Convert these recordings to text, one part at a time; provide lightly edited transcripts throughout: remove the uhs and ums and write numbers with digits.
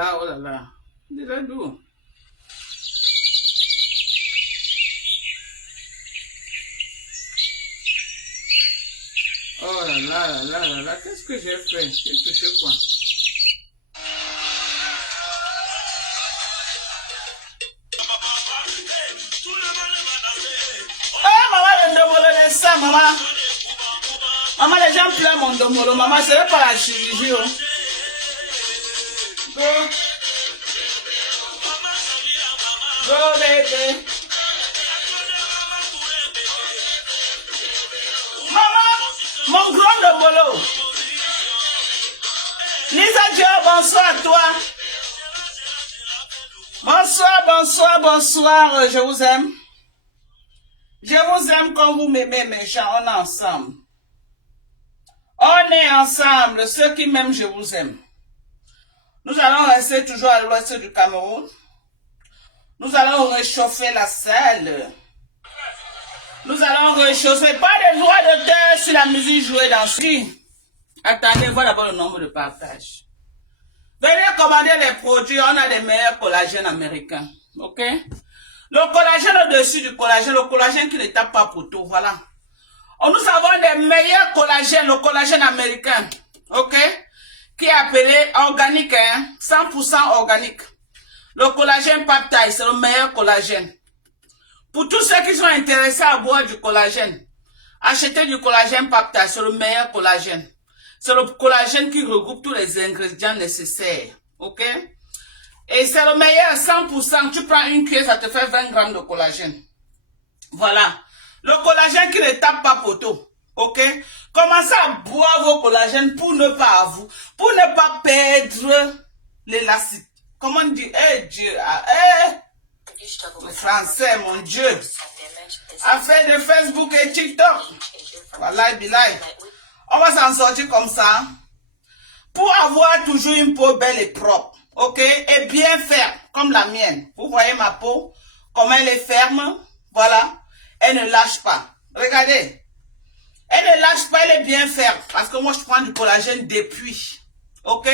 là, oh là là. Déjà d'où? Oh là là là là là là, qu'est-ce que j'ai fait? J'ai touché quoi? Ah, maman, le ndomolo de ça, maman. Maman, les gens pleurent mon ndomolo. Maman, c'est pas la chirurgie. Oh. Go. Go, baby. Maman, mon grand ndomolo. Lisa Diop, bonsoir à toi. Bonsoir, bonsoir, bonsoir. Je vous aime. Je vous aime comme vous m'aimez, mes gens. On est ensemble. On est ensemble. Ceux qui m'aiment, je vous aime. Nous allons rester toujours à l'ouest du Cameroun. Nous allons réchauffer la salle. Nous allons réchauffer. Pas de droit d'auteur sur la musique jouée dans ce. Attendez, voilà d'abord le nombre de partages. Venez commander les produits. On a des meilleurs collagènes américains. Ok? Le collagène au-dessus du collagène. Le collagène qui ne tape pas pour tout. Voilà. Nous avons des meilleurs collagènes. Le collagène américain. Ok? Qui est appelé organique. Hein? 100% organique. Le collagène Peptide, c'est le meilleur collagène. Pour tous ceux qui sont intéressés à boire du collagène, achetez du collagène Peptide, c'est le meilleur collagène. C'est le collagène qui regroupe tous les ingrédients nécessaires. Ok? Et c'est le meilleur, 100%. Tu prends une cuillère, ça te fait 20 grammes de collagène. Voilà. Le collagène qui ne tape pas poteau. Ok? Commencez à boire vos collagènes pour ne pas perdre l'élastique. Comment on dit? Eh Dieu, le français, mon Dieu. Affaire de Facebook et TikTok. Voilà, bilay. On va s'en sortir comme ça. Pour avoir toujours une peau belle et propre. Ok? Et bien ferme, comme la mienne. Vous voyez ma peau? Comment elle est ferme? Voilà. Elle ne lâche pas. Regardez. Elle ne lâche pas, elle est bien ferme. Parce que moi, je prends du collagène depuis. Ok?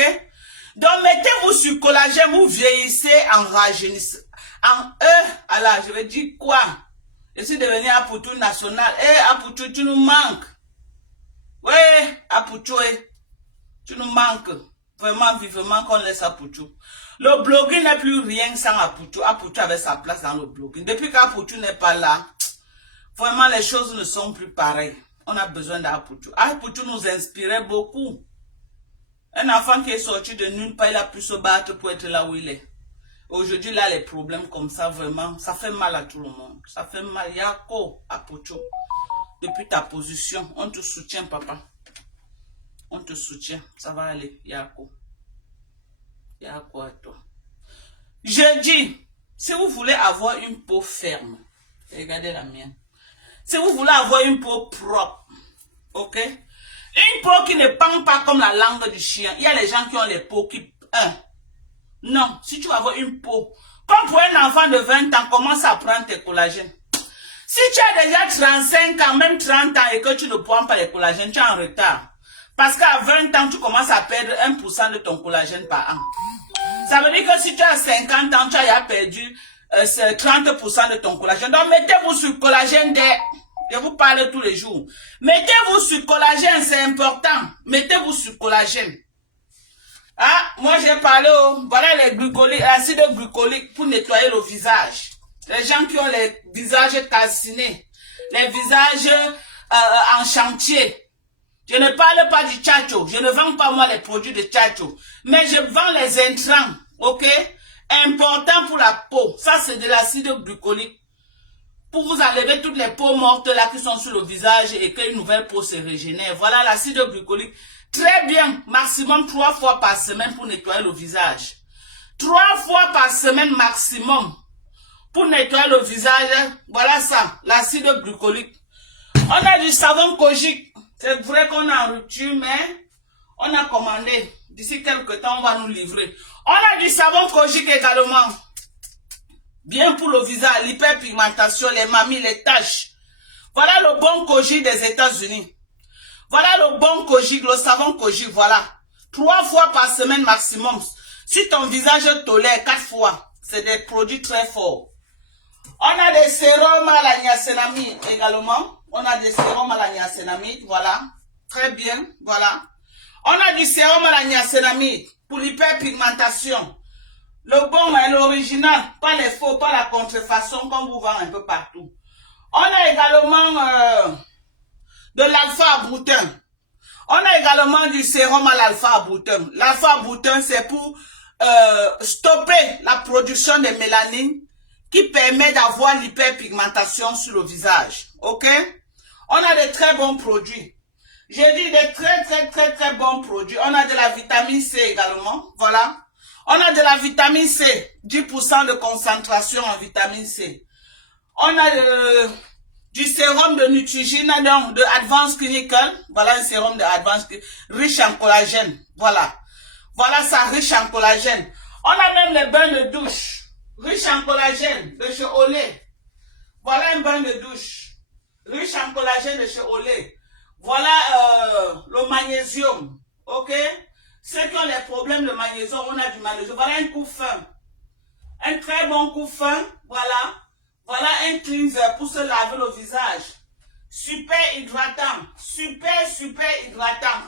Donc, mettez-vous sur collagène, vous vieillissez en rajeunissant. Alors, je vais dire quoi? Je suis devenu Apoutou national. Apoutou, tu nous manques. Oui, Apoutou, tu nous manques. Vraiment, vivement qu'on laisse Apoutou. Le blogging n'est plus rien sans Apoutou. Apoutou avait sa place dans le blogging. Depuis qu'Apoutou n'est pas là, vraiment, les choses ne sont plus pareilles. On a besoin d'Apoutou. Apoutou nous inspirait beaucoup. Un enfant qui est sorti de nulle part, il a pu se battre pour être là où il est. Aujourd'hui, là, les problèmes comme ça, vraiment, ça fait mal à tout le monde. Ça fait mal. Yako, Apoutou. Depuis ta position, on te soutient, papa. On te soutient. Ça va aller, Yako. Yako à toi. Je dis, si vous voulez avoir une peau ferme, regardez la mienne. Si vous voulez avoir une peau propre, ok? Une peau qui ne pend pas comme la langue du chien. Il y a les gens qui ont les peaux qui... Non, si tu veux avoir une peau, comme pour un enfant de 20 ans, commence à prendre tes collagènes. Si tu as déjà 35 ans, même 30 ans et que tu ne prends pas les collagènes, tu es en retard. Parce qu'à 20 ans, tu commences à perdre 1% de ton collagène par an. Ça veut dire que si tu as 50 ans, tu as perdu 30% de ton collagène. Donc, mettez-vous sur collagène dès... Je vous parle tous les jours. Mettez-vous sur collagène, c'est important. Mettez-vous sur collagène. Ah, moi j'ai parlé, voilà les glucoliques, l'acide glucolique pour nettoyer le visage. Les gens qui ont les visages calcinés, les visages en chantier. Je ne parle pas du tchatcho, je ne vends pas moi les produits de tchatcho, mais je vends les intrants, ok? Important pour la peau, ça c'est de l'acide glucolique. Pour vous enlever toutes les peaux mortes là qui sont sur le visage et qu'une nouvelle peau se régénère. Voilà l'acide glucolique. Très bien, maximum 3 fois par semaine pour nettoyer le visage. 3 fois par semaine maximum pour nettoyer le visage. Voilà ça, l'acide glucolique. On a du savon kojique. C'est vrai qu'on est en rupture, mais on a commandé. D'ici quelques temps, on va nous livrer. On a du savon kojique également. Bien pour le visage, l'hyperpigmentation, les mamies, les taches. Voilà le bon kojique des États-Unis. Voilà le bon kojique, le savon kojique, voilà. 3 fois par semaine maximum. Si ton visage tolère 4 fois, c'est des produits très forts. On a des sérums à la niacinamide également. On a des sérums à la niacinamide, voilà. Très bien, voilà. On a du sérum à la niacinamide pour l'hyperpigmentation. Le bon est l'original, pas les faux, pas la contrefaçon qu'on vous vend un peu partout. On a également de l'alpha-arboutin. On a également du sérum à l'alpha-arboutin. L'alpha-arboutin, c'est pour stopper la production de mélanine qui permet d'avoir l'hyperpigmentation sur le visage. Ok? On a de très bons produits. J'ai dit des très bons produits. On a de la vitamine C également. Voilà. On a de la vitamine C. 10% de concentration en vitamine C. On a du sérum de Neutrogena, donc de Advanced Clinical. Voilà un sérum de Advanced Clinical, riche en collagène. Voilà. Voilà ça, riche en collagène. On a même les bains de douche, riche en collagène, de chez Olay. Voilà un bain de douche, riche en collagène de chez Olay. Voilà le magnésium, ok? Ceux qui ont les problèmes de magnésium, on a du magnésium. Voilà un coup fin, un très bon coup fin, voilà. Voilà un cleanser pour se laver le visage. Super hydratant, super hydratant.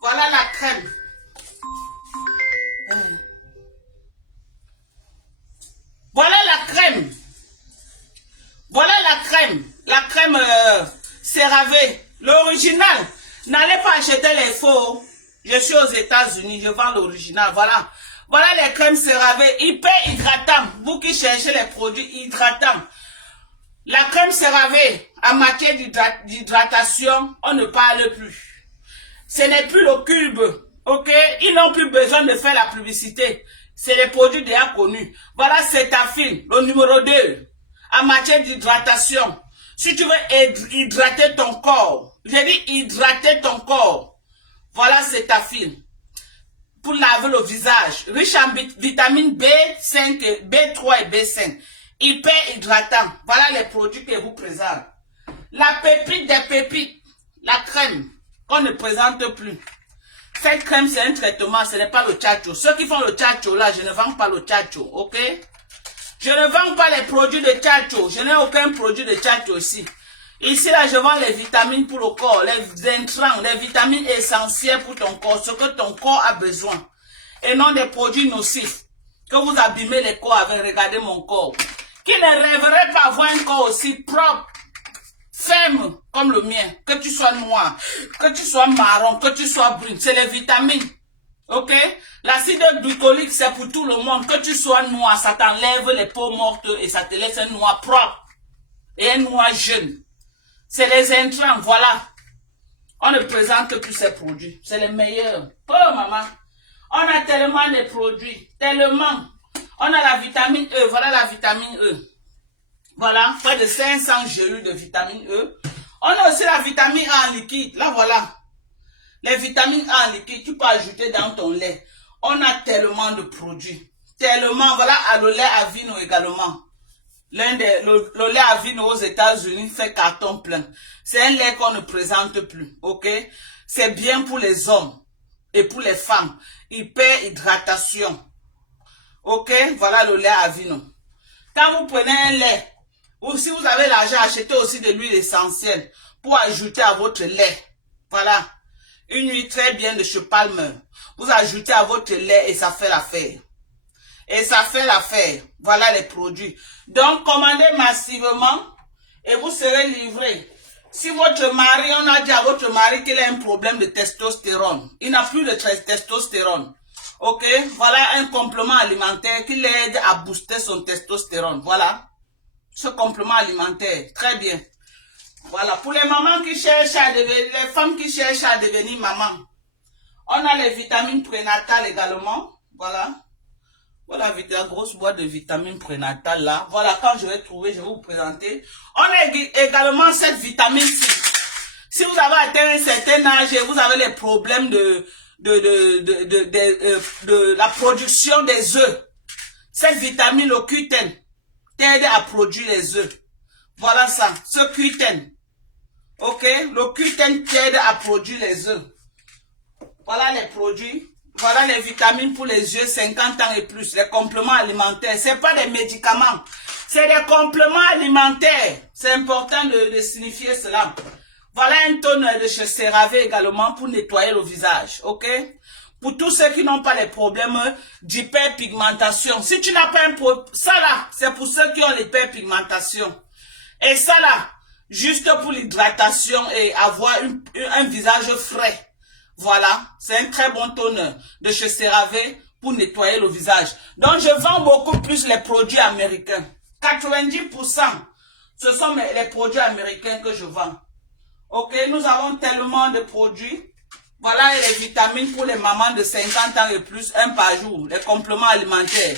Voilà la crème. Voilà la crème. Voilà la crème. La crème CeraVe. L'original. N'allez pas acheter les faux. Je suis aux États-Unis. Je vends l'original. Voilà. Voilà les crèmes CeraVe. Hyper hydratant. Vous qui cherchez les produits hydratants. La crème CeraVe, en matière d'hydratation, on ne parle plus. Ce n'est plus le cube. Ok? Ils n'ont plus besoin de faire la publicité. C'est les produits déjà connus. Voilà Cetaphil, le numéro 2. En matière d'hydratation. Si tu veux hydrater ton corps, j'ai dit hydrater ton corps. Voilà Cetaphil. Pour laver le visage. Riche en vitamine B5, B3 et B5. Hyper hydratant. Voilà les produits que vous présente. La pépite des pépites. La crème qu'on ne présente plus. Cette crème, c'est un traitement, ce n'est pas le tchatcho. Ceux qui font le tchatcho, là, je ne vends pas le tchatcho, ok? Je ne vends pas les produits de tchatcho. Je n'ai aucun produit de tchatcho ici. Ici, là, je vends les vitamines pour le corps, les intrants, les vitamines essentielles pour ton corps, ce que ton corps a besoin. Et non des produits nocifs. Que vous abîmez les corps avec, regardez mon corps. Qui ne rêverait pas avoir un corps aussi propre, ferme comme le mien, que tu sois noir, que tu sois marron, que tu sois brune, c'est les vitamines. Ok? L'acide glycolique, c'est pour tout le monde. Que tu sois noir, ça t'enlève les peaux mortes et ça te laisse un noir propre et un noir jeune. C'est les intrants, voilà. On ne présente plus ces produits. C'est les meilleurs. Oh maman, on a tellement de produits, tellement. On a la vitamine E, voilà la vitamine E. Voilà, près de 500 gélules de vitamine E. On a aussi la vitamine A en liquide. Là, voilà. Les vitamines A en liquide, tu peux ajouter dans ton lait. On a tellement de produits. Tellement. Voilà, le lait Avino également. Le lait Avino aux États-Unis fait carton plein. C'est un lait qu'on ne présente plus. Ok? C'est bien pour les hommes et pour les femmes. Hyper hydratation. Ok? Voilà le lait Avino. Quand vous prenez un lait, ou si vous avez l'argent, achetez aussi de l'huile essentielle pour ajouter à votre lait. Voilà. Une huile très bien de chez Palmer. Vous ajoutez à votre lait et ça fait l'affaire. Et ça fait l'affaire. Voilà les produits. Donc, commandez massivement et vous serez livré. Si votre mari, on a dit à votre mari qu'il a un problème de testostérone. Il n'a plus de testostérone. Ok? Voilà un complément alimentaire qui l'aide à booster son testostérone. Voilà. Ce complément alimentaire. Très bien. Voilà. Pour les mamans qui cherchent à devenir, les femmes qui cherchent à devenir maman. On a les vitamines prénatales également. Voilà. Voilà la grosse boîte de vitamines prénatales là. Voilà, quand je vais trouver, je vais vous présenter. On a également cette vitamine C. Si vous avez atteint un certain âge et vous avez les problèmes de la production des œufs, cette vitamine, le Q10, t'aide à produire les œufs. Voilà ça, ce Q10. Ok, le Q10 t'aide à produire les œufs. Voilà les produits. Voilà les vitamines pour les yeux 50 ans et plus. Les compléments alimentaires. C'est pas des médicaments. C'est des compléments alimentaires. C'est important de signifier cela. Voilà un toner de chez CeraVe également pour nettoyer le visage. Ok? Pour tous ceux qui n'ont pas les problèmes d'hyperpigmentation. Si tu n'as pas un problème, ça là, c'est pour ceux qui ont l'hyperpigmentation. Et ça là, juste pour l'hydratation et avoir un visage frais. Voilà, c'est un très bon toner de chez CeraVe pour nettoyer le visage. Donc, je vends beaucoup plus les produits américains. 90%, ce sont les produits américains que je vends. Ok, nous avons tellement de produits. Voilà les vitamines pour les mamans de 50 ans et plus, un par jour, les compléments alimentaires.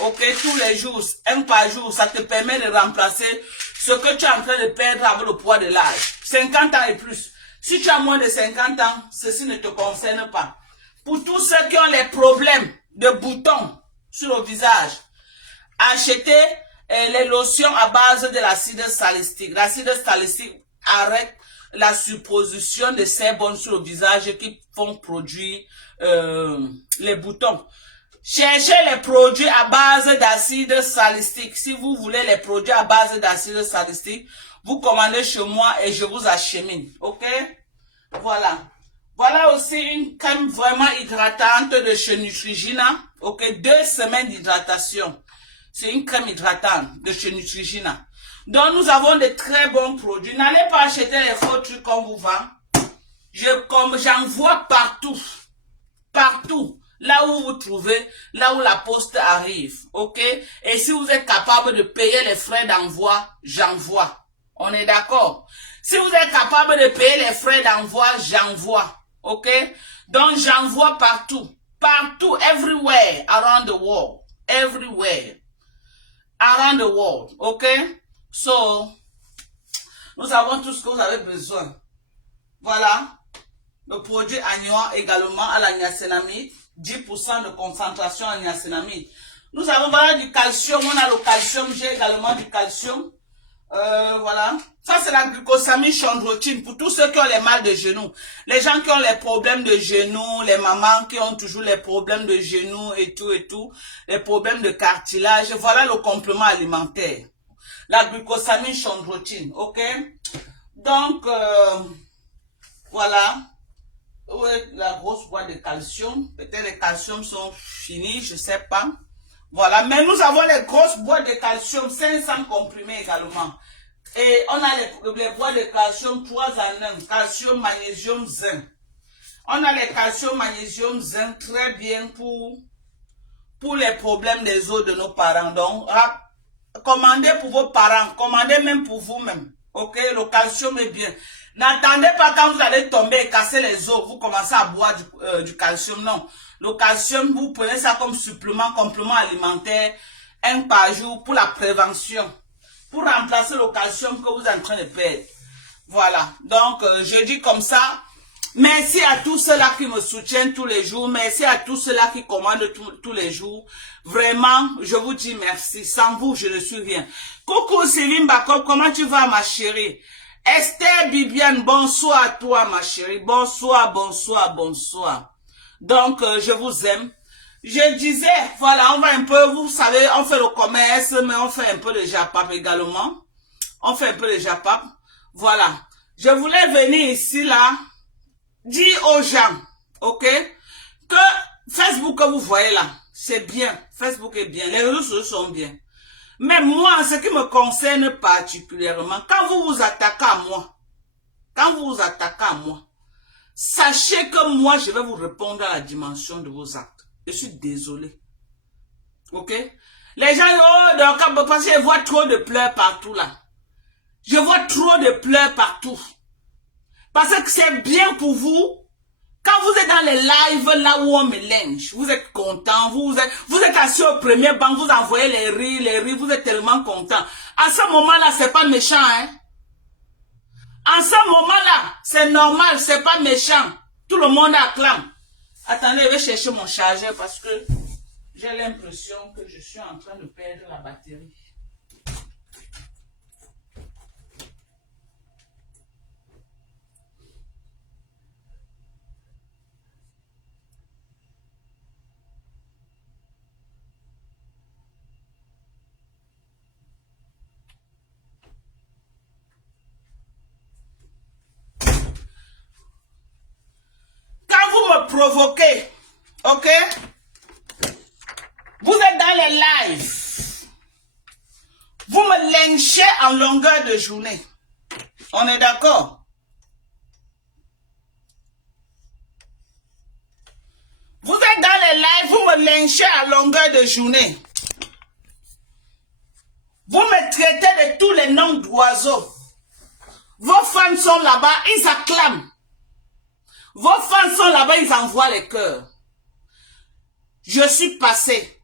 Ok, tous les jours, un par jour, ça te permet de remplacer ce que tu es en train de perdre avec le poids de l'âge. 50 ans et plus. Si tu as moins de 50 ans, ceci ne te concerne pas. Pour tous ceux qui ont les problèmes de boutons sur le visage, achetez les lotions à base de l'acide salicylique. L'acide salicylique arrête la supposition de sébum sur le visage qui font produire les boutons. Cherchez les produits à base d'acide salicylique. Si vous voulez les produits à base d'acide salicylique, vous commandez chez moi et je vous achemine. Ok? Voilà. Voilà aussi une crème vraiment hydratante de chez Neutrogena. Ok? 2 semaines d'hydratation. C'est une crème hydratante de chez Neutrogena. Donc nous avons de très bons produits. N'allez pas acheter les faux trucs qu'on vous vend. J'en vois partout. Partout. Là où vous trouvez, là où la poste arrive. Ok? Et si vous êtes capable de payer les frais d'envoi, j'envoie. On est d'accord? Si vous êtes capable de payer les frais d'envoi, j'envoie. Ok? Donc j'envoie partout. Partout, everywhere, around the world. Everywhere. Around the world. Ok? So, nous avons tout ce que vous avez besoin. Voilà. Le produit agnois également à la niacinamide. 10% de concentration en niacinamide. Nous avons voilà du calcium. On a le calcium. J'ai également du calcium. Voilà. Ça, c'est la glucosamine chondroïtine pour tous ceux qui ont les mal de genoux. Les gens qui ont les problèmes de genoux, les mamans qui ont toujours les problèmes de genoux et tout. Les problèmes de cartilage. Voilà le complément alimentaire. La glucosamine chondroïtine. Ok? Donc, voilà. Ouais, la grosse boîte de calcium. Peut-être les calciums sont finis, je sais pas. Voilà, mais nous avons les grosses boîtes de calcium, 500 comprimés également. Et on a les boîtes de calcium 3 en 1, calcium, magnésium, zinc. On a les calcium, magnésium, zinc très bien pour les problèmes des os de nos parents. Donc, commandez pour vos parents, commandez même pour vous-même. Ok, le calcium est bien. N'attendez pas quand vous allez tomber et casser les os, vous commencez à boire du calcium. Non, le calcium, vous prenez ça comme supplément, complément alimentaire, un par jour pour la prévention. Pour remplacer le calcium que vous êtes en train de perdre. Voilà, donc je dis comme ça. Merci à tous ceux-là qui me soutiennent tous les jours. Merci à tous ceux-là qui commandent tous les jours. Vraiment, je vous dis merci. Sans vous, je ne suis rien. Coucou Sylvie Mbako, comment tu vas ma chérie? Esther Bibiane, bonsoir à toi ma chérie. Bonsoir, bonsoir, bonsoir. Donc, je vous aime. Je disais, voilà, on va un peu, vous savez, on fait le commerce, mais on fait un peu de Japap également. On fait un peu de Japap. Voilà. Je voulais venir ici, là, dire aux gens, ok, que Facebook que vous voyez là, c'est bien. Facebook est bien. Les réseaux sociaux sont bien. Mais moi, ce qui me concerne particulièrement, quand vous vous attaquez à moi, sachez que moi, je vais vous répondre à la dimension de vos actes. Je suis désolé. Ok? Les gens, oh, donc, parce que je vois trop de pleurs partout là. Je vois trop de pleurs partout. Parce que c'est bien pour vous. Quand vous êtes dans les lives là où on me lynche, vous êtes content, vous êtes assis au premier banc, vous envoyez les rires, vous êtes tellement content. À ce moment-là, c'est pas méchant, hein? En ce moment-là, c'est normal, c'est pas méchant. Tout le monde acclame. Attendez, je vais chercher mon chargeur parce que j'ai l'impression que je suis en train de perdre la batterie. provoquer. Ok? Vous êtes dans les lives. Vous me lynchez en longueur de journée. On est d'accord? Vous êtes dans les lives, vous me lynchez à longueur de journée. Vous me traitez de tous les noms d'oiseaux. Vos fans sont là-bas, ils acclament. Vos fans sont là-bas, ils envoient les cœurs. Je suis passé.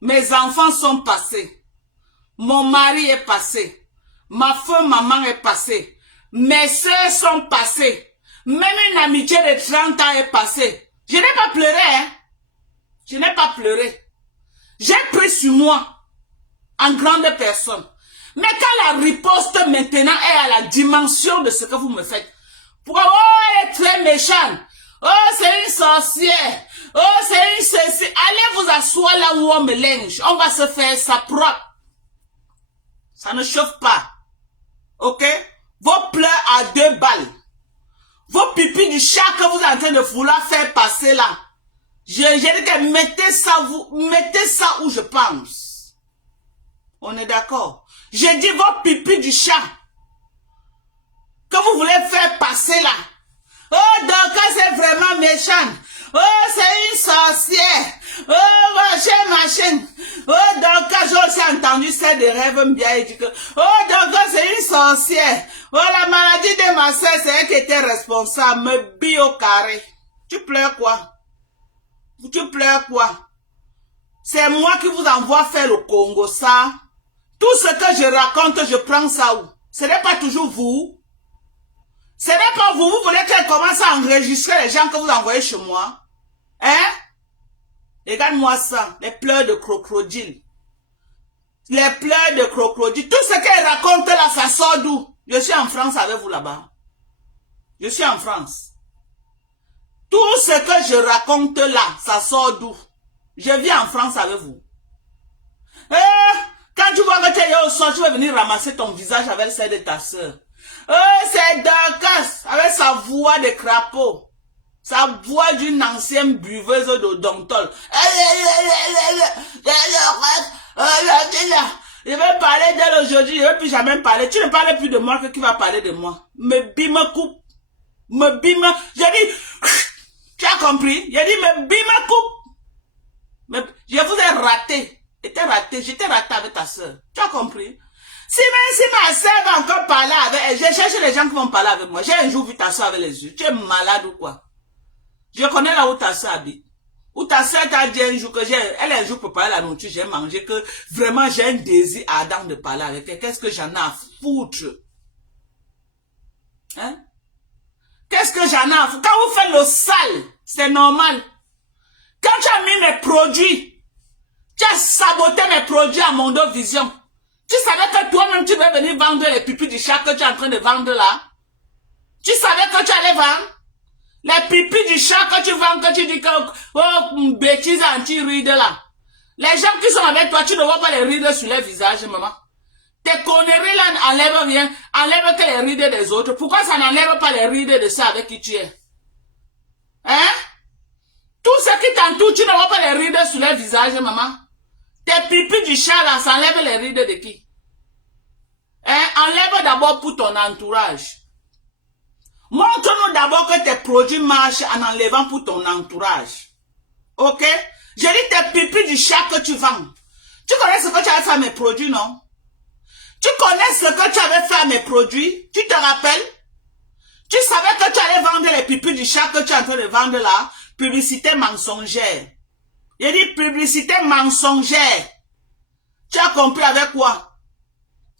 Mes enfants sont passés. Mon mari est passé. Ma femme, maman est passée. Mes soeurs sont passées. Même une amitié de 30 ans est passée. Je n'ai pas pleuré, hein. Je n'ai pas pleuré. J'ai pris sur moi en grande personne. Mais quand la riposte maintenant est à la dimension de ce que vous me faites. Pourquoi? Oh, elle est très méchante. Oh, c'est une sorcière. Oh, c'est une ceci. Allez vous asseoir là où on me linge. On va se faire ça propre. Ça ne chauffe pas. Ok? Vos pleurs à 2 balles. Vos pipis du chat que vous êtes en train de vouloir faire passer là. J'ai dit que mettez ça où je pense. On est d'accord? J'ai dit vos pipis du chat que vous voulez faire passer là. Oh, donc c'est vraiment méchant. Oh, c'est une sorcière. Oh, machin. Oh, donc j'ai aussi entendu ça de rêves bien et dit que, oh, donc c'est une sorcière. Oh, la maladie de ma soeur, c'est elle qui était responsable. Me bille au carré. Tu pleures quoi? Tu pleures quoi? C'est moi qui vous envoie faire le Congo, ça. Tout ce que je raconte, je prends ça où? Ce n'est pas toujours vous. Ce n'est pas vous. Vous voulez qu'elle commence à enregistrer les gens que vous envoyez chez moi? Hein? Regarde-moi ça. Les pleurs de crocodile. Les pleurs de crocodile. Tout ce qu'elle raconte là, ça sort d'où? Je suis en France avec vous là-bas. Je suis en France. Tout ce que je raconte là, ça sort d'où? Je vis en France avec vous. Quand tu vois que tu es au sol, tu vas venir ramasser ton visage avec celle de ta soeur. C'est Dorcas, avec sa voix de crapaud. Sa voix d'une ancienne buveuse de Dontol. Je vais parler d'elle aujourd'hui, je ne vais plus jamais parler. Tu ne parles plus de moi que qui va parler de moi. Me bime coupe. Me bime. J'ai dit, tu as compris? J'ai dit, me bime coupe. Je vous ai raté. J'étais raté avec ta soeur. Tu as compris? Si ma soeur va encore parler avec elle, je cherche les gens qui vont parler avec moi. J'ai un jour vu ta soeur avec les yeux. Tu es malade ou quoi? Je connais là où ta soeur habite. Où ta soeur t'a dit un jour que elle un jour pour parler la nourriture, j'ai mangé, que vraiment j'ai un désir ardent de parler avec elle. Qu'est-ce que j'en ai à foutre? Hein? Qu'est-ce que j'en ai à foutre? Quand vous faites le sale, c'est normal. Quand tu as mis mes produits, tu as saboté mes produits à Mondo Vision. Tu savais que toi-même tu vas venir vendre les pipis du chat que tu es en train de vendre là? Tu savais que tu allais vendre? Les pipis du chat que tu vends, que tu dis que, oh, bêtise anti-ride là. Les gens qui sont avec toi, tu ne vois pas les rides sur leur visage, maman. Tes conneries là enlèvent rien, enlèvent que les rides des autres. Pourquoi ça n'enlève pas les rides de ceux avec qui tu es? Hein? Tout ce qui t'entoure, tu ne vois pas les rides sur leur visage, maman. Tes pipis du chat là, ça enlève les rides de qui? Hein? Enlève d'abord pour ton entourage. Montre-nous d'abord que tes produits marchent en enlevant pour ton entourage. Ok? J'ai dit tes pipis du chat que tu vends. Tu connais ce que tu avais fait à mes produits, non? Tu connais ce que tu avais fait à mes produits? Tu te rappelles? Tu savais que tu allais vendre les pipis du chat que tu es en train de vendre là? Publicité mensongère. J'ai dit publicité mensongère. Tu as compris avec quoi?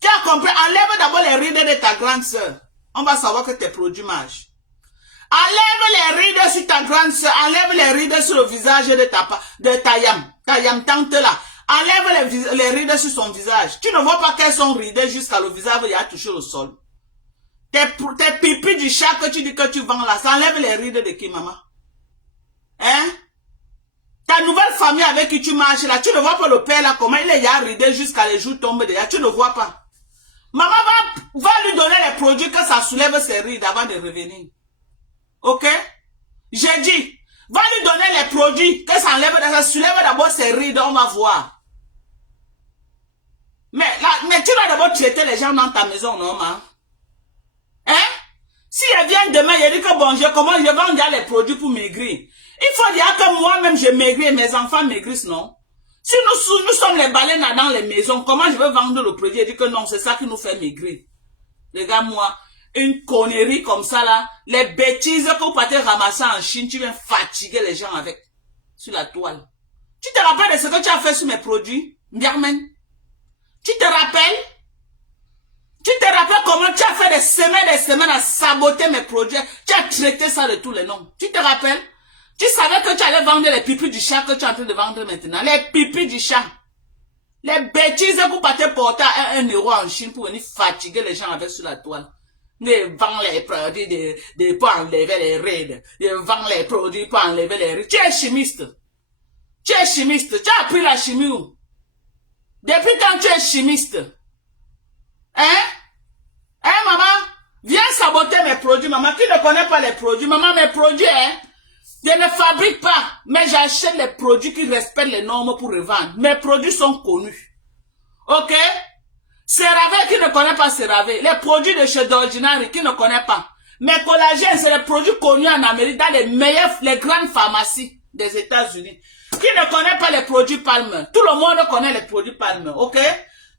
Tu as compris? Enlève d'abord les rides de ta grande sœur. On va savoir que tes produits marchent. Enlève les rides sur ta grande sœur. Enlève les rides sur le visage de ta yam. Ta yam tante là. Enlève les rides sur son visage. Tu ne vois pas qu'elles sont ridées jusqu'à le visage, il a touché le sol. Tes pipis du chat que tu dis que tu vends là, ça enlève les rides de qui, maman? Hein? Ta nouvelle famille avec qui tu marches là, tu ne vois pas le père là, comment il est ridé jusqu'à les jours tombent déjà, tu ne vois pas. Maman va lui donner les produits que ça soulève ses rides avant de revenir. Ok? J'ai dit, Va lui donner les produits, que ça enlève, ça soulève d'abord ses rides, on va voir. Mais tu dois d'abord traiter les gens dans ta maison, non, ma? Hein? Si elle vient demain, elle dit que bon, je vends déjà les produits pour maigrir. Il faut dire que moi-même, je maigris et mes enfants maigrissent, non? Si nous sommes les baleines dans les maisons, comment je vais vendre le produit? Elle dit que non, c'est ça qui nous fait maigrir. Regarde-moi, une connerie comme ça là, les bêtises que vous partez ramasser en Chine, tu viens fatiguer les gens avec, sur la toile. Tu te rappelles de ce que tu as fait sur mes produits? Germaine? Tu te rappelles? Tu te rappelles comment tu as fait des semaines à saboter mes produits? Tu as traité ça de tous les noms. Tu te rappelles? Tu savais que tu allais vendre les pipis du chat que tu es en train de vendre maintenant. Les pipis du chat. Les bêtises que vous partez porter à 1 euro en Chine pour venir fatiguer les gens avec sur la toile. Ils vendent les produits pour enlever les rides. Ils vendent les produits pour enlever les rides. Tu es chimiste. Tu es chimiste. Tu as appris la chimie où? Depuis quand tu es chimiste? Hein? Hein, maman? Viens saboter mes produits, maman. Qui ne connaît pas les produits? Maman, mes produits, hein? Je ne fabrique pas, mais j'achète les produits qui respectent les normes pour revendre. Mes produits sont connus. Ok? CeraVe, qui ne connaît pas CeraVe? Les produits de chez D'Ordinary, qui ne connaît pas? Mes collagènes, c'est les produits connus en Amérique, dans les grandes pharmacies des États-Unis. Qui ne connaît pas les produits Palmer? Tout le monde connaît les produits Palmer, ok?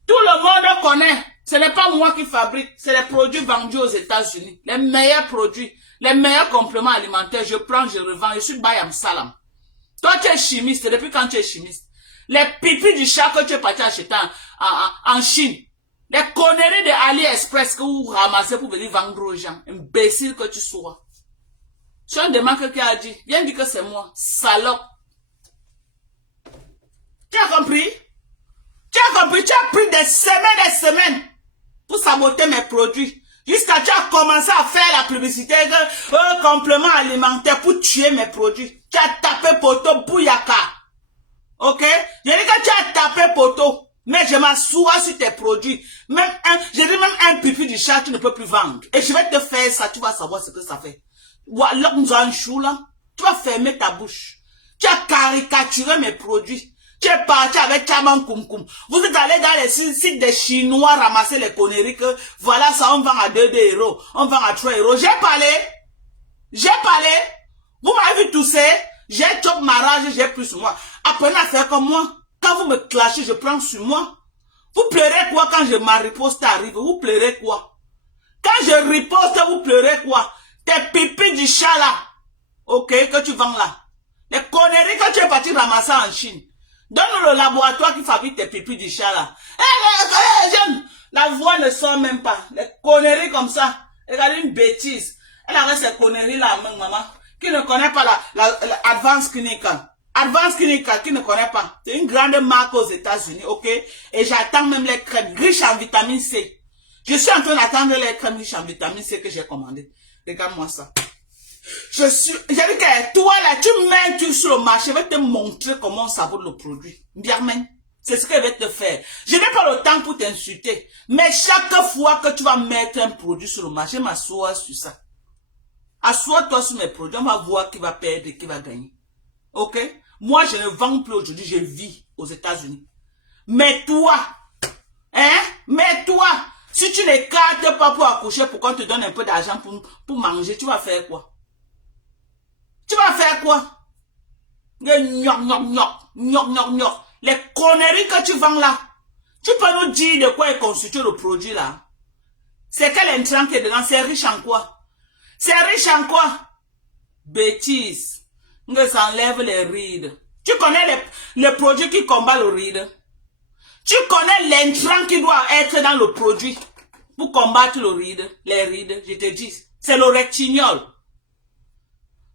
Tout le monde connaît. Ce n'est pas moi qui fabrique, c'est les produits vendus aux États-Unis. Les meilleurs produits, les meilleurs compléments alimentaires, je prends, je revends, je suis Bayam Salam. Toi, tu es chimiste, depuis quand tu es chimiste? Les pipis du chat que tu es parti acheter en Chine, les conneries de AliExpress que vous ramassez pour venir vendre aux gens, imbécile que tu sois. Tu as un demande qui a dit, viens dire que c'est moi, salope. Tu as compris? Tu as compris, tu as pris des semaines pour saboter mes produits. Jusqu'à tu as commencé à faire la publicité de complément alimentaire pour tuer mes produits. Tu as tapé poteau bouyaka. Ok? Je dis que tu as tapé poteau. Mais je m'assois sur tes produits. Je dis même un pipi du chat, tu ne peux plus vendre. Et je vais te faire ça, tu vas savoir ce que ça fait. Tu vas fermer ta bouche. Tu as caricaturé mes produits. Tu es parti avec Chaman Koum. Vous êtes allé dans les sites des Chinois ramasser les conneries que voilà ça on vend à 2 euros, on vend à 3 euros. J'ai parlé. Vous m'avez vu tousser. J'ai top ma rage, j'ai plus sur moi. Apprenez à faire comme moi. Quand vous me clashez, je prends sur moi. Vous pleurez quoi quand ma riposte arrive? Vous pleurez quoi? Quand je riposte, vous pleurez quoi? Tes pipis du chat là. Ok, que tu vends là. Les conneries que tu es parti ramasser en Chine. Donne-nous le laboratoire qui fabrique tes pipis du chat là. La voix ne sort même pas. Les conneries comme ça. Regardez une bêtise. Elle avait ces conneries là, maman. Qui ne connaît pas la Advanced Clinical. Advanced Clinical, qui ne connaît pas. C'est une grande marque aux États-Unis, ok? Et j'attends même les crèmes riches en vitamine C. Je suis en train d'attendre les crèmes riches en vitamine C que j'ai commandées. Regarde-moi ça. J'ai dit que toi là, tu mets un truc sur le marché, je vais te montrer comment on savoure le produit. Bien, c'est ce que je vais te faire. Je n'ai pas le temps pour t'insulter. Mais chaque fois que tu vas mettre un produit sur le marché, m'assois sur ça. Assois-toi sur mes produits, on va voir qui va perdre et qui va gagner. Ok? Moi, je ne vends plus aujourd'hui, je vis aux États-Unis. Mais toi, si tu n'écartes pas pour accoucher, pour qu'on te donne un peu d'argent pour manger, tu vas faire quoi? Tu vas faire quoi? Les conneries que tu vends là. Tu peux nous dire de quoi est constitué le produit là? C'est quel intrant qui est dedans? C'est riche en quoi? C'est riche en quoi? Bêtise. Ça enlève les rides. Tu connais les produits qui combattent le ride? Tu connais l'intrant qui doit être dans le produit pour combattre le ride, les rides? Je te dis, c'est le rectignol.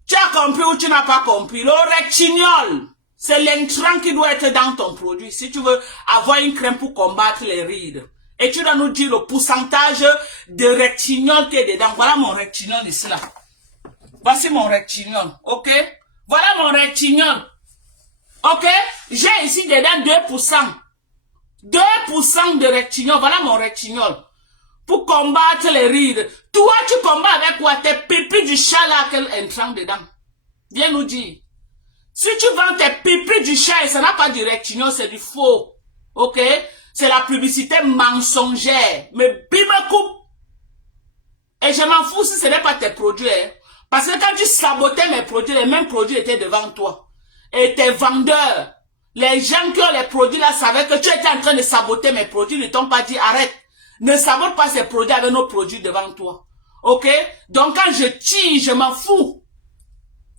Tu as compris ou tu n'as pas compris? Le rectignol, c'est l'intrant qui doit être dans ton produit. Si tu veux avoir une crème pour combattre les rides. Et tu dois nous dire le pourcentage de rectignol qui est dedans. Voilà mon rectignol ici là. Voici mon rectignol, ok? Voilà mon rectignol. Ok? J'ai ici dedans 2%. 2% de rectignol. Voilà mon rectignol. Pour combattre les rides. Toi, tu combats avec quoi? Tes pipis du chat là qu'elle entrant dedans. Viens nous dire. Si tu vends tes pipis du chat et ça n'a pas du rectignon, c'est du faux. Ok? C'est la publicité mensongère. Mais bim me coupe. Et je m'en fous si ce n'est pas tes produits. Hein. Parce que quand tu sabotais mes produits, les mêmes produits étaient devant toi. Et tes vendeurs, les gens qui ont les produits là savaient que tu étais en train de saboter mes produits, ne t'ont pas dit arrête. Ne sabote pas ces produits avec nos produits devant toi. Ok? Donc quand je tire, je m'en fous.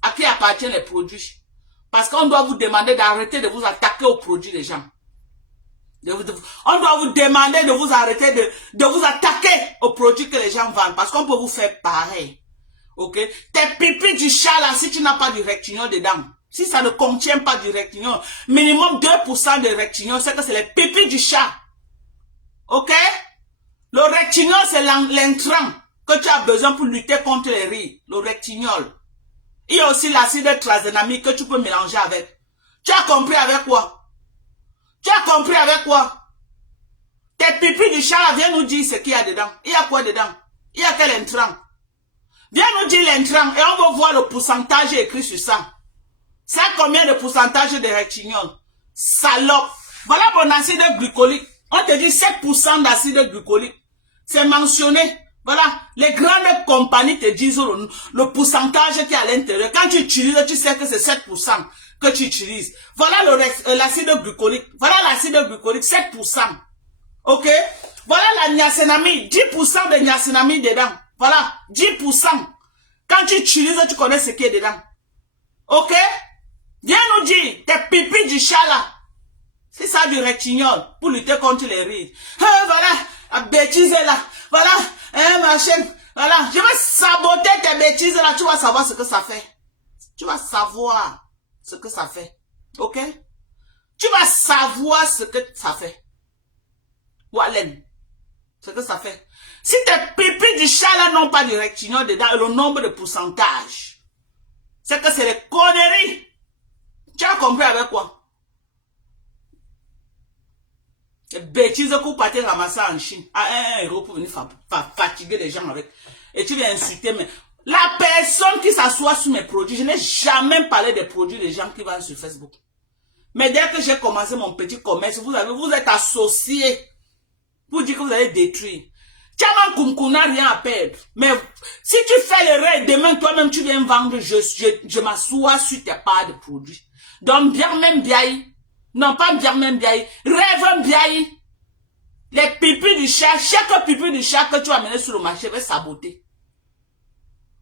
À qui appartiennent les produits? Parce qu'on doit vous demander d'arrêter de vous attaquer aux produits des gens. On doit vous demander de vous arrêter de vous attaquer aux produits que les gens vendent. Parce qu'on peut vous faire pareil. Ok? Tes pipis du chat là, si tu n'as pas du rectignon dedans, si ça ne contient pas du rectignon, minimum 2% de rectignon, c'est que c'est les pipis du chat. Ok? Le rectignon, c'est l'intrant que tu as besoin pour lutter contre les riz. Le rectignol. Il y a aussi l'acide tranexamique que tu peux mélanger avec. Tu as compris avec quoi? Tu as compris avec quoi? Tes pipis du chat, viens nous dire ce qu'il y a dedans. Il y a quoi dedans? Il y a quel intrant? Viens nous dire l'intrant et on va voir le pourcentage écrit sur ça. C'est combien de pourcentage de rectignol? Salope. Voilà mon acide glycolique. On te dit 7% d'acide glycolique. C'est mentionné. Voilà. Les grandes compagnies te disent le pourcentage qui est à l'intérieur. Quand tu utilises, tu sais que c'est 7% que tu utilises. Voilà l'acide glycolique. Voilà l'acide glycolique, 7%. Ok? Voilà la niacinamide. 10% de niacinamide dedans. Voilà. 10%. Quand tu utilises, tu connais ce qui est dedans. Ok? Viens nous dire, tes pipis du chat là. C'est ça du rectignol pour lutter contre les rides. Voilà, la bêtise là. Voilà, machin. Voilà, je vais saboter tes bêtises là. Tu vas savoir ce que ça fait. Tu vas savoir ce que ça fait. Ok? Tu vas savoir ce que ça fait. Wallen. Ce que ça fait. Si tes pipis du chat là n'ont pas du rectignol dedans et le nombre de pourcentage, c'est que c'est des conneries. Tu as compris avec quoi? Les bêtises que vous partez ramasser en Chine à 1 euro pour venir fatiguer les gens avec. Et tu viens insulter, mais la personne qui s'assoit sur mes produits, je n'ai jamais parlé des produits des gens qui vendent sur Facebook. Mais dès que j'ai commencé mon petit commerce, vous êtes associés pour dire que vous allez détruire. Tu n'as rien à perdre. Mais si tu fais l'erreur, demain toi-même tu viens vendre, je m'assois sur tes parts de produits. Donc bien même bien. Non, pas bien même bien. Rêve bien. Les pipis du chat, chaque pipi du chat que tu vas amener sur le marché va saboter.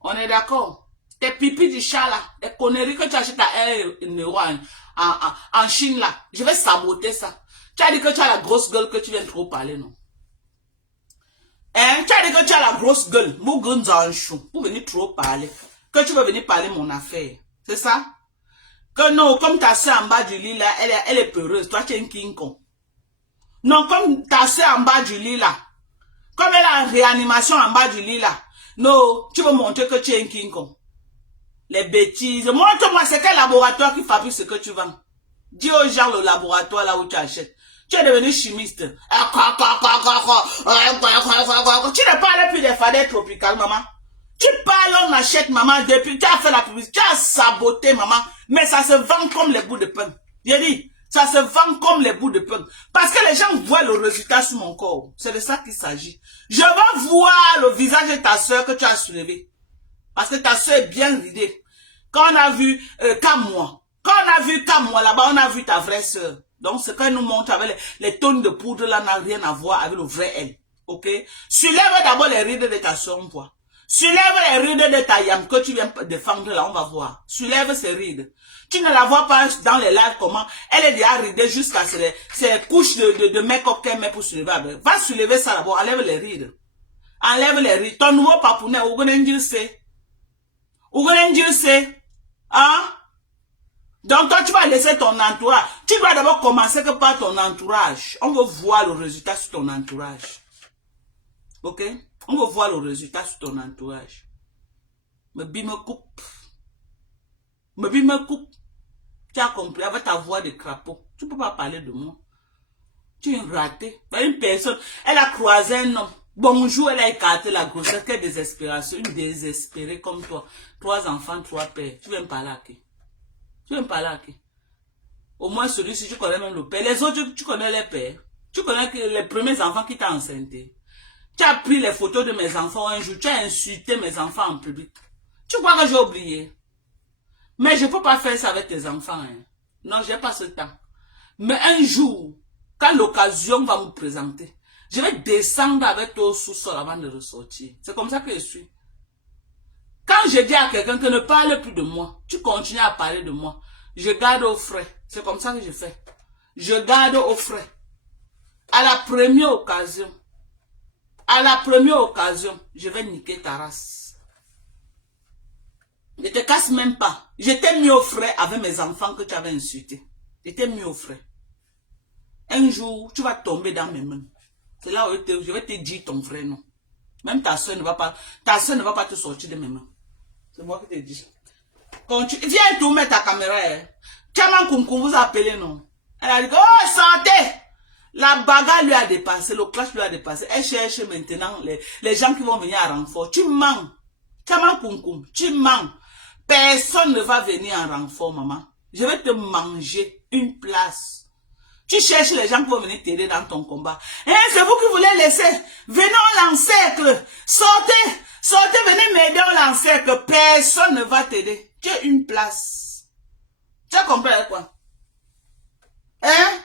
On est d'accord? Tes pipis du chat là, les conneries que tu achètes à 1 euro en Chine là, je vais saboter ça. Tu as dit que tu as la grosse gueule que tu viens trop parler, non? Hein? Tu as dit que tu as la grosse gueule, pour venir trop parler. Que tu veux venir parler mon affaire. C'est ça? Que non, comme ta soeur en bas du lit là, elle est peureuse. Toi, tu es un King Kong. Non, comme ta soeur en bas du lit là, comme elle a en réanimation en bas du lit là, non, tu veux montrer que tu es un King Kong. Les bêtises. Montre-moi, c'est quel laboratoire qui fabrique ce que tu vends. Dis aux gens le laboratoire là où tu achètes. Tu es devenu chimiste. Tu ne parles plus des fadets tropicales, maman. Tu parles, on achète, maman, depuis, tu as fait la publicité, tu as saboté, maman, mais ça se vend comme les bouts de pain. J'ai dit, ça se vend comme les bouts de pain. Parce que les gens voient le résultat sur mon corps. C'est de ça qu'il s'agit. Je veux voir le visage de ta soeur que tu as soulevé. Parce que ta soeur est bien ridée. Quand on a vu Kamwa, là-bas, on a vu ta vraie soeur. Donc, ce qu'elle nous montre avec les tonnes de poudre là n'a rien à voir avec le vrai elle. Ok? Soulève d'abord les rides de ta soeur, on voit. Soulève les rides de ta yam que tu viens défendre là, on va voir. Soulève ces rides. Tu ne la vois pas dans les lives comment elle est déjà ridée jusqu'à ces couches de make-up qu'elle met pour soulever. Va soulever ça d'abord, enlève les rides. Enlève les rides. Ton nouveau papounet, Ougonenjil c'est. Ougonenjil c'est. Hein? Donc toi tu vas laisser ton entourage. Tu dois d'abord commencer que par ton entourage. On veut voir le résultat sur ton entourage. Ok? On veut voir le résultat sur ton entourage. Me coupe. Me coupe. Tu as compris avec ta voix de crapaud. Tu ne peux pas parler de moi. Tu es raté. Une personne, elle a croisé un homme. Bonjour, elle a écarté la grossesse. Quelle désespération. Une désespérée comme toi. 3 enfants, 3 pères. Tu viens me parler à qui? Tu veux me parler à qui? Au moins celui-ci, tu connais même le père. Les autres, tu connais les pères. Tu connais que les premiers enfants qui t'ont enceinté. Tu as pris les photos de mes enfants un jour. Tu as insulté mes enfants en public. Tu crois que j'ai oublié? Mais je ne peux pas faire ça avec tes enfants. Hein. Non, je n'ai pas ce temps. Mais un jour, quand l'occasion va me présenter, je vais descendre avec toi au sous-sol avant de ressortir. C'est comme ça que je suis. Quand je dis à quelqu'un que ne parle plus de moi, tu continues à parler de moi. Je garde au frais. C'est comme ça que je fais. Je garde au frais. À la première occasion, je vais niquer ta race. Ne te casse même pas. Je t'ai mis au frais avec mes enfants que tu avais insultés. Je t'ai mis au frais. Un jour, tu vas tomber dans mes mains. C'est là où je vais te dire ton vrai nom. Même ta soeur ne va pas te sortir de mes mains. C'est moi qui te dis. Viens tourner ta caméra. Hein. Tchaman Koumkoum vous a appelé, non? Elle a dit, oh, santé! La bagarre lui a dépassé, le clash lui a dépassé. Elle cherche maintenant les gens qui vont venir à renfort. Tu mens. Tchaman Koumkoum, tu mens. Personne ne va venir en renfort, maman. Je vais te manger une place. Tu cherches les gens qui vont venir t'aider dans ton combat. Eh, c'est vous qui voulez laisser. Venez en l'encercle. Sortez. Sortez, venez m'aider en l'encercle. Personne ne va t'aider. Tu as une place. Tu as compris quoi? Hein?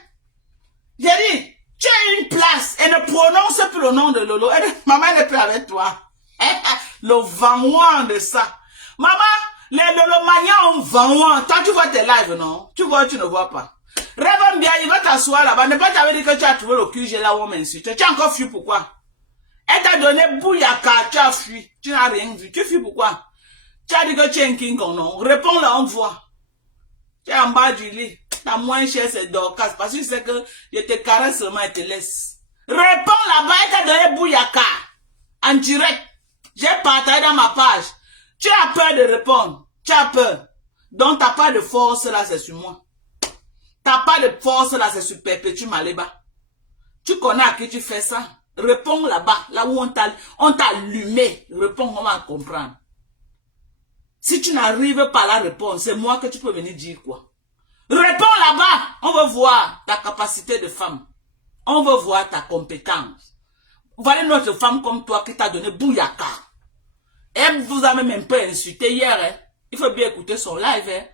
J'ai dit, tu as une place. Et ne prononce plus le nom de Lolo. Maman n'est plus avec toi. Le vent de ça. Maman, les Lolo Magnans ont vent. Toi, tu vois tes lives, non? Tu vois, tu ne vois pas. Rêve bien, il va t'asseoir là-bas. Ne pas t'avoir dit que tu as trouvé le QG là où on m'insulte. Tu as encore fui pourquoi? Elle t'a donné bouillaka, tu as fui. Tu n'as rien vu. Tu fuis pourquoi? Tu as dit que tu es un king ou non? Réponds-le, on voit. Tu es en bas du lit. La moins chère, c'est Dorcas. Parce que tu sais que je te caresse seulement et te laisse. Réponds là-bas, elle t'a donné bouillaka. En direct. J'ai partagé dans ma page. Tu as peur de répondre. Tu as peur. Donc, t'as pas de force là, c'est sur moi. T'as pas de force là, c'est sur Perpétue Maléba. Tu connais à qui tu fais ça? Réponds là-bas, là où on t'a allumé. Réponds, on va comprendre. Si tu n'arrives pas à la réponse, c'est moi que tu peux venir dire quoi? Réponds là-bas, on veut voir ta capacité de femme. On veut voir ta compétence. Voilà notre femme comme toi qui t'a donné bouillaka. Elle vous a même un peu insulté hier. Hein? Il faut bien écouter son live. Hein?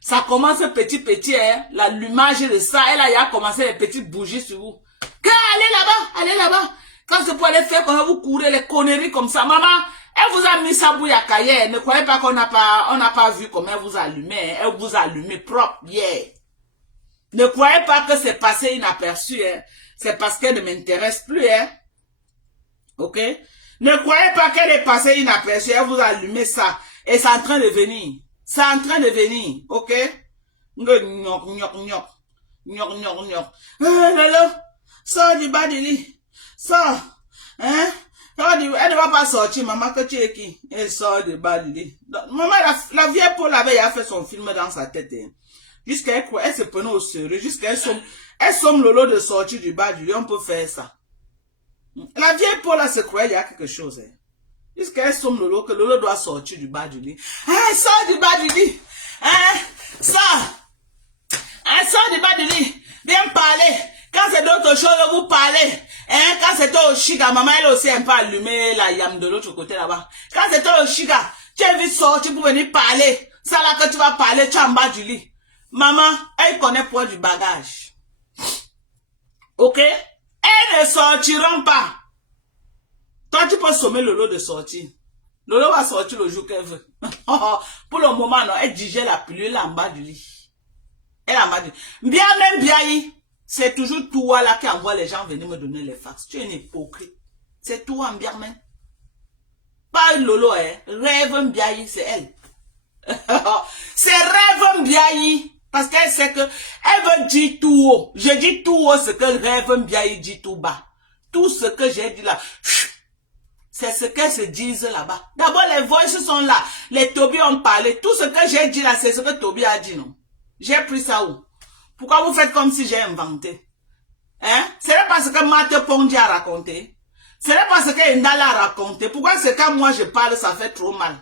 Ça commence petit, hein? L'allumage de ça. Elle a commencé les petites bougies sur vous. Allez là-bas. Quand c'est pour aller faire quand vous courez les conneries comme ça, maman, elle vous a mis sa bouillaka hier. Ne croyez pas qu'on n'a pas vu comment elle vous a allumé. Elle vous a allumé propre hier. Ne croyez pas que c'est passé inaperçu. Hein? C'est parce qu'elle ne m'intéresse plus. Hein? Ok? Ne croyez pas qu'elle est passée inaperçue. Elle vous a allumé ça. Et c'est en train de venir. C'est en train de venir. Ok? Lolo, sors du bas du lit. Sors. Hein? Elle ne va pas sortir, maman, que tu es qui? Elle sort du bas du lit. Maman, la vieille Paul avait fait son film dans sa tête. Hein. Jusqu'à elle se prenait au sérieux. Jusqu'à elle somme Lolo de sortir du bas du lit. On peut faire ça. La vieille Paul se croyait il y a quelque chose. Hein. Jusqu'à elle somme Lolo, que Lolo doit sortir du bas du lit. Hein, sors du bas du lit. Hein, sors. Hein, sors du bas du lit. Viens parler. Quand c'est d'autres choses, vous parlez. Hein, quand c'est au chica, maman, elle aussi un peu allumé la yam de l'autre côté là-bas. Quand c'est au chica, tu es vite sorti pour venir parler. Ça là que tu vas parler, tu es en bas du lit. Maman, elle connaît point du bagage. Ok? Elles ne sortiront pas. Toi, tu peux sommer Lolo de sortir. Lolo va sortir le jour qu'elle veut. Pour le moment, non, elle digère la pilule en bas du lit. Elle est en bas du lit. Bien même Biaï, c'est toujours toi là qui envoie les gens venir me donner les fax. Tu es une hypocrite. C'est toi en bien même. Pas Lolo, hein. Rêve Biaï, c'est elle. C'est Rêve Biaï. Parce qu'elle sait que elle veut dire tout haut. Je dis tout haut ce que Rêve Biaï dit tout bas. Tout ce que j'ai dit là, c'est ce qu'elles se disent là-bas. D'abord, les voices sont là. Les Toby ont parlé. Tout ce que j'ai dit là, c'est ce que Toby a dit, non? J'ai pris ça où? Pourquoi vous faites comme si j'ai inventé? Hein? C'est pas parce que Mate Pondi a raconté. C'est pas parce que Ndala a raconté. Pourquoi c'est quand moi je parle, ça fait trop mal?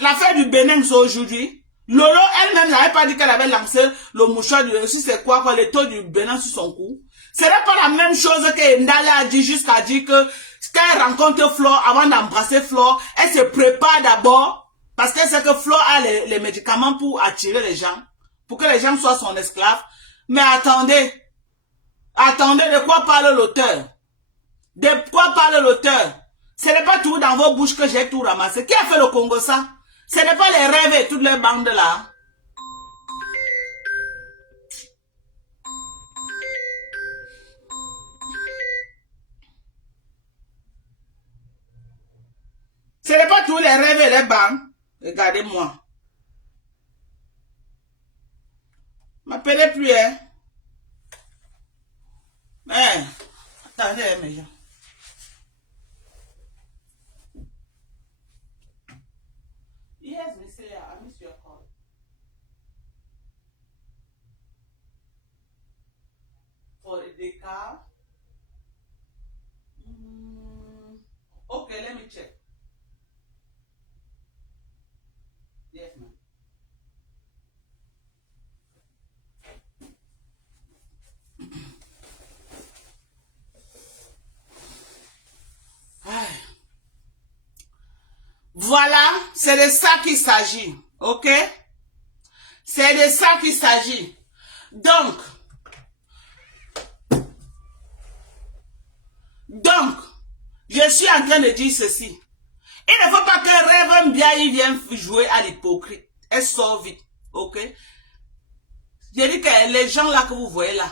L'affaire du Bénin, c'est aujourd'hui. Lolo, elle-même n'avait pas dit qu'elle avait lancé le mouchoir du, si c'est quoi, le taux du Bénin sur son cou. Ce n'est pas la même chose que Ndale a dit jusqu'à dire que quand elle rencontre Flo, avant d'embrasser Flo, elle se prépare d'abord parce qu'elle sait que Flo a les médicaments pour attirer les gens, pour que les gens soient son esclave. Mais attendez, de quoi parle l'auteur? De quoi parle l'auteur? Ce n'est pas tout dans vos bouches que j'ai tout ramassé. Qui a fait le Congo ça? Ce n'est pas les rêves et toutes les bandes là. Ce n'est pas tous les rêves et les bandes. Regardez-moi. M'appelez plus, hein. Mais, attendez, mes gens. Yes, monsieur, I miss your call. For the car. Okay, let me check. Yes, ma'am. Voilà, c'est de ça qu'il s'agit, ok? C'est de ça qu'il s'agit. Donc, je suis en train de dire ceci. Il ne faut pas que Rêve Ndiaye vienne jouer à l'hypocrite. Elle sort vite, ok? Je dis que les gens là que vous voyez là,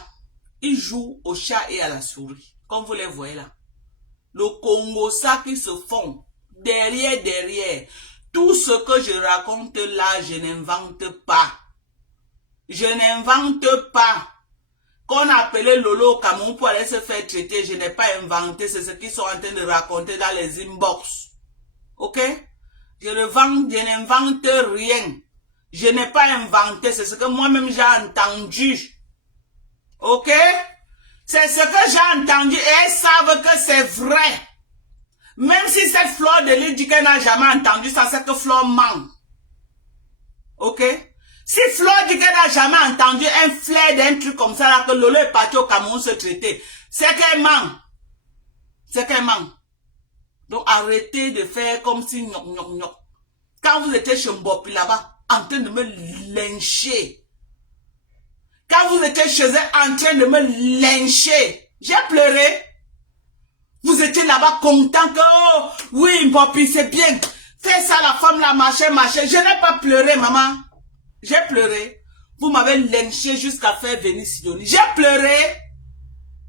ils jouent au chat et à la souris, comme vous les voyez là. Le Congo, ça qui se font, derrière. Tout ce que je raconte là, je n'invente pas. Je n'invente pas. Qu'on appelait Lolo au Cameroun pour aller se faire traiter, je n'ai pas inventé, c'est ce qu'ils sont en train de raconter dans les inbox. Ok? Je n'invente rien. Je n'ai pas inventé, c'est ce que moi-même j'ai entendu. Ok? C'est ce que j'ai entendu et elles savent que c'est vrai. Même si cette Flore de Lille dit qu'elle n'a jamais entendu ça, c'est que Flore ment. Ok? Si Flore dit qu'elle n'a jamais entendu un flair d'un truc comme ça, là, que Lolo est parti au Cameroun se traiter, c'est qu'elle ment. C'est qu'elle ment. Donc arrêtez de faire comme si gnoc. Quand vous étiez chez Mbopi là-bas, en train de me lyncher. Quand vous étiez chez elle en train de me lyncher, j'ai pleuré. Vous étiez là-bas content que, oh, oui, Mbopi, c'est bien. Fais ça, la femme, là, machin. Je n'ai pas pleuré, maman. J'ai pleuré. Vous m'avez lynché jusqu'à faire venir Sidonie. J'ai pleuré.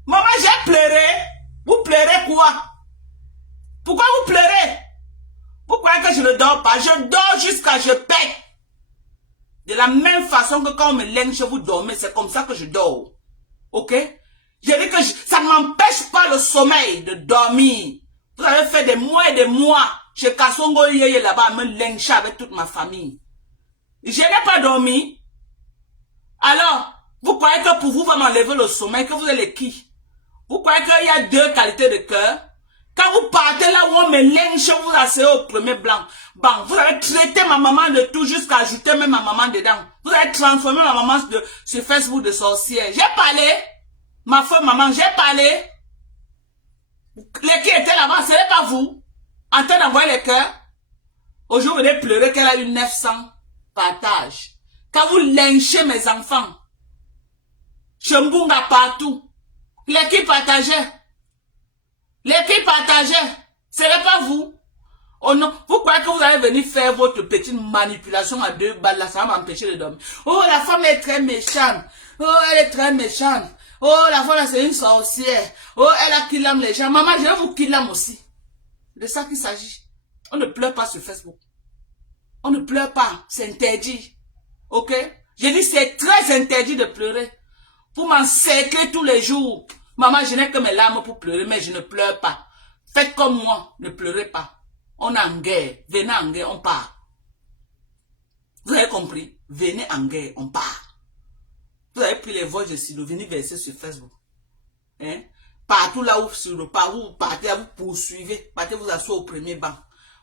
Maman, j'ai pleuré. Vous pleurez quoi? Pourquoi vous pleurez? Vous croyez que je ne dors pas? Je dors jusqu'à je pète. De la même façon que quand on me lynche, vous dormez. C'est comme ça que je dors. Ok? Je dis que ça ne m'empêche pas le sommeil de dormir. Vous avez fait des mois et des mois chez Kassongo Yeye là-bas à me lyncher avec toute ma famille. Je n'ai pas dormi. Alors, vous croyez que pour vous, va m'enlever le sommeil, que vous êtes les qui? Vous croyez qu'il y a deux qualités de cœur? Quand vous partez là où on me lynche, vous asseyez au premier blanc. Bon, vous avez traité ma maman de tout jusqu'à ajouter même ma maman dedans. Vous avez transformé ma maman sur Facebook de sorcière. J'ai parlé. Ma femme, maman, j'ai parlé. Les qui étaient là-bas, ce n'est pas vous. En train d'envoyer les cœurs. Aujourd'hui, vous allez pleurer qu'elle a eu 900 partages. Quand vous lynchez mes enfants, Chembunga partout. Les qui partageaient. Ce n'est pas vous. Oh non, vous croyez que vous allez venir faire votre petite manipulation à 2 balles là, ça va m'empêcher de dormir. Oh, la femme est très méchante. Oh, elle est très méchante. Oh, la femme là, c'est une sorcière. Oh, elle a killé les gens. Maman, je vais vous killer aussi. De ça qu'il s'agit. On ne pleure pas sur Facebook. On ne pleure pas. C'est interdit. Ok? Je dis c'est très interdit de pleurer. Vous m'encerclez tous les jours. Maman, je n'ai que mes larmes pour pleurer, mais je ne pleure pas. Faites comme moi, ne pleurez pas. On est en guerre. Venez en guerre, on part. Vous avez compris? Venez en guerre, on part. Vous avez pris les voix de Sido, venez verser sur Facebook. Hein? Partout là où sur le pas, vous partez, vous poursuivez. Partez vous asseoir au premier banc.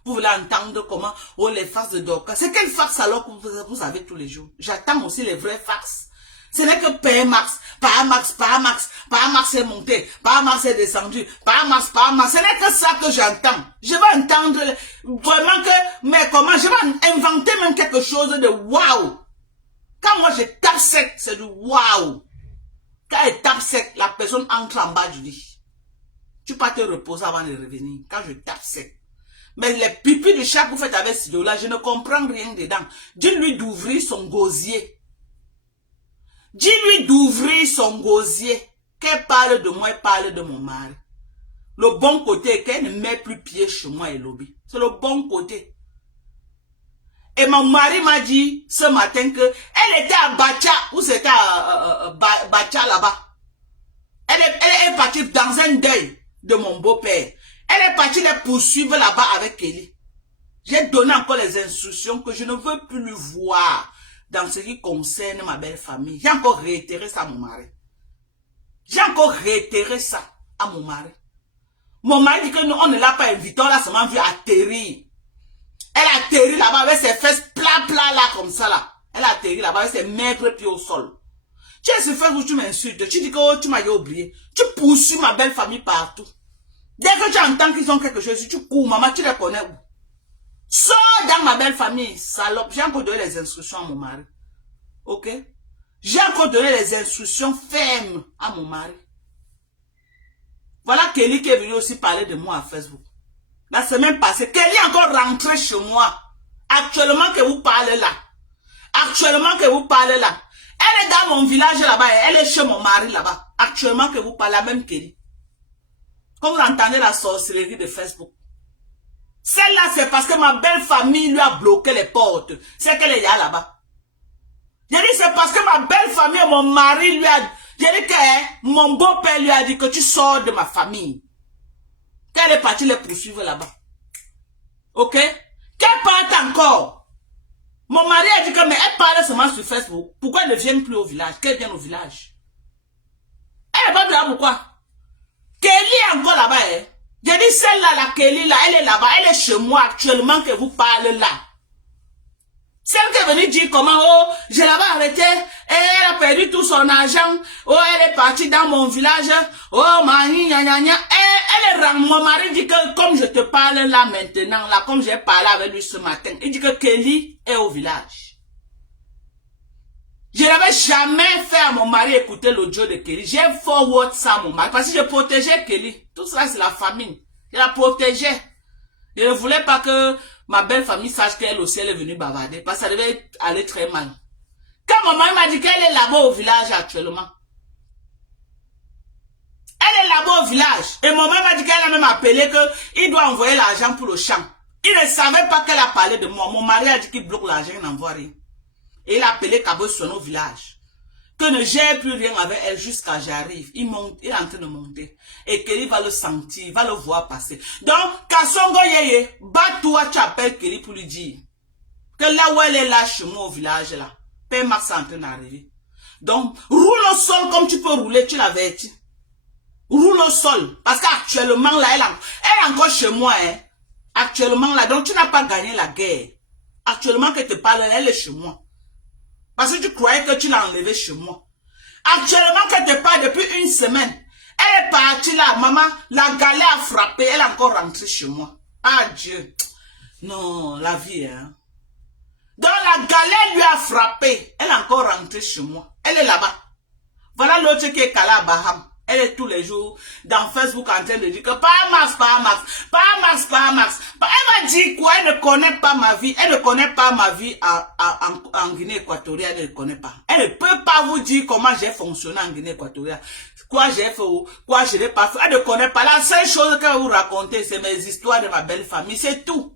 Vous voulez entendre comment, oh, les farces de Dorcas. C'est quelle farce alors que vous avez tous les jours? J'attends aussi les vraies farces. Ce n'est que Père Max est monté, Père Max est descendu, Père Max. Ce n'est que ça que j'entends. Je vais entendre vraiment que, mais comment, je vais inventer même quelque chose de waouh. Quand moi je tape sec, c'est du waouh. Quand elle tape sec, la personne entre en bas du lit. Tu peux te reposer avant de revenir. Quand je tape sec. Mais les pipis de chat que vous faites avec ce là, je ne comprends rien dedans. Dis-lui d'ouvrir son gosier. Dis-lui d'ouvrir son gosier. Qu'elle parle de moi, elle parle de mon mari. Le bon côté est qu'elle ne met plus pied chez moi et lobby. C'est le bon côté. Et mon mari m'a dit ce matin que elle était à Bacha, ou c'était à Bacha là-bas. Elle est partie dans un deuil de mon beau-père. Elle est partie les poursuivre là-bas avec Kelly. J'ai donné encore les instructions que je ne veux plus lui voir dans ce qui concerne ma belle famille. J'ai encore réitéré ça à mon mari. J'ai encore réitéré ça à mon mari. Mon mari dit que nous, on ne l'a pas invité, on l'a seulement vu atterrir. Elle atterrit là-bas avec ses fesses plat là comme ça là. Elle atterrit là-bas avec ses maigres pieds au sol. Tu es sur Facebook, tu m'insultes. Tu dis que oh, tu m'as oublié. Tu poursuis ma belle famille partout. Dès que tu entends qu'ils ont quelque chose, tu cours, maman, tu les connais où? Sors dans ma belle famille, salope. J'ai encore donné les instructions à mon mari. Ok? J'ai encore donné les instructions fermes à mon mari. Voilà Kelly qui est venu aussi parler de moi à Facebook. La semaine passée, Kelly est encore rentré chez moi. Actuellement que vous parlez là. Actuellement que vous parlez là. Elle est dans mon village là-bas. Elle est chez mon mari là-bas. Actuellement que vous parlez, la même Kelly. Comme vous entendez la sorcellerie de Facebook. Celle-là, c'est parce que ma belle famille lui a bloqué les portes. C'est qu'elle est là-bas. J'ai dit, c'est parce que ma belle famille, mon mari lui a... J'ai dit que mon beau-père lui a dit que tu sors de ma famille. Qu'elle est partie les poursuivre là-bas. Ok? Qu'elle parte encore. Mon mari a dit que, mais elle parle seulement sur Facebook. Pourquoi elle ne vient plus au village? Qu'elle vienne au village. Elle n'est pas là pourquoi? Kelly est encore là-bas. Hein? J'ai dit, celle-là, la Kelly, là, elle est là-bas. Elle est chez moi actuellement que vous parlez là. Celle qui est venue dire comment, oh, je l'avais arrêtée, elle a perdu tout son argent, oh, elle est partie dans mon village, oh, gna gna gna. Elle est mon mari dit que, comme je te parle là maintenant, là, comme j'ai parlé avec lui ce matin, il dit que Kelly est au village. Je n'avais jamais fait à mon mari écouter l'audio de Kelly. J'ai forward ça à mon mari, parce que je protégeais Kelly. Tout ça, c'est la famille. Je la protégeais. Je ne voulais pas que ma belle famille sache qu'elle aussi, elle est venue bavarder, parce que ça devait aller très mal. Quand mon mari m'a dit qu'elle est là-bas au village actuellement. Elle est là-bas au village. Et mon mari m'a dit qu'elle a même appelé qu'il doit envoyer l'argent pour le champ. Il ne savait pas qu'elle a parlé de moi. Mon mari a dit qu'il bloque l'argent, il n'envoie rien. Et il a appelé Cabo Sono au village. Que ne gère plus rien avec elle jusqu'à j'arrive. Il monte, il est en train de monter. Et Kelly va le sentir, il va le voir passer. Donc, Kassongo Yeye, bat-toi, tu appelles Kelly pour lui dire que là où elle est là, chez moi au village là, Père Max est en train d'arriver. Donc, roule au sol comme tu peux rouler, tu l'avertis. Roule au sol. Parce qu'actuellement là, elle est encore chez moi. Hein. Actuellement là, donc tu n'as pas gagné la guerre. Actuellement que tu parles, elle est chez moi. Parce que tu croyais que tu l'as enlevé chez moi. Actuellement, que tu parles depuis une semaine. Elle est partie là, maman. La galère a frappé. Elle est encore rentrée chez moi. Ah Dieu. Non, la vie, hein. Donc la galère lui a frappé. Elle est encore rentrée chez moi. Elle est là-bas. Voilà l'autre qui est calée à Baham. Elle est tous les jours dans Facebook en train de dire que pas Max. Elle m'a dit quoi? Elle ne connaît pas ma vie. Elle ne connaît pas ma vie en Guinée équatoriale. Elle ne connaît pas. Elle ne peut pas vous dire comment j'ai fonctionné en Guinée équatoriale. Quoi j'ai fait ou quoi je n'ai pas fait. Elle ne connaît pas. La seule chose qu'elle va vous raconter, c'est mes histoires de ma belle famille. C'est tout.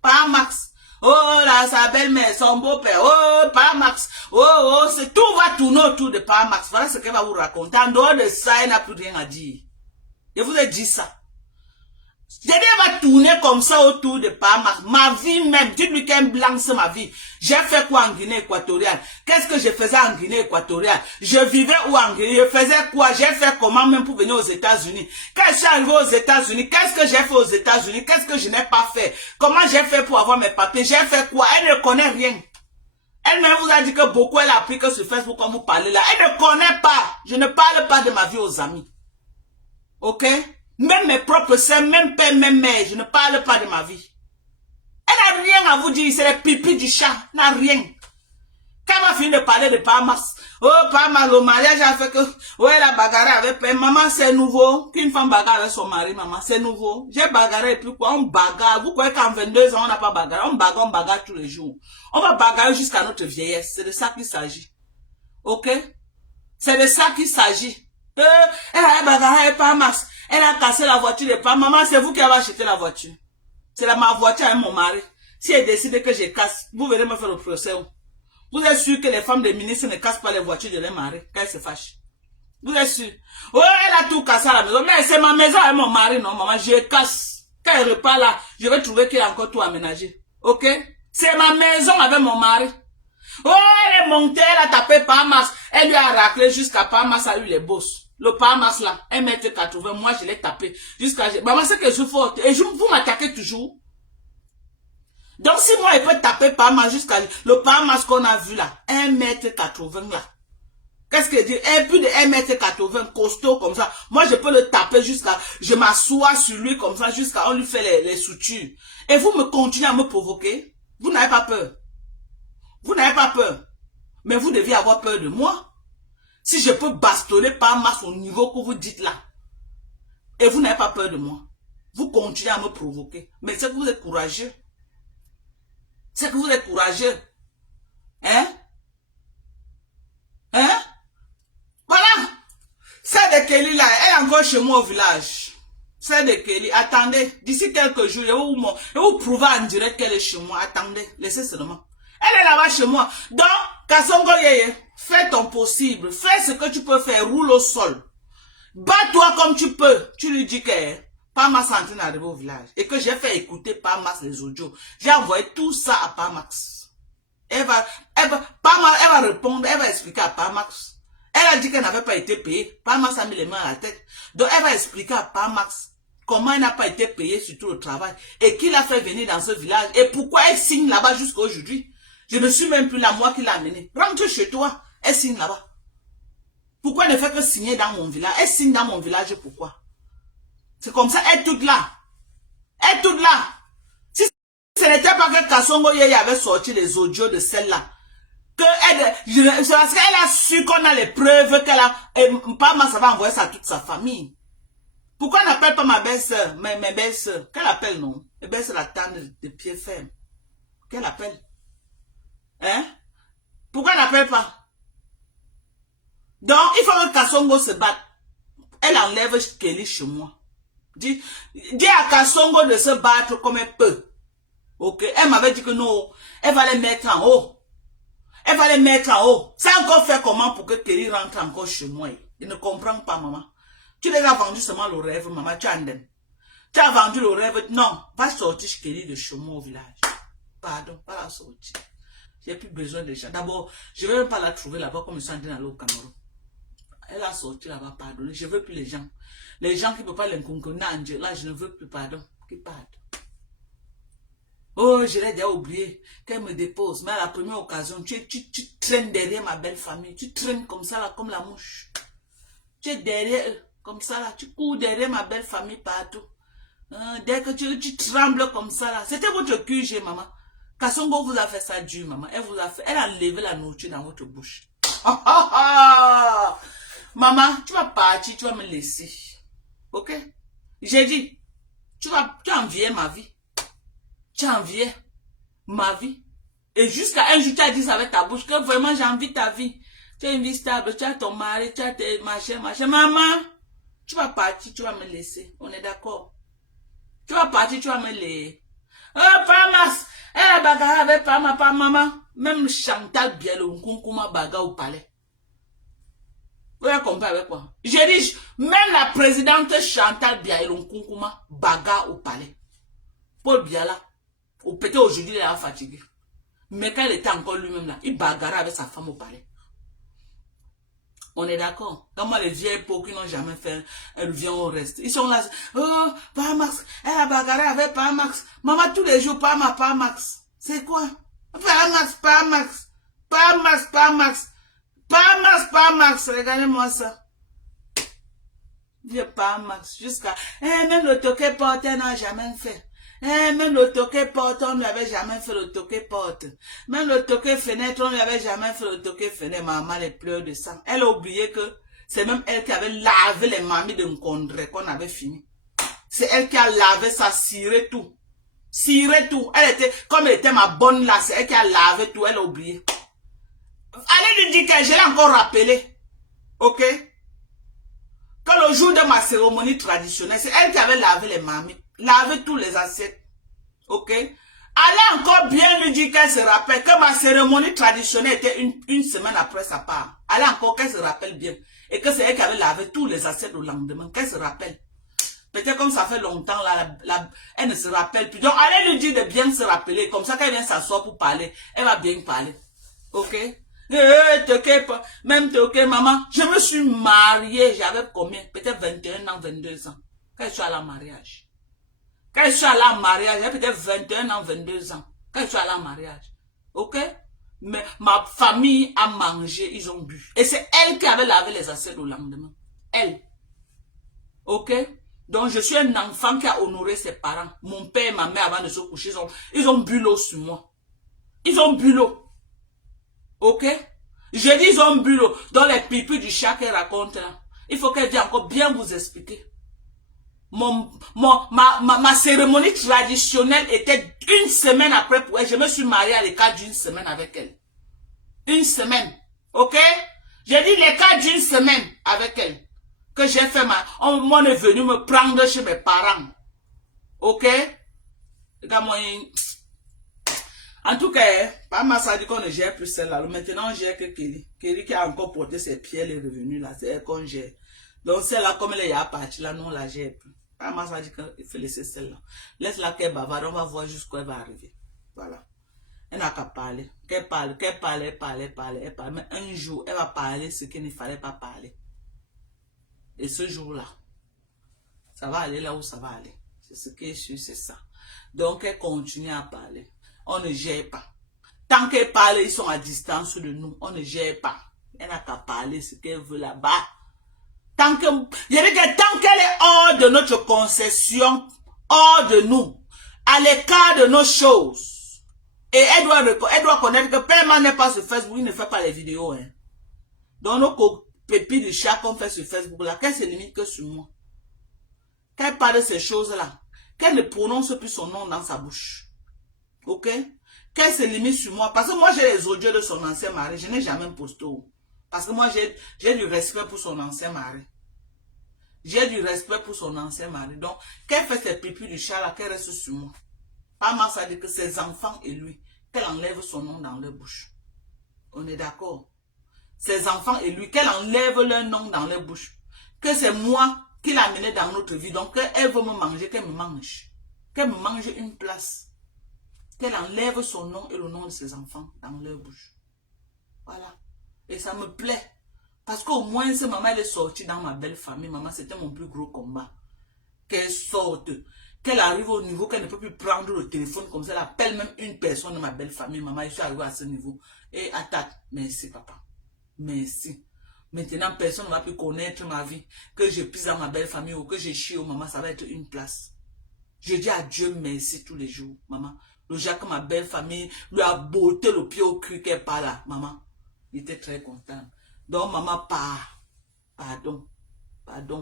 Pas Max. Oh là, sa belle-mère, son beau-père, oh, pas Max, oh, tout va tourner autour de pas Max. Voilà ce qu'elle va vous raconter. En dehors de ça, elle n'a plus rien à dire. Je vous ai dit ça. Dédé va tourner comme ça autour de Pama. Ma vie même, dites-lui qu'un blanc, c'est ma vie. J'ai fait quoi en Guinée équatoriale? Qu'est-ce que je faisais en Guinée équatoriale? Je vivais où en Guinée? Je faisais quoi? J'ai fait comment même pour venir aux États-Unis? Quand je suis arrivé aux États-Unis, qu'est-ce que j'ai fait aux États-Unis? Qu'est-ce que je n'ai pas fait? Comment j'ai fait pour avoir mes papiers? J'ai fait quoi? Elle ne connaît rien. Elle-même vous a dit que beaucoup, elle a appris que sur Facebook, comme vous parlez là. Elle ne connaît pas. Je ne parle pas de ma vie aux amis. Ok? Même mes propres sœurs, même père, même mère, je ne parle pas de ma vie. Elle n'a rien à vous dire, c'est le pipi du chat, elle n'a rien. Quand elle va finir de parler de Pamas, oh Pamas, le mariage a fait que, oh elle a bagarré avec père, maman c'est nouveau, qu'une femme bagarre avec son mari, maman, c'est nouveau. J'ai bagarré et puis quoi, on bagarre, vous croyez qu'en 22 ans on n'a pas bagarré, on bagarre tous les jours. On va bagarrer jusqu'à notre vieillesse, c'est de ça qu'il s'agit. Ok? C'est de ça qu'il s'agit. Elle a bagarré avec Pamas. Elle a cassé la voiture de Pam. Maman, c'est vous qui avez acheté la voiture. C'est ma voiture avec mon mari. Si elle décide que je casse, vous venez me faire le procès. Vous êtes sûr que les femmes des ministres ne cassent pas les voitures de leur mari quand elles se fâchent? Vous êtes sûr? Oh, elle a tout cassé à la maison. Mais c'est ma maison avec mon mari, non, maman. Je casse. Quand elle repart là, je vais trouver qu'il y a encore tout aménagé. Ok? C'est ma maison avec mon mari. Oh, elle est montée, elle a tapé Pamas. Elle lui a raclé jusqu'à Pamas a eu les bosses. Le Pamas là, 1m80, moi je l'ai tapé. Jusqu'à... Maman, c'est que je suis forte. Et vous m'attaquez toujours. Donc si moi je peux taper Pamas jusqu'à... Le Pamas qu'on a vu là, 1m80 là. Qu'est-ce que dit? Un plus de 1m80, costaud comme ça. Moi je peux le taper jusqu'à... Je m'assois sur lui comme ça jusqu'à... On lui fait les sutures. Et vous me continuez à me provoquer. Vous n'avez pas peur. Vous n'avez pas peur. Mais vous deviez avoir peur de moi. Si je peux bastonner Pamas au niveau que vous dites là. Et vous n'avez pas peur de moi. Vous continuez à me provoquer. Mais c'est que vous êtes courageux. C'est que vous êtes courageux. Hein? Hein? Voilà. Celle de Kelly là, elle est encore chez moi au village. Celle de Kelly, attendez. D'ici quelques jours, je vais vous prouver en direct qu'elle est chez moi. Attendez, laissez seulement. Elle est là-bas chez moi. Donc, Kasongo Yeye, fais ton possible. Fais ce que tu peux faire. Roule au sol. Bats-toi comme tu peux. Tu lui dis que Pamas est en train d'arriver au village. Et que j'ai fait écouter Pamas les audios. J'ai envoyé tout ça à Pamas. Pamas, elle va répondre. Elle va expliquer à Pamas. Elle a dit qu'elle n'avait pas été payée. Pamas a mis les mains à la tête. Donc, elle va expliquer à Pamas comment elle n'a pas été payée sur tout le travail. Et qui l'a fait venir dans ce village. Et pourquoi elle signe là-bas jusqu'à aujourd'hui. Je ne suis même plus là, moi qui l'ai amenée. Rentre chez toi, elle signe là-bas. Pourquoi elle ne fait que signer dans mon village? Elle signe dans mon village, pourquoi? C'est comme ça, elle est toute là. Elle est toute là. Si ce n'était pas que Kasongo Yeye avait sorti les audios de celle-là, c'est parce qu'elle a su qu'on a les preuves qu'elle a... Et Pamas va envoyer ça à toute sa famille. Pourquoi elle n'appelle pas ma belle-sœur, mes belles-sœurs? Qu'elle appelle, non? Les belles-sœurs l'attendent de pied ferme. Qu'elle appelle? Hein? Pourquoi elle n'appelle pas? Donc, il faut que Kasongo se batte. Elle enlève Kelly chez moi. Dis à Kasongo de se battre comme elle peut. Ok? Elle m'avait dit que non, elle va les mettre en haut. Elle va les mettre en haut. C'est encore fait comment pour que Kelly rentre encore chez moi? Il ne comprend pas, maman. Tu les as vendu seulement le rêve, maman. Tu as vendu le rêve. Non, va sortir Kelly de chez moi au village. Pardon, pas la sortir. J'ai plus besoin de gens. D'abord, je ne vais même pas la trouver là-bas comme ils sont en train d'aller au Cameroun. Elle a sorti là-bas, pardon. Je ne veux plus les gens. Les gens qui ne peuvent pas l'incongruer, là, je ne veux plus, pardon. Qui partent. Oh, je l'ai déjà oublié. Qu'elle me dépose. Mais à la première occasion, tu traînes derrière ma belle famille. Tu traînes comme ça, là, comme la mouche. Tu es derrière eux, comme ça, là. Tu cours derrière ma belle famille partout. Dès que tu trembles comme ça, là. C'était votre QG, maman. Kasongo vous a fait ça dur, maman. Elle a levé la nourriture dans votre bouche. Maman, tu vas partir, tu vas me laisser. Ok? J'ai dit, tu enviais ma vie. Tu enviais ma vie. Et jusqu'à un jour, tu as dit ça avec ta bouche, que vraiment j'envie ta vie. Tu as une vie stable, tu as ton mari, tu as tes machins. Maman, tu vas partir, tu vas me laisser. On est d'accord? Tu vas partir, tu vas me laisser. Oh, Pamas! Elle a bagarre avec Pamas, pas maman. Même Chantal Bielo, Nkunkuma bagarre au palais. Vous avez compris avec quoi? J'ai dit, même la présidente Chantal Biaïlon Koukouma bagarre au palais. Paul Biala, ou peut-être aujourd'hui, il est fatigué. Mais quand il était encore lui-même là, il bagarrait avec sa femme au palais. On est d'accord. Quand moi, les vieilles peaux qui n'ont jamais fait, elles viennent au reste. Ils sont là, oh, pas Max, elle a bagarré avec pas Max. Maman, tous les jours, pas Max. C'est quoi? Pas Max. Pas Max, regardez-moi ça. Vieux pas Max, jusqu'à, même le toquet porte, elle n'a jamais fait. Même le toquet porte, on ne lui avait jamais fait le toquet porte. Même le toquet fenêtre, on ne lui avait jamais fait le toquet fenêtre. Maman, les pleurs de sang. Elle a oublié que c'est même elle qui avait lavé les mamies de Nkondre qu'on avait fini. C'est elle qui a lavé ça, ciré tout. Ciré tout. Elle était, comme elle était ma bonne là, c'est elle qui a lavé tout, elle a oublié. Allez lui dire que je l'ai encore rappelé. Ok? Quand le jour de ma cérémonie traditionnelle, c'est elle qui avait lavé les mamies. Laver tous les assiettes. Ok? Allez encore bien lui dire qu'elle se rappelle que ma cérémonie traditionnelle était une semaine après sa part. Allez encore qu'elle se rappelle bien. Et que c'est elle qui avait lavé tous les assiettes le lendemain. Qu'elle se rappelle. Peut-être comme ça fait longtemps, là, elle ne se rappelle plus. Donc allez lui dire de bien se rappeler. Comme ça, quand elle vient s'asseoir pour parler, elle va bien parler. Ok? Même maman, je me suis mariée, j'avais combien? Peut-être 21 ans, 22 ans. Quand je suis allée en mariage. Quand je suis allée en mariage, j'avais peut-être 21 ans, 22 ans. Quand je suis allée en mariage. Ok? Mais ma famille a mangé, ils ont bu. Et c'est elle qui avait lavé les assiettes le lendemain. Elle. Ok? Donc je suis un enfant qui a honoré ses parents. Mon père et ma mère avant de se coucher, ils ont bu l'eau sur moi. Ils ont bu l'eau. Ok? Je dis ils ont bu l'eau. Dans les pipis du chat qu'elle raconte là. Il faut qu'elle vienne encore bien vous expliquer. Ma cérémonie traditionnelle était une semaine après pour elle. Je me suis mariée à l'écart d'une semaine avec elle. Une semaine. Ok? J'ai dit l'écart d'une semaine avec elle. Que j'ai fait on est venu me prendre chez mes parents. Ok? En tout cas, pas ma ça dit qu'on ne gère plus celle-là. Maintenant, on gère que Kelly. Kelly qui a encore porté ses pieds, elle est revenue là. C'est elle qu'on gère. Donc celle-là, comme elle est à partir là, nous on la gère plus. Pas ma ça dit qu'il faut laisser celle-là. Laisse-la qu'elle bavarde, on va voir jusqu'où elle va arriver. Voilà. Elle n'a qu'à parler. Qu'elle parle. Elle parle. Mais un jour, elle va parler ce qu'il ne fallait pas parler. Et ce jour-là, ça va aller là où ça va aller. C'est ce qui est sûr, c'est ça. Donc, elle continue à parler. On ne gère pas. Tant qu'elle parle, ils sont à distance de nous. On ne gère pas. Elle n'a qu'à parler ce qu'elle veut là-bas. Tant qu'elle est hors de notre concession, hors de nous, à l'écart de nos choses, et elle doit connaître que Paiement n'est pas sur Facebook, il ne fait pas les vidéos. Hein. Donc nos pépites de chat qu'on fait sur Facebook, là, qu'elle se limite que sur moi. Qu'elle parle de ces choses-là, qu'elle ne prononce plus son nom dans sa bouche. Ok? Qu'elle se limite sur moi. Parce que moi, j'ai les audios de son ancien mari. Je n'ai jamais posté. Parce que moi, j'ai du respect pour son ancien mari. J'ai du respect pour son ancien mari. Donc, qu'elle fait ses pipis du chat là, qu'elle reste sur moi. Pas mal, ça dit que ses enfants et lui, qu'elle enlève son nom dans leur bouche. On est d'accord? Ses enfants et lui, qu'elle enlève leur nom dans leur bouche. Que c'est moi qui l'a amené dans notre vie. Donc, elle veut me manger, qu'elle me mange. Qu'elle me mange une place. Qu'elle enlève son nom et le nom de ses enfants dans leur bouche. Voilà. Et ça me plaît. Parce qu'au moins, si maman elle est sortie dans ma belle famille, maman, c'était mon plus gros combat. Qu'elle sorte. Qu'elle arrive au niveau qu'elle ne peut plus prendre le téléphone comme ça. Elle appelle même une personne de ma belle famille. Maman, je suis arrivée à ce niveau. Et attaque. Merci, papa. Merci. Maintenant, personne ne va plus connaître ma vie. Que je pisse dans ma belle famille ou que je chie au maman, ça va être une place. Je dis à Dieu merci tous les jours, maman. Le jour que ma belle famille lui a botté le pied au cul qu'elle parle là, maman. Il était très content. Donc, maman, pardon,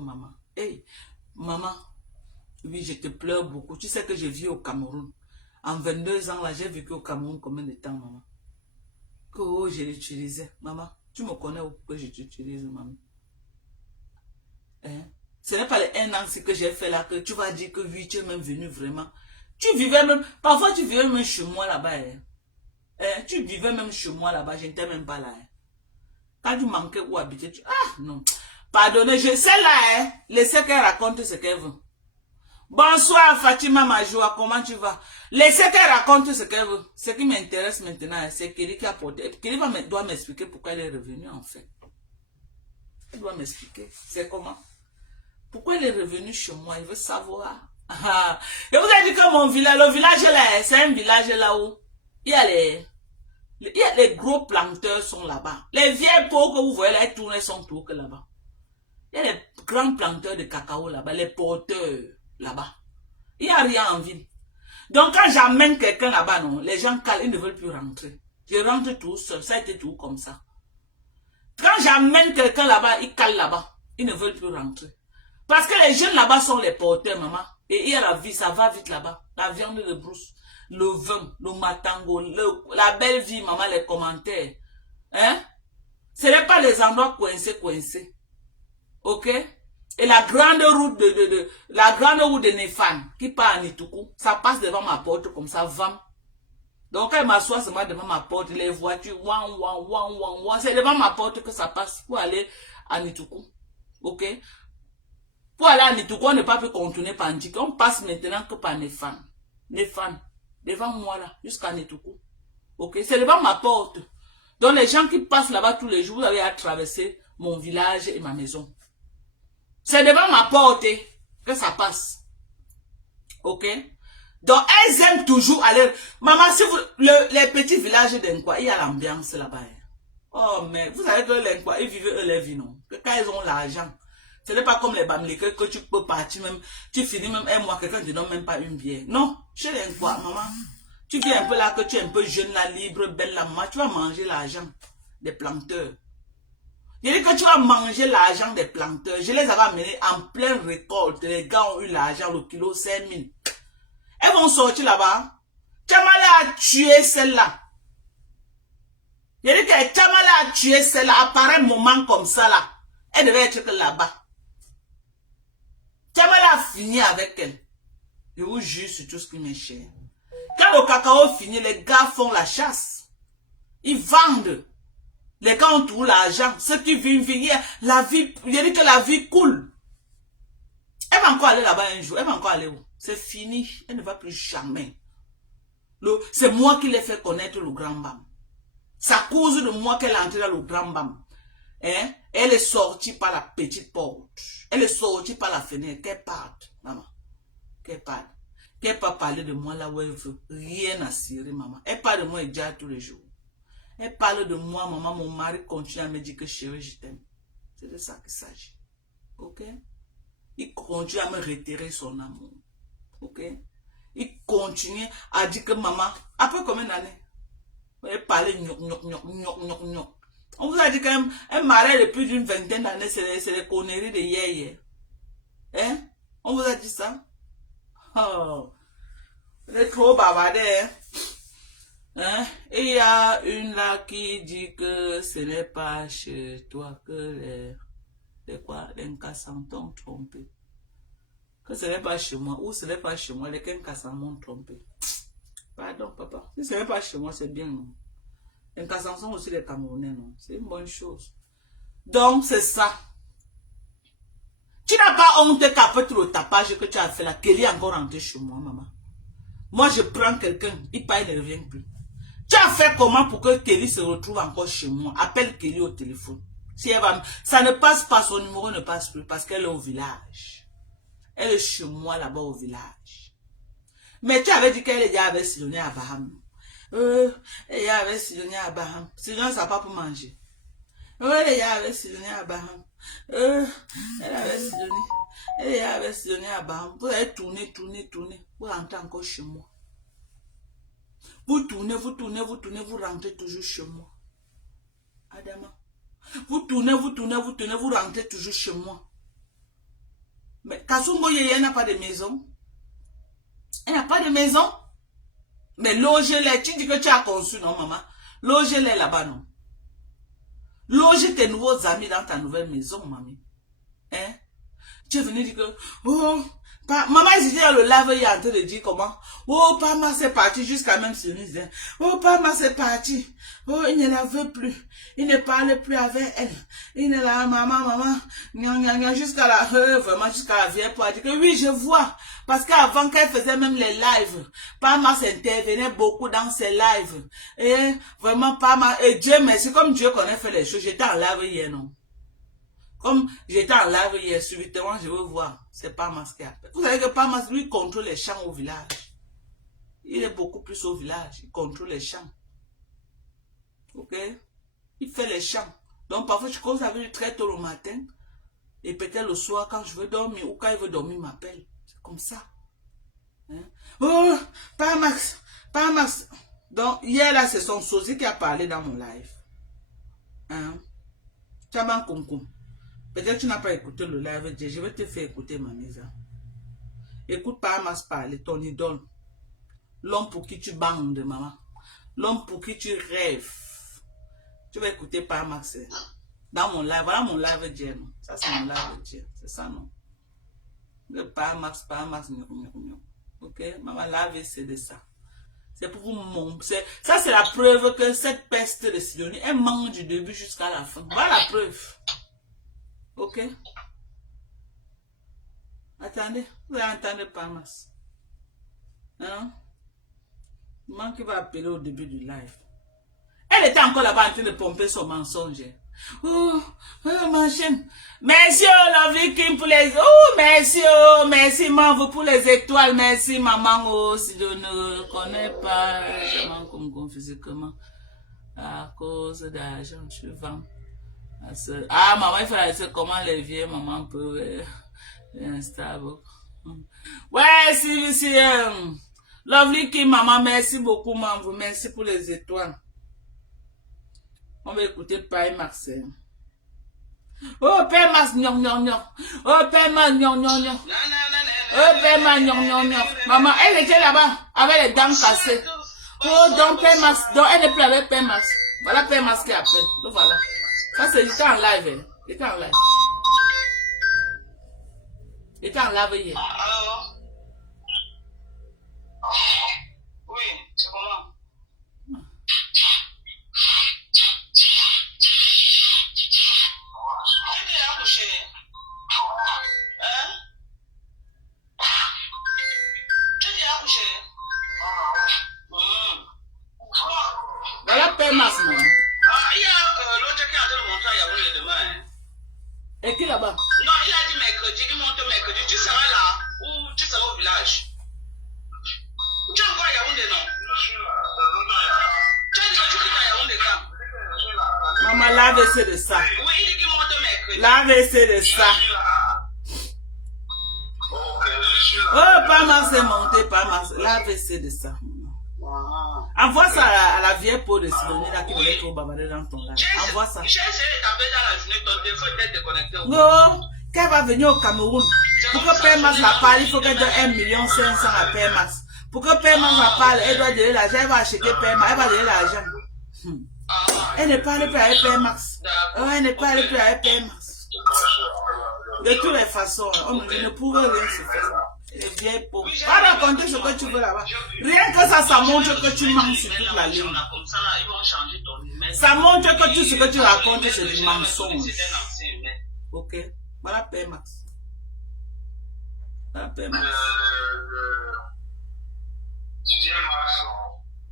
maman. Hey, maman, oui, je te pleure beaucoup. Tu sais que je vis au Cameroun. En 22 ans, là, j'ai vécu au Cameroun combien de temps, maman? Que je l'utilisais, maman. Tu me connais ou que je t'utilise, maman? Hein? Ce n'est pas les 1 an que j'ai fait là que tu vas dire que oui, tu es même venu vraiment. Tu vivais même, parfois tu vivais même chez moi là-bas. Hein? Tu vivais même chez moi là-bas, je n'étais même pas là. Hein? Quand tu manquais où habiter, tu... Ah, non. Pardonnez, je sais là, hein. Laissez qu'elle raconte ce qu'elle veut. Bonsoir Fatima Majoua, comment tu vas? Laissez qu'elle raconte ce qu'elle veut. Ce qui m'intéresse maintenant, c'est Kelly qui a porté. Kelly doit m'expliquer pourquoi elle est revenue en fait. Elle doit m'expliquer. C'est comment? Pourquoi elle est revenue chez moi? Il veut savoir. Je vous ai dit que mon village, le village là, c'est un village là où il y a les gros planteurs sont là-bas. Les vieilles peaux que vous voyez là, elles tournent, elles sont tout que là-bas. Il y a les grands planteurs de cacao là-bas, les porteurs là-bas. Il n'y a rien en ville. Donc quand j'amène quelqu'un là-bas, non, les gens calent, ils ne veulent plus rentrer. Je rentre tout seul, ça a été tout comme ça. Quand j'amène quelqu'un là-bas, ils calent là-bas, ils ne veulent plus rentrer. Parce que les jeunes là-bas sont les porteurs, maman. Et il y a la vie, ça va vite là-bas. La viande de brousse, le vin, le matango, la belle vie, maman, les commentaires. Hein? Ce n'est pas les endroits coincés. Ok? Et la grande route de Nefan, qui part à Nitoukou, ça passe devant ma porte comme ça, vam. Donc quand elle m'assoit seulement devant ma porte, les voitures, c'est devant ma porte que ça passe pour aller à Nitoukou. Ok? Pour aller à Nitoukou, on ne peut pas contourner par Ndjik. On passe maintenant que par Nefan. Nefan. Devant moi là, jusqu'à Nitoukou. Ok? C'est devant ma porte. Donc les gens qui passent là-bas tous les jours, vous avez à traverser mon village et ma maison. C'est devant ma porte que ça passe. Ok? Donc elles aiment toujours aller. Maman, si vous... les petits villages d'Enkwa, il y a l'ambiance là-bas. Oh, mais vous savez que les Nkwa, ils vivent eux les vies, non? Que quand ils ont l'argent, ce n'est pas comme les Bamileke que tu peux partir même, tu finis même un mois, quelqu'un ne te donne même pas une bière. Non, chez les Nkwa, maman, tu viens un peu là, que tu es un peu jeune là, libre, belle là, maman, tu vas manger l'argent des planteurs. Je dis que tu vas manger l'argent des planteurs. Je les avais amenés en pleine récolte. Les gars ont eu l'argent, le kilo 5 000. Elles vont sortir là-bas. Tchamala a tué celle-là. Je dis que Tchamala a tué celle-là. À pareil moment comme ça là. Elle devait être là-bas. Tchamala a fini avec elle. Je vous jure sur tout ce qui m'est cher. Quand le cacao finit, les gars font la chasse. Ils vendent. Les gars ont tout l'argent. Ceux qui vivent, la vie, je dis que la vie coule. Elle va encore aller là-bas un jour. Elle va encore aller où? C'est fini. Elle ne va plus jamais. C'est moi qui l'ai fait connaître le Grand Bam. C'est à cause de moi qu'elle est entrée dans le Grand Bam. Hein? Elle est sortie par la petite porte. Elle est sortie par la fenêtre. Qu'elle parte, maman. Qu'elle parte. Qu'elle pas parler de moi là où elle veut. Rien à cirer, maman. Elle parle de moi déjà tous les jours. Elle parle de moi, maman, mon mari continue à me dire que chérie, je t'aime. C'est de ça qu'il s'agit. Ok? Il continue à me retirer son amour. Ok? Il continue à dire que maman, après combien d'années? Elle parlait gnoc. On vous a dit qu'un mari depuis d'une vingtaine d'années, c'est les conneries de hier. Hein? On vous a dit ça? Oh, vous êtes trop bavardé, hein? Hein? Et il y a une là qui dit que ce n'est pas chez toi que les Nkassans t'ont trompé. Que ce n'est pas chez moi, ou ce n'est pas chez moi, les Nkassans m'ont trompé. Pardon, papa. Si ce n'est pas chez moi, c'est bien, non? Les Nkassans sont aussi les Camerounais, non? C'est une bonne chose. Donc, c'est ça. Tu n'as pas honte qu'après tout le tapage que tu as fait là, Kelly est encore rentré chez moi, maman. Moi, je prends quelqu'un, il part, il ne revient plus. Tu as fait comment pour que Kelly se retrouve encore chez moi? Appelle Kelly au téléphone. Si elle va, ça ne passe pas, son numéro ne passe plus parce qu'elle est au village. Elle est chez moi là-bas au village. Mais tu avais dit qu'elle est déjà avec Sidonie Abraham. Elle est déjà avec Sidonie Abraham. Sidonie, ça n'a pas pour manger. Elle est déjà avec Sidonie Abraham. Elle est avec Sidonie. Elle est avec Sidonie Abraham. Vous allez tourner. Vous rentrez encore chez moi. Vous tournez, vous rentrez toujours chez moi. Adama. Vous tournez, vous rentrez toujours chez moi. Mais Kasumbo Yeye n'a pas de maison. Elle n'a pas de maison. Mais logez-les. Tu dis que tu as conçu, non, maman? Logez-les là-bas, non? Loge tes nouveaux amis dans ta nouvelle maison, mamie. Hein? Tu es venu dire que, oh, Maman, j'étais dans le live, il est en train de dire comment. Oh, Pama, c'est parti, jusqu'à même sur nous. Oh, Pama, c'est parti. Oh, il ne la veut plus. Il ne parle plus avec elle. Il ne la, maman, jusqu'à la, vraiment, jusqu'à la vieille pour dire que oui, je vois. Parce qu'avant qu'elle faisait même les lives, Pama s'intervenait beaucoup dans ses lives. Et vraiment, Pama, et Dieu merci, comme Dieu connaît fait les choses, j'étais en live hier, non? Comme j'étais en live hier, subitement, je veux voir. C'est Pamas qui appelle. Vous savez que Pamas, lui, contrôle les champs au village. Il est beaucoup plus au village. Il contrôle les champs. Ok? Il fait les champs. Donc, parfois, je commence avec lui très tôt le matin. Et peut-être le soir, quand je veux dormir, ou quand il veut dormir, il m'appelle. C'est comme ça. Hein? Oh, Pamas. Donc, hier, là, c'est son sosie qui a parlé dans mon live. Hein? Chaban Kumkum. Peut-être que tu n'as pas écouté le live, je vais te faire écouter ma mise. Écoute Pamas parler, ton idole. L'homme pour qui tu bandes, maman. L'homme pour qui tu rêves. Tu vas écouter Pamas. Dans mon live, voilà mon live Dieu. Ça c'est mon live Dieu. C'est ça non? Le Pamas, ok? Maman, live c'est de ça. C'est pour vous montrer. Ça c'est la preuve que cette peste de Sidonie, elle mange du début jusqu'à la fin. Voilà la preuve. Ok. Attendez, vous allez entendre Pamas. Hein? Maman qui va appeler au début du live. Elle était encore là-bas en train de pomper son mensonge. Oh, ma chaîne. Merci, Lovely Kim pour les... Oh, merci, maman, pour les étoiles. Merci, maman, oh, si je ne connais pas, comment comme physiquement. À cause d'argent, je vends. Ah, maman, il faut dire comment les vieilles mamans peuvent instable. Ouais, si, Lovely Kim, maman, merci beaucoup, maman, merci pour les étoiles. On va écouter Père Marcel. Oh, Père Mas, non. Oh, Père Mas, non. Oh, Père Mas, non. Maman, elle était là-bas, avec les dents cassées. Oh, donc Père Mas, donc elle est plus avec Père Mas. Voilà Père Mas qui appelle. Donc voilà. Ça, c'est, j'étais en live. J'étais en live. J'étais en live hier. Alors? Oui, c'est comment? Tu t'es accouché? Hein? Tu t'es accouché? Voilà Père Mas, non? Ah, il y a l'autre qui a de le montrer à Yaoundé demain. Hein? Et qui là-bas? Non, il a dit mercredi, il monte mercredi. Tu seras là ou tu seras au village? Tu es encore à Yaoundé, non? Tu as dit que tu quittes à Yaoundé quand? Maman, l'AVC de ça. Oui, il dit qu'il monte mercredi. L'AVC de ça. Oh, Pamas c'est monté, Pamas. L'AVC de ça. Envoie ça à la vieille peau de Sidonie là qui voulait trop bavarder dans ton live. Envoie ça. J'ai essayé de t'appeler dans la journée, ton téléphone était déconnecté. Non, qu'elle va venir au Cameroun. Pour que Père Mas la parle, il faut qu'elle donne 1 500 000 à Père Mas. Pour que Père Mas la parle, elle doit donner l'argent, elle va acheter Père Mas, elle va donner l'argent. Elle ne parle plus avec Père Mas. Elle ne parle plus avec Père Mas. De toutes les façons, on ne pouvait rien se faire. Les vieilles pauvres. Va raconter ce que tu veux là-bas. Rien que ça montre que tu mens sur toute la ligne. Ça montre que tout ce que tu racontes, c'est du mensonge. Ok. Voilà Père Max. Voilà Père Max.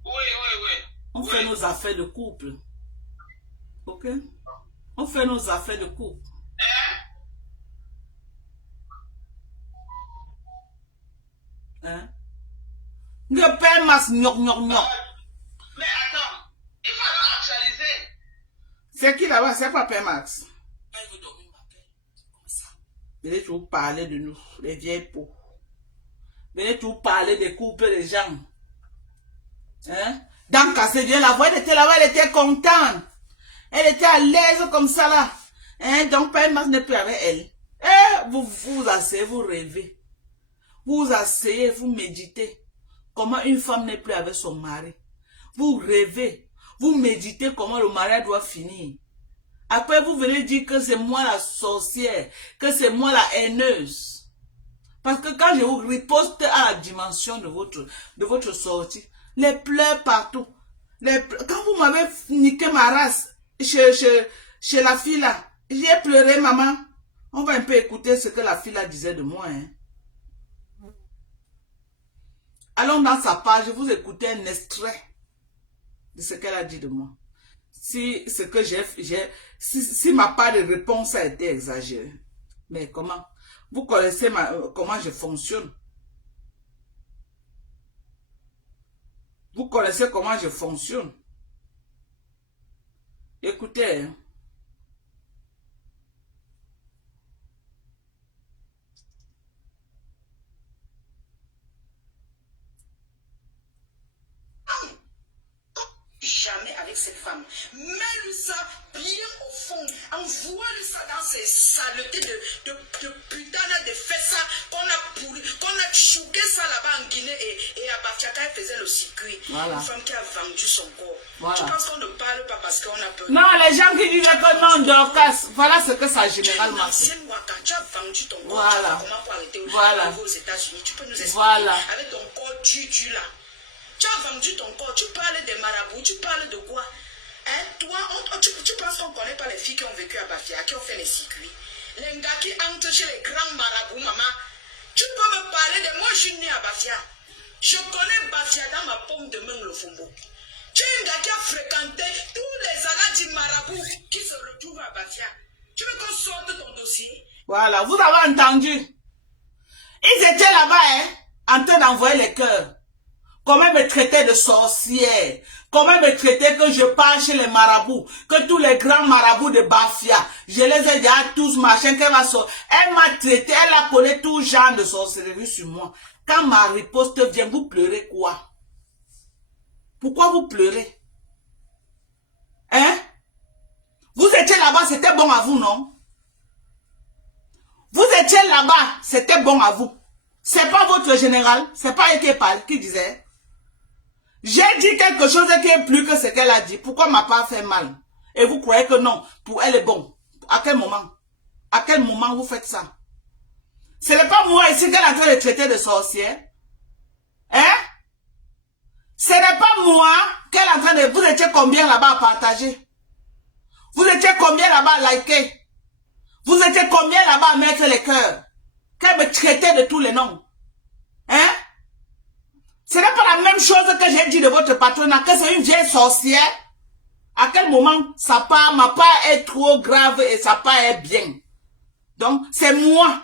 Oui. On fait nos affaires de couple. Ok? On fait nos affaires de couple. Hein? Le Père Mas, gnoc. Mais attends, il faut actualiser. C'est qui là-bas? C'est pas Père Max. Venez toujours parler de nous, les vieilles peaux. Venez toujours parler des couples des gens. Hein? Dans Cassé, viens la voir, elle était là-bas, elle était contente. Elle était à l'aise comme ça là. Hein? Donc Père Max n'est plus avec elle. Vous vous asseyez, vous rêvez. Vous asseyez, vous méditez. Comment une femme n'est plus avec son mari. Vous rêvez. Vous méditez comment le mariage doit finir. Après, vous venez dire que c'est moi la sorcière. Que c'est moi la haineuse. Parce que quand je vous riposte à la dimension de votre sortie, les pleurs partout. Quand vous m'avez niqué ma race chez la fille là, j'ai pleuré, maman. On va un peu écouter ce que la fille là disait de moi. Hein. Allons dans sa page, vous écoutez un extrait de ce qu'elle a dit de moi. Si ce que si ma part de réponse a été exagérée. Mais comment? Vous connaissez comment je fonctionne. Vous connaissez comment je fonctionne. Écoutez. Hein. Jamais avec cette femme. Mets-lui ça bien au fond. Envoie-lui ça dans ces saletés de putain de fait ça qu'on a pourri, qu'on a chouqué ça là-bas en Guinée et à Bafia elle faisait le circuit. Voilà. Une femme qui a vendu son corps. Voilà. Tu penses qu'on ne parle pas parce qu'on a peur? Non, les gens qui disent que non, Dorcas, voilà ce que ça a généralement fait. Tu as vendu ton corps. Voilà. Comment pour arrêter Voilà. aux États-Unis? Tu peux nous expliquer? Voilà. Avec ton corps tu là. Tu as vendu ton corps, tu parles des marabouts, tu parles de quoi? Hein? Toi, tu penses qu'on ne connaît pas les filles qui ont vécu à Bafia, qui ont fait les circuits? Les gars qui entrent chez les grands marabouts, maman. Tu peux me parler de moi, je suis née à Bafia. Je connais Bafia dans ma paume de main, le fombo. Tu es un gars qui a fréquenté tous les aladis marabouts qui se retrouvent à Bafia. Tu veux qu'on sorte ton dossier? Voilà, vous avez entendu. Ils étaient là-bas, hein, en train d'envoyer les cœurs. Comment me traiter de sorcière? Comment me traiter que je pars chez les marabouts? Que tous les grands marabouts de Bafia, je les ai déjà tous machin qu'elle va sortir. Elle m'a traité, elle a collé tout genre de sorcellerie sur moi. Quand ma riposte vient, vous pleurez quoi? Pourquoi vous pleurez? Hein? Vous étiez là-bas, c'était bon à vous, non? Vous étiez là-bas, c'était bon à vous. C'est pas votre général, c'est pas elle qui disait. J'ai dit quelque chose qui est plus que ce qu'elle a dit. Pourquoi m'a pas fait mal? Et vous croyez que non, pour elle est bon. À quel moment? À quel moment vous faites ça? Ce n'est pas moi ici qu'elle est en train de traiter de sorcière. Hein? Ce n'est pas moi qu'elle est en train de... Vous étiez combien là-bas à partager? Vous étiez combien là-bas à liker? Vous étiez combien là-bas à mettre les cœurs? Qu'elle me traitait de tous les noms? Hein? Ce n'est pas la même chose que j'ai dit de votre patronat, que c'est une vieille sorcière. À quel moment ma part est trop grave et sa part est bien? Donc, c'est moi,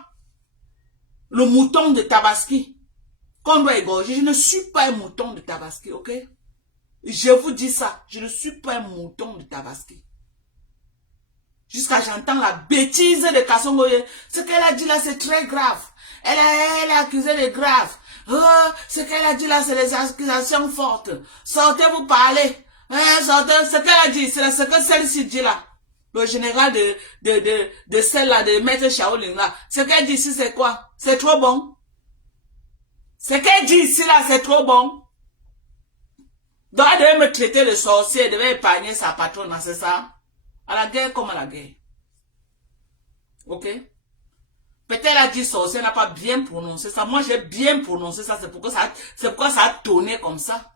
le mouton de Tabaski, qu'on doit égorger. Je ne suis pas un mouton de Tabaski, ok? Je vous dis ça, je ne suis pas un mouton de Tabaski. Jusqu'à j'entends la bêtise de Kassongoye. Ce qu'elle a dit là, c'est très grave. Elle a accusé de grave. Oh, ce qu'elle a dit là, c'est des accusations fortes. Sortez, vous parlez. Sortez, ce qu'elle a dit, c'est ce que celle-ci dit là. Le général de celle-là, de Maître Shaolin là. Ce qu'elle dit ici, c'est quoi? C'est trop bon. Ce qu'elle dit ici là, c'est trop bon. Donc, elle devait me traiter de sorcier, elle devait épargner sa patronne, c'est ça? À la guerre comme à la guerre. Ok? Peut-être elle a dit sorcier, elle n'a pas bien prononcé ça. Moi, j'ai bien prononcé ça. C'est pourquoi ça a tourné comme ça.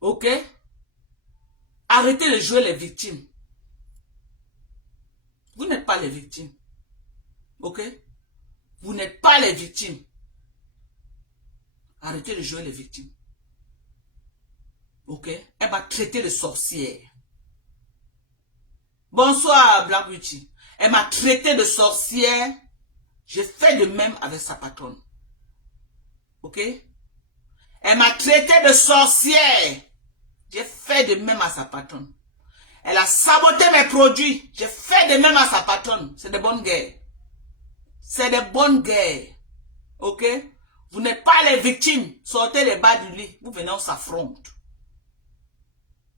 Ok? Arrêtez de jouer les victimes. Vous n'êtes pas les victimes. Ok? Vous n'êtes pas les victimes. Arrêtez de jouer les victimes. Ok? Elle m'a traité de sorcière. Bonsoir, Black Beauty. Elle m'a traité de sorcière. J'ai fait de même avec sa patronne. Ok? Elle m'a traité de sorcière. J'ai fait de même à sa patronne. Elle a saboté mes produits. J'ai fait de même à sa patronne. C'est de bonnes guerres. C'est de bonnes guerres. Ok? Vous n'êtes pas les victimes. Sortez les bas du lit. Vous venez, on s'affronte.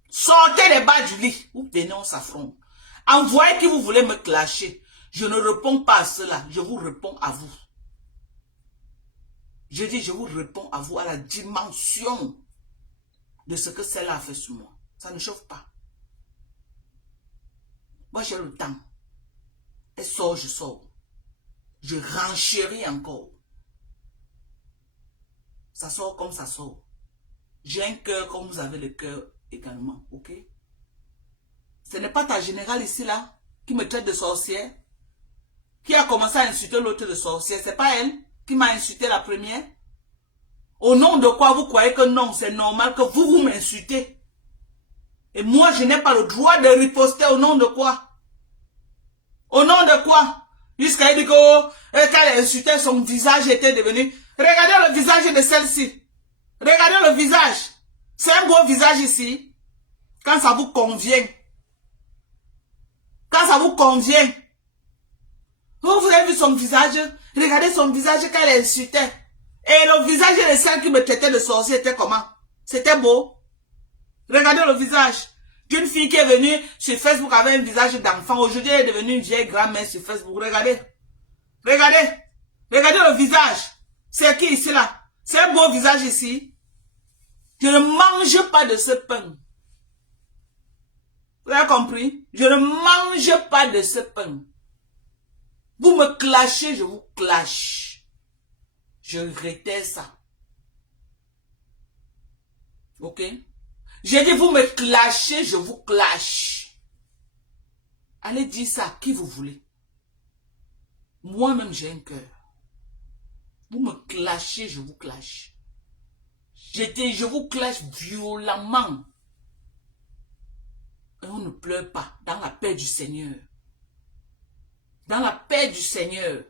Sortez les bas du lit. Vous venez, on s'affronte. Envoyez qui vous voulez me clasher. Je ne réponds pas à cela. Je vous réponds à vous. Je dis, je vous réponds à vous, à la dimension de ce que celle-là a fait sur moi. Ça ne chauffe pas. Moi, j'ai le temps. Elle sort, je sors. je renchéris encore. Ça sort comme ça sort. J'ai un cœur comme vous avez le cœur également, ok? Ce n'est pas ta générale ici, là, qui me traite de sorcière, qui a commencé à insulter l'autre de sorcière. C'est pas elle qui m'a insulté la première. Au nom de quoi vous croyez que non, c'est normal que vous m'insultez? Et moi, je n'ai pas le droit de riposter au nom de quoi? Au nom de quoi? Jusqu'à dire que quand elle insultait, son visage était devenu... Regardez le visage de celle-ci. Regardez le visage. C'est un beau visage ici. Quand ça vous convient. Quand ça vous convient. Vous avez vu son visage? Regardez son visage quand elle insultait. Et le visage de celle qui me traitait de sorcier était comment? C'était beau. Regardez le visage d'une fille qui est venue sur Facebook avec un visage d'enfant. Aujourd'hui, elle est devenue une vieille grand-mère sur Facebook. Regardez. Regardez. Regardez le visage. C'est qui ici là? C'est un beau visage ici. Je ne mange pas de ce pain. Vous avez compris? Je ne mange pas de ce pain. Vous me clashez, je vous clash. Je regrettais ça. Ok? J'ai dit, vous me clashez, je vous clash. Allez dire ça à qui vous voulez. Moi-même, j'ai un cœur. Vous me clashez, je vous clash. Je vous clash violemment. Et on ne pleure pas dans la paix du Seigneur. Dans la paix du Seigneur.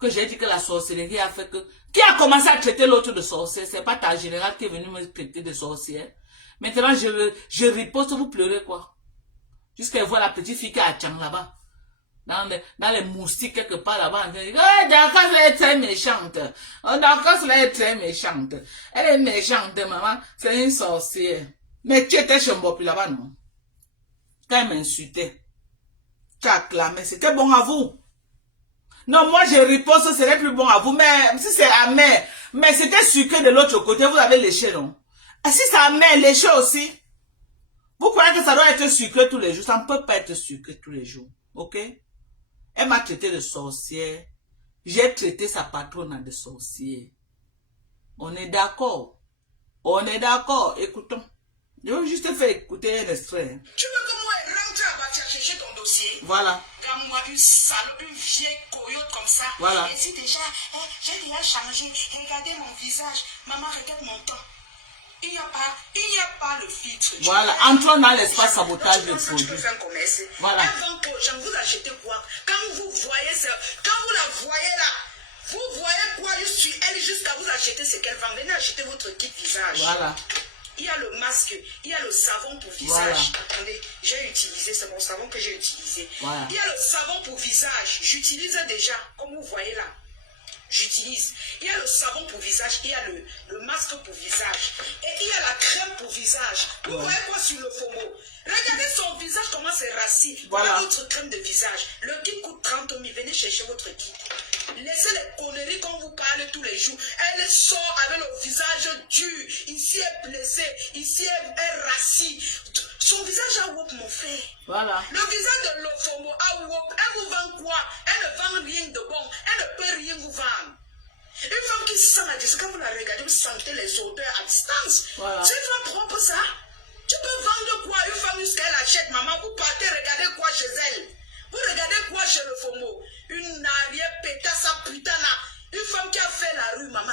Que j'ai dit que la sorcellerie a fait que... Qui a commencé à traiter l'autre de sorcière? C'est pas ta générale qui est venue me traiter de sorcière. Maintenant, je riposte, vous pleurez quoi? Jusqu'à voir la petite fille qui a Tchang là-bas. Dans les moustiques quelque part là-bas. Oh, d'accord, elle est très méchante. Oh, d'accord, elle est très méchante. Elle est méchante, maman. C'est une sorcière. Mais tu étais chez Mbopi là-bas, non? Quand elle m'insultait, tu as acclamé. C'était bon à vous. Non, moi je riposte, ce serait plus bon à vous. Mais si c'est amer, mais c'était sucré de l'autre côté, vous avez léché, non? Et si c'est amer, léché aussi. Vous croyez que ça doit être sucré tous les jours? Ça ne peut pas être sucré tous les jours. Ok? Elle m'a traité de sorcière. J'ai traité sa patronne de sorcière. On est d'accord. On est d'accord. Écoutons. Je vais juste faire écouter un extrait. Tu veux que moi rentre à Bafia chercher ton dossier? Voilà. Comme moi, une salope, une vieille coyote comme ça. Voilà. Et si déjà, j'ai déjà changé. Regardez mon visage. Maman, regarde mon temps. Il n'y a pas le filtre. Voilà, entrons dans l'espace sabotage de produits. Voilà. Avant que j'en vous achetez quoi? Quand vous voyez ça, quand vous la voyez là, vous voyez quoi? Je suis elle jusqu'à vous acheter ce qu'elle vend. Venez acheter votre kit visage. Voilà. Il y a le masque, il y a le savon pour visage. Voilà. Attendez, j'ai utilisé, c'est mon savon que j'ai utilisé. Voilà. Il y a le savon pour visage. J'utilise déjà, comme vous voyez là. J'utilise. Il y a le savon pour visage, il y a le masque pour visage. Et il y a la crème pour visage. Vous voyez quoi sur le FOMO? Regardez son visage, comment c'est rassis. Voilà votre crème de visage. Le kit coûte 30 000. Venez chercher votre kit. Laissez les conneries quand vous parlez tous les jours. Elle sort avec le visage dur. Ici elle est blessée. Ici elle est rassis. Son visage a wop, mon frère. Voilà. Le visage de l'Ofomo a wop. Elle vous vend quoi? Elle ne vend rien de bon. Elle ne peut rien vous vendre. Une femme qui sent la distance, quand vous la regardez, vous sentez les odeurs à distance. Voilà. C'est une femme propre, ça. Tu peux vendre quoi? Une femme jusqu'à elle achète, maman. Vous partez, regardez quoi chez elle? Vous regardez quoi chez le FOMO? Une arrière pétasse, sa putain là. Une femme qui a fait la rue, maman.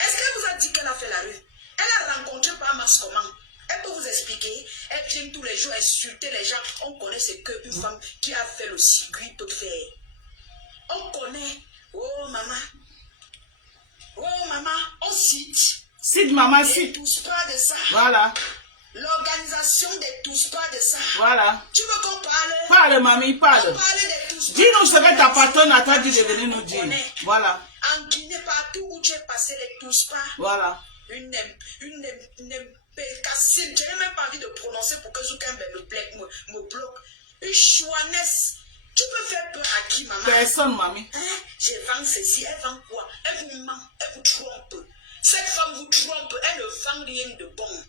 Est-ce qu'elle vous a dit qu'elle a fait la rue? Elle a rencontré par masse comment? Elle peut vous expliquer. Elle vient tous les jours insulter les gens. On connaît ce qu'une femme qui a fait le circuit peut faire. On connaît. Oh maman. Oh maman, on cite. Cite maman, cite. Ne touche pas de ça. Voilà. L'organisation ne touche pas de ça. Voilà. Tu veux qu'on parle? Parle, mamie, parle. On parle de touche pas. Dis-nous ce que ta patronne a dit de venir nous dire. Voilà. En Guinée, partout où tu es passé, ne touche pas. Voilà. Une Cassine, je n'ai même pas envie de prononcer pour que Zouken me bloque. Une chouanesse. Tu peux faire peur à qui, maman? Personne, mamie. Hein? Je vends ceci, elle vend quoi? Elle vous ment, elle vous trompe. Cette femme vous trompe, elle ne vend rien de bon.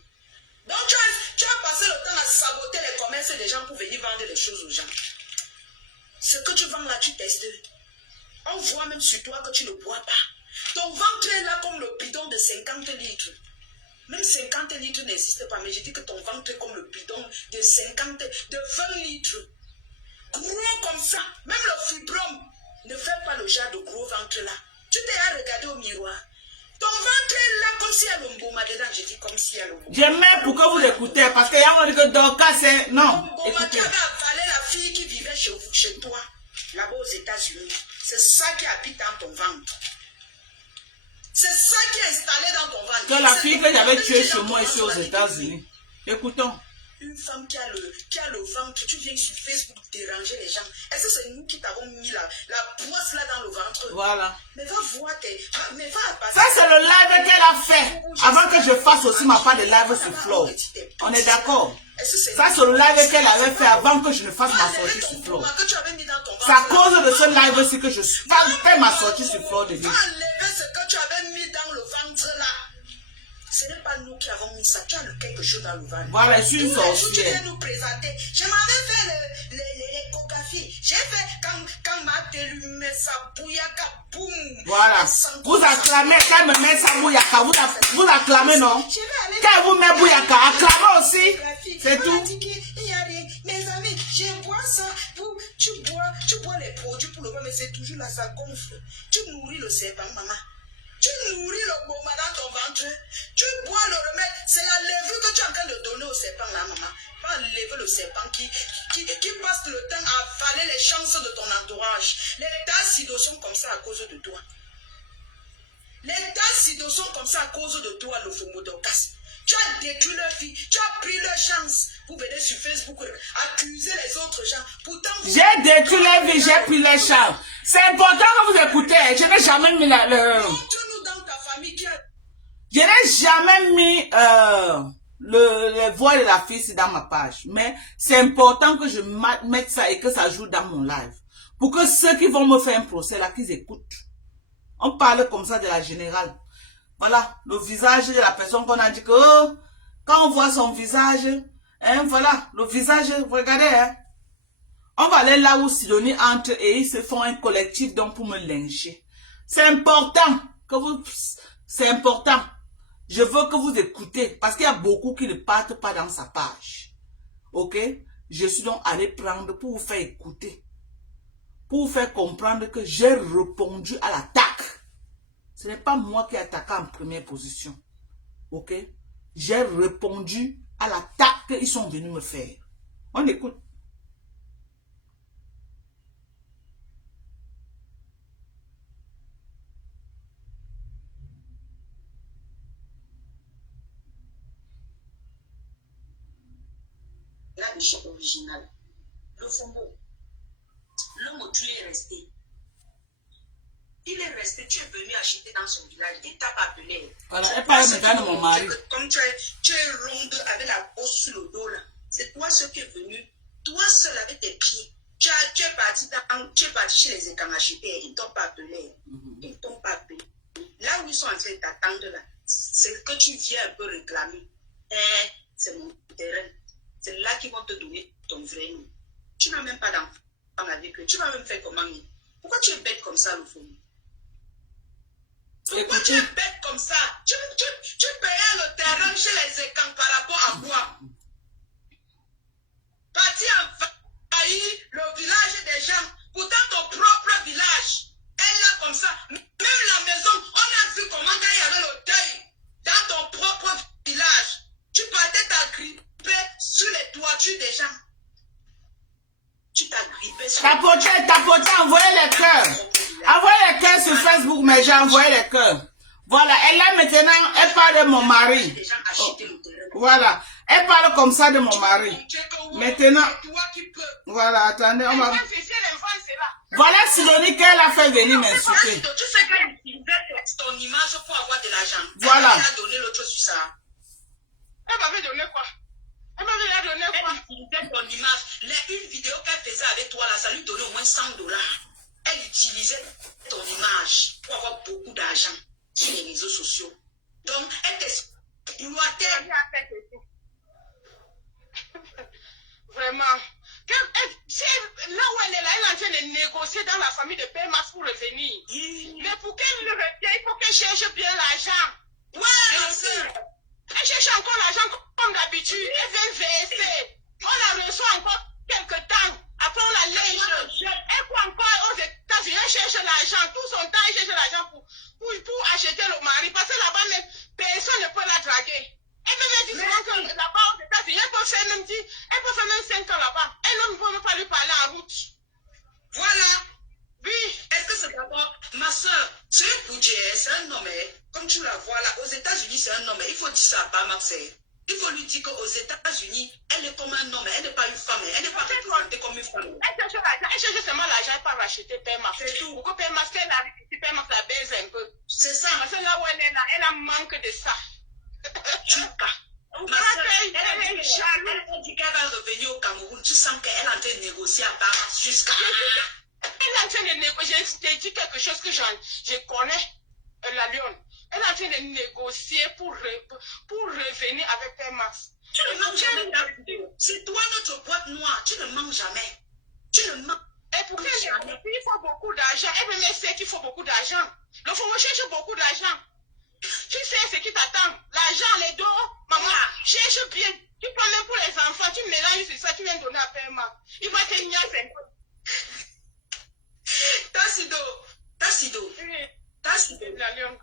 Donc tu as passé le temps à saboter les commerces des gens pour venir vendre les choses aux gens. Ce que tu vends là, tu testes. On voit même sur toi que tu ne bois pas. Ton ventre est là comme le bidon de 50 litres. Même 50 litres n'existe pas, mais je dis que ton ventre est comme le bidon de 20 litres. Gros comme ça. Même le fibrome ne fait pas le genre de gros ventre là. Tu t'es à regarder au miroir. Ton ventre est là comme s'il y a le mboma dedans. Je dis comme s'il y a le mboma. J'aimais pour que vous écoutez, parce qu'il y a un dit que Dorcas c'est... Non, Mboma qui avait avalé la fille qui vivait chez toi, là-bas aux États-Unis. C'est ça qui habite dans ton ventre. C'est ça qui est installé dans ton ventre. Que la fille que j'avais tuée chez moi ici aux États-Unis. Écoutons. Une femme qui a le ventre, tu viens sur Facebook déranger les gens. Est-ce que c'est nous qui t'avons mis la poisse là dans le ventre? Voilà. Mais va voir mais va passer. Ça, c'est le live qu'elle a fait. Avant que je fasse aussi ma part de live sur Flow. On est d'accord? Ça, c'est le live qu'elle avait fait avant que je ne fasse ma sortie sur Flow. C'est à cause de ce live-ci que je fais ma sortie sur Flow de vie. Va enlever ce que tu avais mis dans le ventre là. Ce n'est pas nous qui avons mis ça. Tu as quelque chose dans le ventre. Voilà, je suis une Tu viens sorcière. nous présenter. Je m'avais fait l'échographie. J'ai fait quand ma télé sa bouyaka, boum. Voilà. Vous acclamez, quand elle me met sa bouyaka, vous acclamez, non? Quand elle vous met bouyaka, acclamez aussi. C'est tout. Mes amis, je bois ça. Tu bois les produits pour le vin, mais c'est toujours là, ça gonfle. Tu nourris le serpent, maman. Tu nourris le boma dans ton ventre. Tu bois le remède. C'est la levure que tu es en train de donner au serpent là, maman. Va lever le serpent qui passe le temps à avaler les chances de ton entourage. Les tacidos sont comme ça à cause de toi. Les tacidos sont comme ça à cause de toi, le Fomodocas. Tu as détruit leur vie. Tu as pris leur chance. Vous venez sur Facebook accuser les autres gens. Pourtant, j'ai détruit leur vie, j'ai pris les chances. C'est important que vous écoutez. Je n'ai jamais mis montre-nous dans ta famille qui a... Je n'ai jamais mis les voix de la fille dans ma page. Mais c'est important que je mette ça et que ça joue dans mon live. Pour que ceux qui vont me faire un procès là, qu'ils écoutent. On parle comme ça de la générale. Voilà, le visage de la personne qu'on a dit que quand on voit son visage, hein, voilà, le visage, regardez, hein. On va aller là où Sidonie entre et ils se font un collectif donc pour me lyncher. C'est important que vous... C'est important. Je veux que vous écoutez parce qu'il y a beaucoup qui ne partent pas dans sa page. Ok? Je suis donc allé prendre pour vous faire écouter. Pour vous faire comprendre que j'ai répondu à l'attaque. Ce n'est pas moi qui ai attaqué en première position. Ok? J'ai répondu à l'attaque qu'ils sont venus me faire. On écoute. La bichette originale. Le fombo. L'homme tu est resté. Il est resté, tu es venu acheter dans son village, il t'a pas appelé. Voilà, elle parle maintenant de mon mari. Comme tu es ronde avec la bosse sur le dos là, c'est toi seul qui est venu, toi seul avec tes pieds. Tu es parti chez les écangachipés, ils ne t'ont pas appelé. Ils ne t'ont pas appelé. Là où ils sont en train de t'attendre là, c'est que tu viens un peu réclamer. C'est mon terrain. C'est là qu'ils vont te donner ton vrai nom. Tu n'as même pas d'enfant avec eux. Tu vas même faire comment? Pourquoi tu es bête comme ça, le fond? Pourquoi tu es bête comme ça? Tu payais le terrain chez les écans par rapport à quoi? Parti envahir le village des gens, pourtant ton propre village est là comme ça. Même la maison, on a vu comment il y avait le deuil dans ton propre village. Tu partais t'agripper sur les toitures des gens. Tu t'agrippais sur Tapotez, envoyez les cœurs. Envoyez les cœurs sur Facebook, mais j'ai envoyé les cœurs. Voilà, elle là maintenant, elle parle de mon mari. Oh, voilà, elle parle comme ça de mon mari. Maintenant, voilà, attendez, on va... Voilà Sidonie qu'elle a fait venir m'insulter. Tu sais qu'elle utilisait ton image pour avoir de l'argent. Voilà. Elle a donné l'autre sur ça. Elle m'avait donné quoi? Elle m'avait donné quoi? Elle utilisait ton image. Une vidéo qu'elle faisait avec toi, là, ça lui donnait au moins $100. Elle utilisait ton image pour avoir beaucoup d'argent sur les réseaux sociaux. Donc, elle t'exploitait. Vraiment, Là où elle est là, elle est en train de négocier dans la famille de Père Max pour revenir. Mais pour qu'elle le revienne, il faut qu'elle cherche bien l'argent. Ouais, ma soeur. Elle cherche encore l'argent comme d'habitude. Elle veut verser. On la reçoit encore quelques temps. Après, on la lèche. Elle croit encore aux États-Unis. Elle cherche l'argent. Tout son temps, elle cherche l'argent pour acheter le mari. Parce que là-bas, même, personne ne peut la draguer. Elle peut même dire souvent que là-bas, aux États-Unis, elle peut faire même 5 ans là-bas. Elle ne peut même pas lui parler en route. Voilà. Oui. Est-ce que c'est d'abord, ma soeur, ce Boudjé, c'est un homme, comme tu la vois là, aux États-Unis, c'est un homme. Il faut dire ça à Max. Il faut lui dire qu'aux États-Unis, elle est comme un homme, elle n'est pas une femme, elle n'est pas représentée comme une femme. Elle cherche l'argent, elle cherche seulement l'argent pour racheter Père Max. C'est tout. Pour que Père Max, elle arrive ici, Père Max la baise un peu. C'est ça. Parce que là où elle est là, elle a manque de ça. Ma soeur, elle a dit qu'elle va revenir au Cameroun. Tu sens qu'elle est en train de négocier à part jusqu'à... Elle est en train de négocier. Je t'ai dit quelque chose que je connais, la Lyon. Elle est en train de négocier pour revenir avec Père Max. Tu ne manges jamais. C'est toi notre boîte noire. Tu ne manges jamais. Tu ne manges. Et pour qu'elle jamais. Il faut beaucoup d'argent. Elle me sait qu'il faut beaucoup d'argent. Le faut chercher beaucoup d'argent. Tu sais ce qui t'attend. L'argent, les dos, maman, cherche bien. Tu prends même pour les enfants, tu mélanges sur ça, tu viens donner à Père Max. Il va te niaiser un peu. Tassido. La Lyon.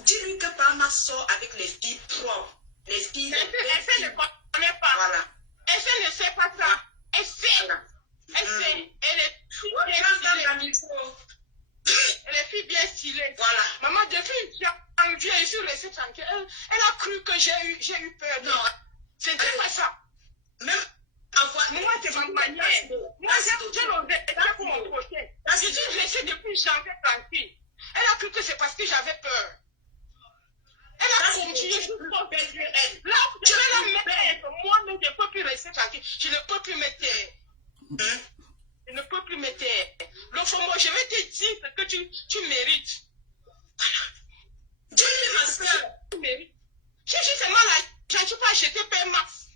Dis-lui que Pamax sort avec les filles propres. Les filles. Elle ne connaît pas. Voilà. Elle ne sait pas ça. Elle sait. Elle sait. Elle est fille bien stylée. Voilà. Maman, depuis janvier, je suis restée tranquille. Elle a cru que j'ai eu peur. Non. C'était pas ça. Même moi, c'est ma manière. Moi, j'ai l'osé pour mon prochain. Je suis restée depuis janvier tranquille. Elle a cru que c'est parce que j'avais peur. Elle a continué jusqu'au 21. Là, je vais la mettre. Moi, je ne peux plus rester tranquille. Je ne peux plus me taire. Je ne peux plus me taire. Le fond, moi, je vais te dire ce que tu mérites. Dis-lui, ma soeur. Tu mérites. Cherche seulement l'argent. Tu peux acheter Père Max.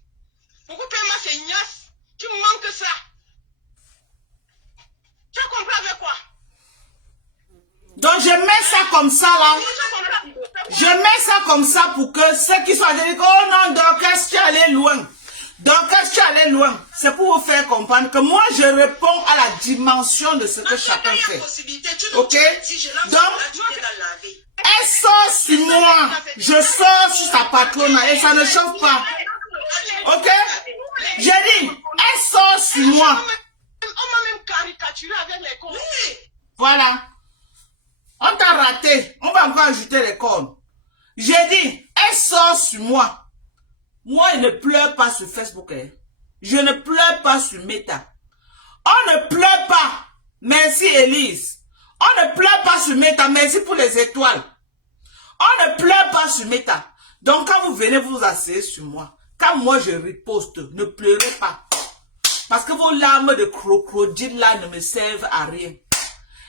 Pourquoi Père Max est ignace? Tu manques ça. Tu as compris avec quoi? Donc je mets ça comme ça là. Je mets ça comme ça pour que ceux qui sont à dire oh non, Dorcas, tu es allé loin. Dorcas, tu es allé loin. C'est pour vous faire comprendre que moi je réponds à la dimension de ce que chacun fait. Ok? Donc, elle sort sur moi. Je sors sur sa patronne et ça ne chauffe pas. Ok? J'ai dit, elle sort sur moi. On m'a même caricaturé avec les cornes. Voilà. On t'a raté. On va encore ajouter les cornes. J'ai dit, elle sort sur moi. Moi, je ne pleure pas sur Facebook. Hein. Je ne pleure pas sur Meta. On ne pleure pas. Merci, Elise. On ne pleure pas sur Meta. Merci pour les étoiles. On ne pleure pas sur Meta. Donc, quand vous venez vous asseoir sur moi, quand moi je riposte, ne pleurez pas. Parce que vos larmes de crocodile là ne me servent à rien.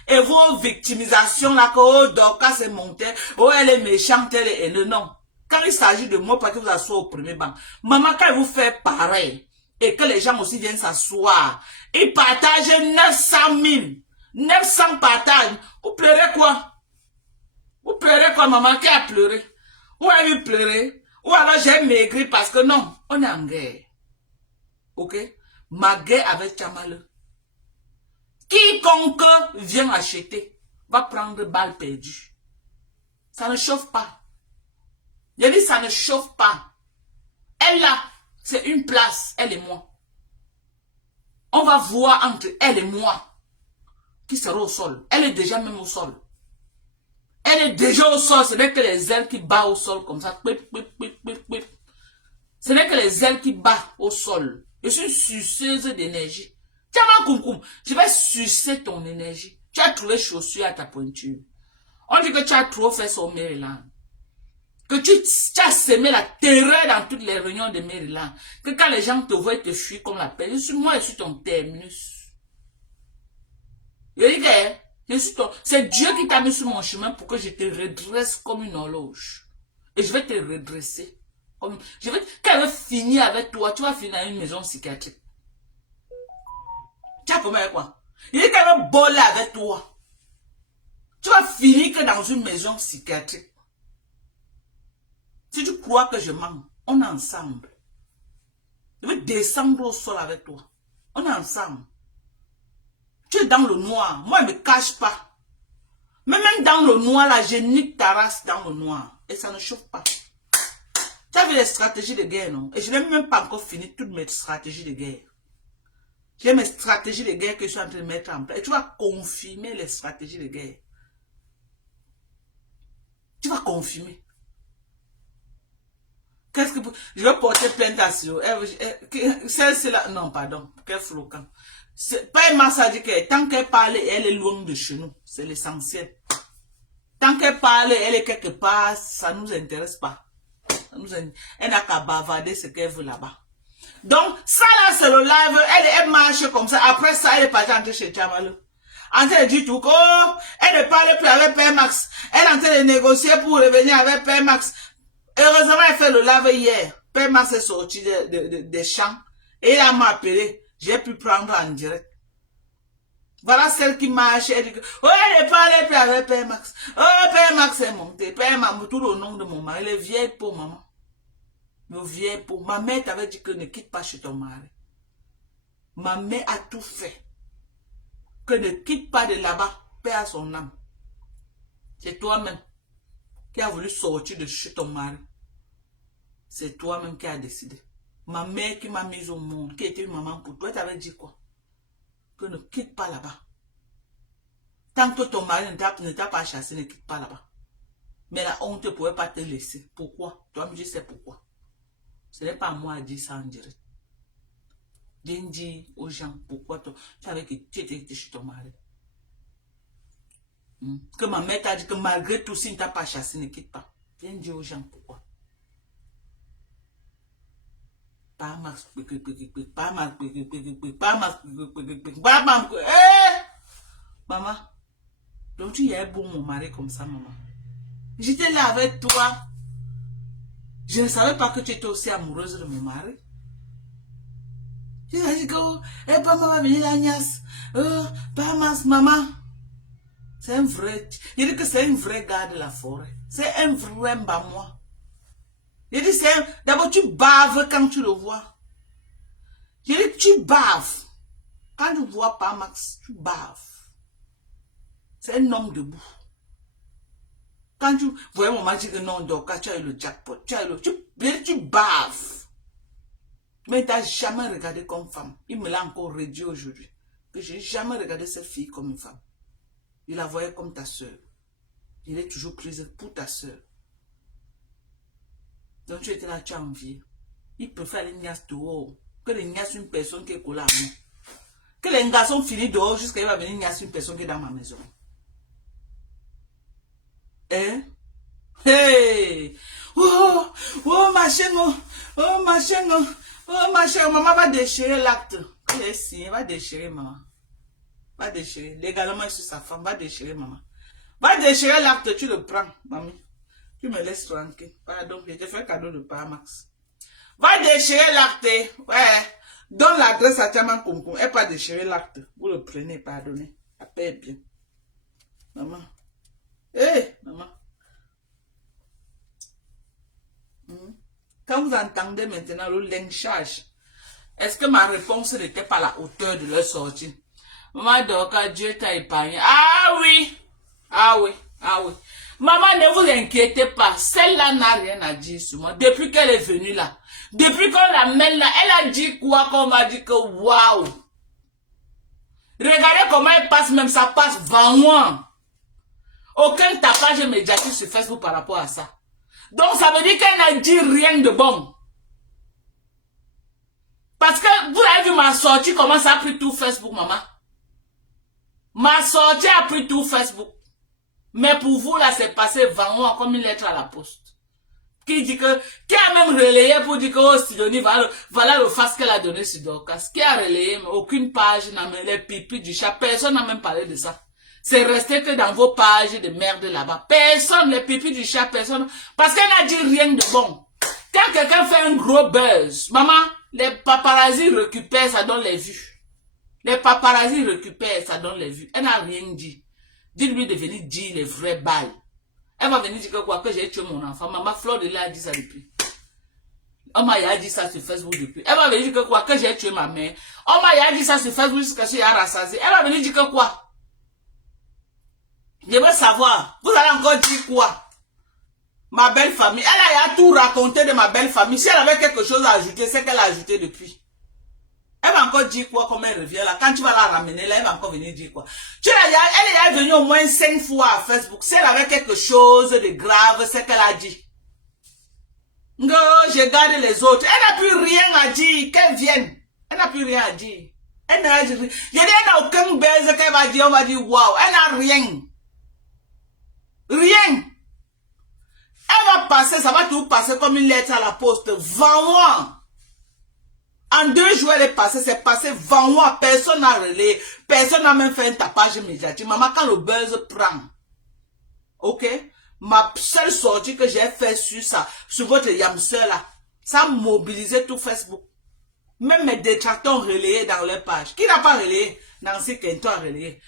Et vos victimisations là, que oh, Dorcas est montée, oh, elle est méchante, elle est haineux. Non. Quand il s'agit de moi, parce que vous asseyez au premier banc, maman, quand vous fait pareil, et que les gens aussi viennent s'asseoir, ils partagent 900 000, 900 partages, vous pleurez quoi? Vous pleurez quoi, maman? Qui a pleuré? Où avez-vous pleuré? Ou alors j'ai maigri parce que non, on est en guerre. Ok? Ma guerre avec Tchamaleu. Quiconque vient acheter va prendre balle perdue. Ça ne chauffe pas. Je dis ça ne chauffe pas. Elle là, c'est une place, elle et moi. On va voir entre elle et moi qui sera au sol. Elle est déjà même au sol. Elle est déjà au sol. Ce n'est que les ailes qui battent au sol comme ça. Ce n'est que les ailes qui battent au sol. Je suis une suceuse d'énergie. Tiens, Koum, je vais sucer ton énergie. Tu as trouvé chaussure à ta pointure. On dit que tu as trop fait au Maryland. Que tu as semé la terreur dans toutes les réunions de Maryland. Que quand les gens te voient, ils te fuient comme la paix. Moi, je suis ton terminus. C'est Dieu qui t'a mis sur mon chemin pour que je te redresse comme une horloge. Et je vais te redresser Comme, quand elle veut finir avec toi, tu vas finir dans une maison psychiatrique. Tu as combien quoi? Il dit qu'elle veut voler avec toi. Tu vas finir que dans une maison psychiatrique. Si tu crois que je mens, on est ensemble. Je vais descendre au sol avec toi. On est ensemble. Tu es dans le noir. Moi, je ne me cache pas. Mais même dans le noir, là, je nique ta race dans le noir. Et ça ne chauffe pas. Tu as vu les stratégies de guerre, non? Et je n'ai même pas encore fini toutes mes stratégies de guerre. J'ai mes stratégies de guerre que je suis en train de mettre en place. Et tu vas confirmer les stratégies de guerre. Tu vas confirmer. Qu'est-ce que... Je vais porter plainte à Sio. Celle-là... Non, pardon. Quel flocon. Pas Massa dit que tant qu'elle parle, elle est loin de chez nous. C'est l'essentiel. Tant qu'elle parle, elle est quelque part, ça ne nous intéresse pas. Elle n'a qu'à bavarder ce qu'elle veut là-bas. Donc, ça là, c'est le live. Elle marche comme ça. Après ça, elle est partie entrer chez Tchamalou. En train de dire tout. Oh, elle ne parle plus avec Père Max. Elle est en train de négocier pour revenir avec Père Max. Heureusement, elle fait le live hier. Père Max est sorti des champs. Et il a m'appelé. J'ai pu prendre en direct. Voilà celle qui marche. Elle dit que, oh, elle ne parle plus avec Père Max. Oh, Père Max est monté. Père Max, tout le nom de mon mari. Elle est vieille pour maman. Le vieille pour. Ma mère t'avait dit que ne quitte pas chez ton mari. Ma mère a tout fait. Que ne quitte pas de là-bas. Paix à son âme. C'est toi-même qui a voulu sortir de chez ton mari. C'est toi-même qui a décidé. Ma mère qui m'a mise au monde, qui était une maman pour toi, t'avais dit quoi? Que ne quitte pas là-bas. Tant que ton mari ne t'a pas chassé, ne quitte pas là-bas. Mais la honte ne pouvait pas te laisser. Pourquoi? Toi, je sais pourquoi. Ce n'est pas à moi à dire ça en direct. Viens dire aux gens pourquoi tu savais que tu étais chez ton mari. Que ma mère t'a dit que malgré tout, si ne t'a pas chassé, ne quitte pas. Viens dire aux gens pourquoi. Pas Max, pas Max, pas Max, pas Max. Maman, donc tu es bon mon mari comme ça, maman. J'étais là avec toi. Je ne savais pas que tu étais aussi amoureuse de mon mari. Tu as dit que, pas maman venir la niasse. Pas Max, maman. C'est un vrai. Il dit que c'est un vrai gars de la forêt. C'est un vrai moi. Il dit c'est un. D'abord tu baves quand tu le vois. Il dit tu baves. Quand tu vois pas Max, tu baves. C'est un homme debout. Quand tu vois mon mari dit que non, donc tu as eu le jackpot, tu as eu tu baves. Mais tu n'as jamais regardé comme femme. Il me l'a encore réduit aujourd'hui. Que je n'ai jamais regardé cette fille comme une femme. Il la voyait comme ta soeur. Il est toujours prise pour ta soeur. Donc tu étais là, tu as envie. Il préfère les niasses dehors que les niasses une personne qui est collée à moi. Que les garçons finissent dehors jusqu'à il va venir niasses une personne qui est dans ma maison. Hein? Hey! Oh! Oh ma chaîne! Oh ma chaîne! Oh ma chaîne! Maman va déchirer l'acte. Elle est signé, va déchirer maman. Va déchirer. Légalement, je suis sa femme. Va déchirer maman. Va déchirer l'acte, tu le prends, mamie. Tu me laisses tranquille. Pardon, je te fais cadeau de Père Max. Va déchirer l'acte. Ouais. Donne l'adresse à Tiaman Konkon. Elle va déchirer l'acte. Vous le prenez, pardonnez. La paix est bien. Maman. Hé, maman. Quand vous entendez maintenant le lynchage, est-ce que ma réponse n'était pas à la hauteur de leur sortie? Maman, donc, Dieu t'a épargné. Ah oui! Ah oui! Ah oui! Maman, ne vous inquiétez pas. Celle-là n'a rien à dire sur moi. Depuis qu'elle est venue là, depuis qu'on l'amène là, elle a dit quoi qu'on m'a dit que waouh! Regardez comment elle passe, même ça passe vraiment. Aucun tapage médiatique sur Facebook par rapport à ça. Donc ça veut dire qu'elle n'a dit rien de bon. Parce que vous avez vu ma sortie, comment ça a pris tout Facebook, maman? Ma sortie a pris tout Facebook. Mais pour vous, là, c'est passé vraiment comme une lettre à la poste. Qui dit que, qui a même relayé pour dire que, oh, Sidonie, voilà le face qu'elle a donné sur Dorcas. Qui a relayé, mais aucune page n'a même les pipis du chat. Personne n'a même parlé de ça. C'est resté que dans vos pages de merde là-bas. Personne, les pipis du chat, personne. Parce qu'elle n'a dit rien de bon. Quand quelqu'un fait un gros buzz, maman, les paparazzis récupèrent, ça donne les vues. Les paparazzis récupèrent, ça donne les vues. Elle n'a rien dit. Dis-lui de venir dire les vrais bails. Elle va venir dire que quoi, que j'ai tué mon enfant. Maman Fleur de l'a dit ça depuis. On m'a dit ça sur Facebook depuis. Elle va venir dire que quoi, que j'ai tué ma mère. On m'a dit ça sur Facebook jusqu'à ce qu'il y a rassasié. Elle va venir dire que quoi. Je veux savoir, vous allez encore dire quoi? Ma belle famille, elle a tout raconté de ma belle famille. Si elle avait quelque chose à ajouter, c'est qu'elle a ajouté depuis. Elle va encore dire quoi comme elle revient là. Quand tu vas la ramener là, elle va encore venir dire quoi. Elle est venue au moins 5 fois à Facebook. Si elle avait quelque chose de grave, c'est qu'elle a dit. Non, je garde les autres. Elle n'a plus rien à dire. Qu'elle vienne. Elle n'a plus rien à dire. Elle n'a rien. Je dis, elle n'a aucun baiser qu'elle va dire. On va dire waouh. Elle n'a rien. Rien. Elle va passer, ça va tout passer comme une lettre à la poste. 20 mois. En 2 jours, elle est passée, c'est passé 20 mois. Personne n'a relayé. Personne n'a même fait un tapage médiatique. Maman, quand le buzz prend, ok, ma seule sortie que j'ai fait sur ça, sur votre Yamster là, ça a mobilisé tout Facebook. Même mes détracteurs ont relayé dans leur page. Qui n'a pas relayé? Nancy Kento a relayé.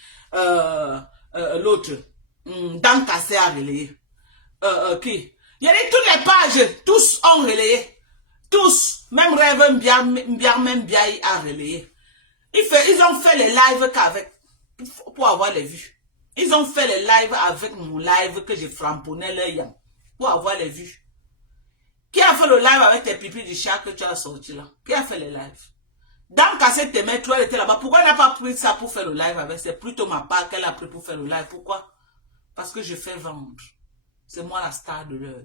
L'autre, Dan Kassé a relayé. Qui? Il y a toutes les pages, tous ont relayé. Tous, même Rêve Mbiaï a relayé. Ils ont fait les lives qu'avec, pour avoir les vues. Ils ont fait les lives avec mon live que j'ai framponné leur yam, pour avoir les vues. Qui a fait le live avec tes pipis du chat que tu as sorti là? Qui a fait les lives? Dans Cassette Témé, toi, elle était là-bas. Pourquoi elle n'a pas pris ça pour faire le live avec? C'est plutôt ma part qu'elle a pris pour faire le live. Pourquoi? Parce que je fais vendre. C'est moi la star de l'heure.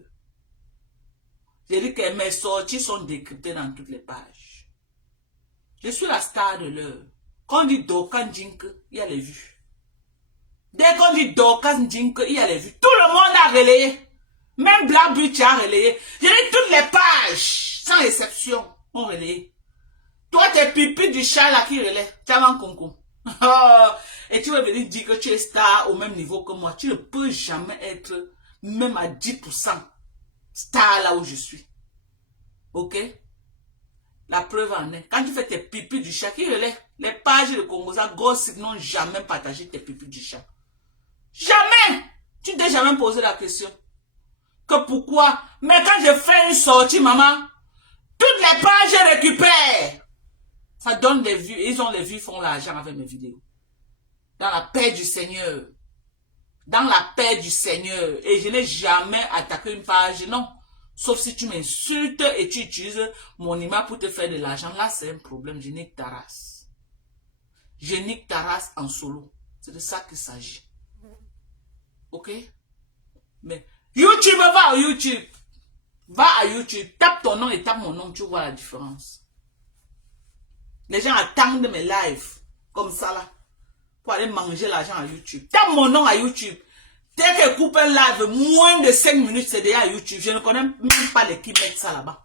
J'ai dit que mes sorties sont décryptées dans toutes les pages. Je suis la star de l'heure. Quand on dit Dokan Djink, il y a les vues. Dès qu'on dit Dokan Djink, il y a les vues. Tout le monde a relayé. Même Black Beach a relayé. J'ai dit toutes les pages, sans exception, ont relayé. Toi, tes pipis du chat là qui relaie. Tu as un concours. Et tu vas venir dire que tu es star au même niveau que moi. Tu ne peux jamais être même à 10% star là où je suis. Ok? La preuve en est. Quand tu fais tes pipis du chat, qui relaie? Les pages de Congosa Gossip n'ont jamais partagé tes pipis du chat. Jamais! Tu ne t'es jamais posé la question. Que pourquoi? Mais quand je fais une sortie, maman, toutes les pages récupèrent. Ça donne des vues. Ils ont les vues, font l'argent avec mes vidéos. Dans la paix du Seigneur. Dans la paix du Seigneur. Et je n'ai jamais attaqué une page, non. Sauf si tu m'insultes et tu utilises mon image pour te faire de l'argent. Là, c'est un problème. Je nique ta race. Je nique ta race en solo. C'est de ça qu'il s'agit. Ok? Mais YouTube, va à YouTube. Va à YouTube. Tape ton nom et tape mon nom. Tu vois la différence. Les gens attendent mes lives. Comme ça là. Pour aller manger l'argent à YouTube. Tape mon nom à YouTube. Dès que coupe un live, moins de 5 minutes, c'est déjà à YouTube. Je ne connais même pas les qui mettent ça là-bas.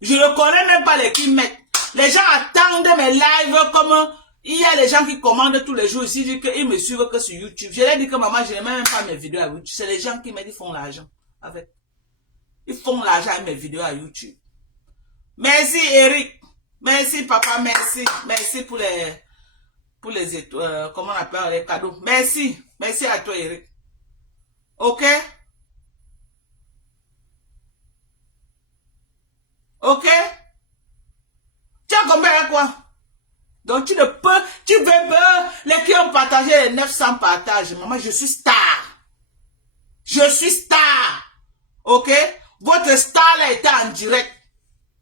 Je ne connais même pas les qui mettent. Les gens attendent mes lives comme... Il y a les gens qui commandent tous les jours ici, disent qu'ils me suivent que sur YouTube. Je leur dis que maman, je n'aime même pas mes vidéos à YouTube. C'est les gens qui me disent qu'ils font l'argent avec. Ils font l'argent avec mes vidéos à YouTube. Merci Eric. Merci papa, merci. Merci pour les comment on appelle les cadeaux. Merci. Merci à toi Eric. Ok? Ok? Tu as combien avec quoi? Donc tu ne peux, tu veux, les qui ont partagé les 900 partages. Maman, je suis star. Je suis star. Ok? Votre star là était en direct.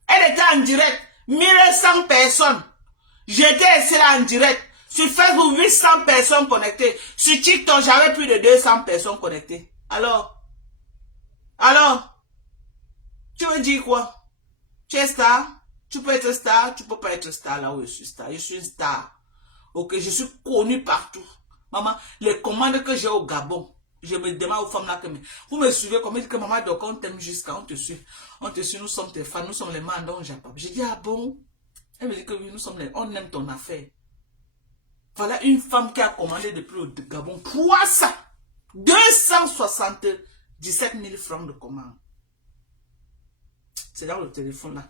Elle était en direct. 1100 personnes. J'étais ici là en direct. Sur Facebook, 800 personnes connectées. Sur TikTok, j'avais plus de 200 personnes connectées. Alors, tu veux dire quoi? Tu es star? Tu peux être star, tu peux pas être star là où je suis star. Je suis une star. Ok, je suis connu partout. Maman, les commandes que j'ai au Gabon, je me demande aux femmes là que vous me suivez comme dit que maman, donc on t'aime jusqu'à, on te suit, nous sommes tes fans, nous sommes les mandants au Japon. J'ai dit, ah bon? Elle me dit que oui, nous sommes on aime ton affaire. Voilà une femme qui a commandé depuis le Gabon 277 000 francs de commande. C'est dans le téléphone là.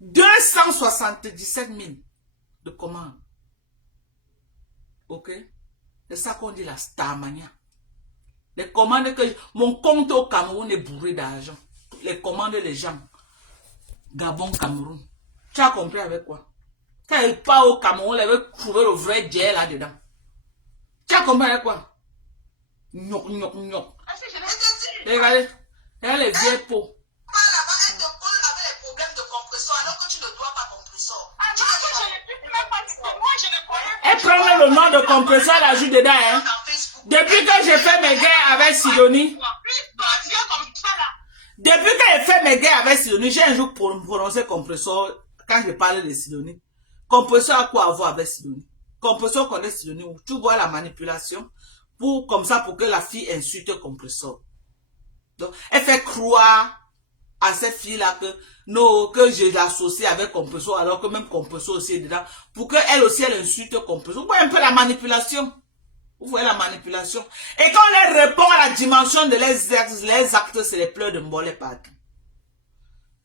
277 000 de commandes. Ok? C'est ça qu'on dit la Starmania. Les commandes que... Mon compte au Cameroun est bourré d'argent. Les commandes des gens. Gabon, Cameroun. Tu as compris avec quoi? Quand il part au Cameroun, il avait trouvé le vrai jet là-dedans. Tu as compris avec quoi? Gnoc, gnoc, gnoc. Regardez. Regardez les vieilles peaux. Là-bas, elle te pose avec les problèmes de compresseur alors que tu ne dois pas compresseur. Elle prend le nom de compresseur, elle ajoute dedans. Hein. Depuis que j'ai fait mes guerres avec Sidonie. Depuis que j'ai fait mes guerres avec Sidonie, j'ai un jour prononcé compresseur quand je parlais de Sidonie. Compresseur a quoi à voir avec Sidonie? Compresseur connaît Sidonie. Tu vois la manipulation comme ça pour que la fille insulte compresseur. Donc, elle fait croire à cette fille-là que non, que je l'associe avec compresseur alors que même compresseur aussi est dedans. Pour qu'elle aussi elle insulte compresseur. Vous voyez un peu la manipulation? Vous voyez la manipulation? Et quand elle répond à la dimension de les actes, c'est les pleurs de Mbolé partout.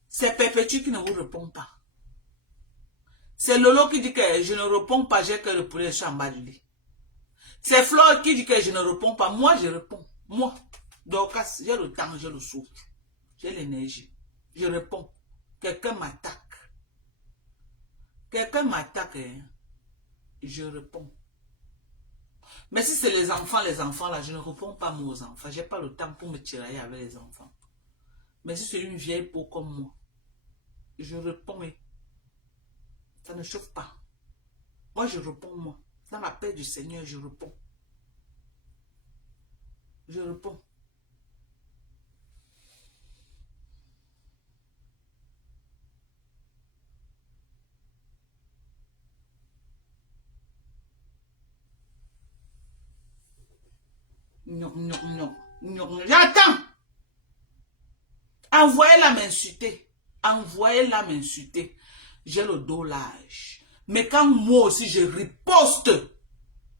C'est Perpétue qui ne vous répond pas. C'est Lolo qui dit que je ne réponds pas, j'ai que le poulet chamba du lit. C'est Flore qui dit que je ne réponds pas. Moi, je réponds. Moi. Donc, j'ai le temps, j'ai le souffle. J'ai l'énergie. Je réponds. Quelqu'un m'attaque. Quelqu'un m'attaque. Hein? Je réponds. Mais si c'est les enfants là, je ne réponds pas moi aux enfants. Je n'ai pas le temps pour me tirailler avec les enfants. Mais si c'est une vieille peau comme moi, je réponds. Et ça ne chauffe pas. Moi, je réponds, moi. Dans la paix du Seigneur, je réponds. Je réponds. Non, non, non, non. J'attends. Envoyez-la m'insulter. Envoyez-la m'insulter. J'ai le dos large. Mais quand moi aussi je riposte,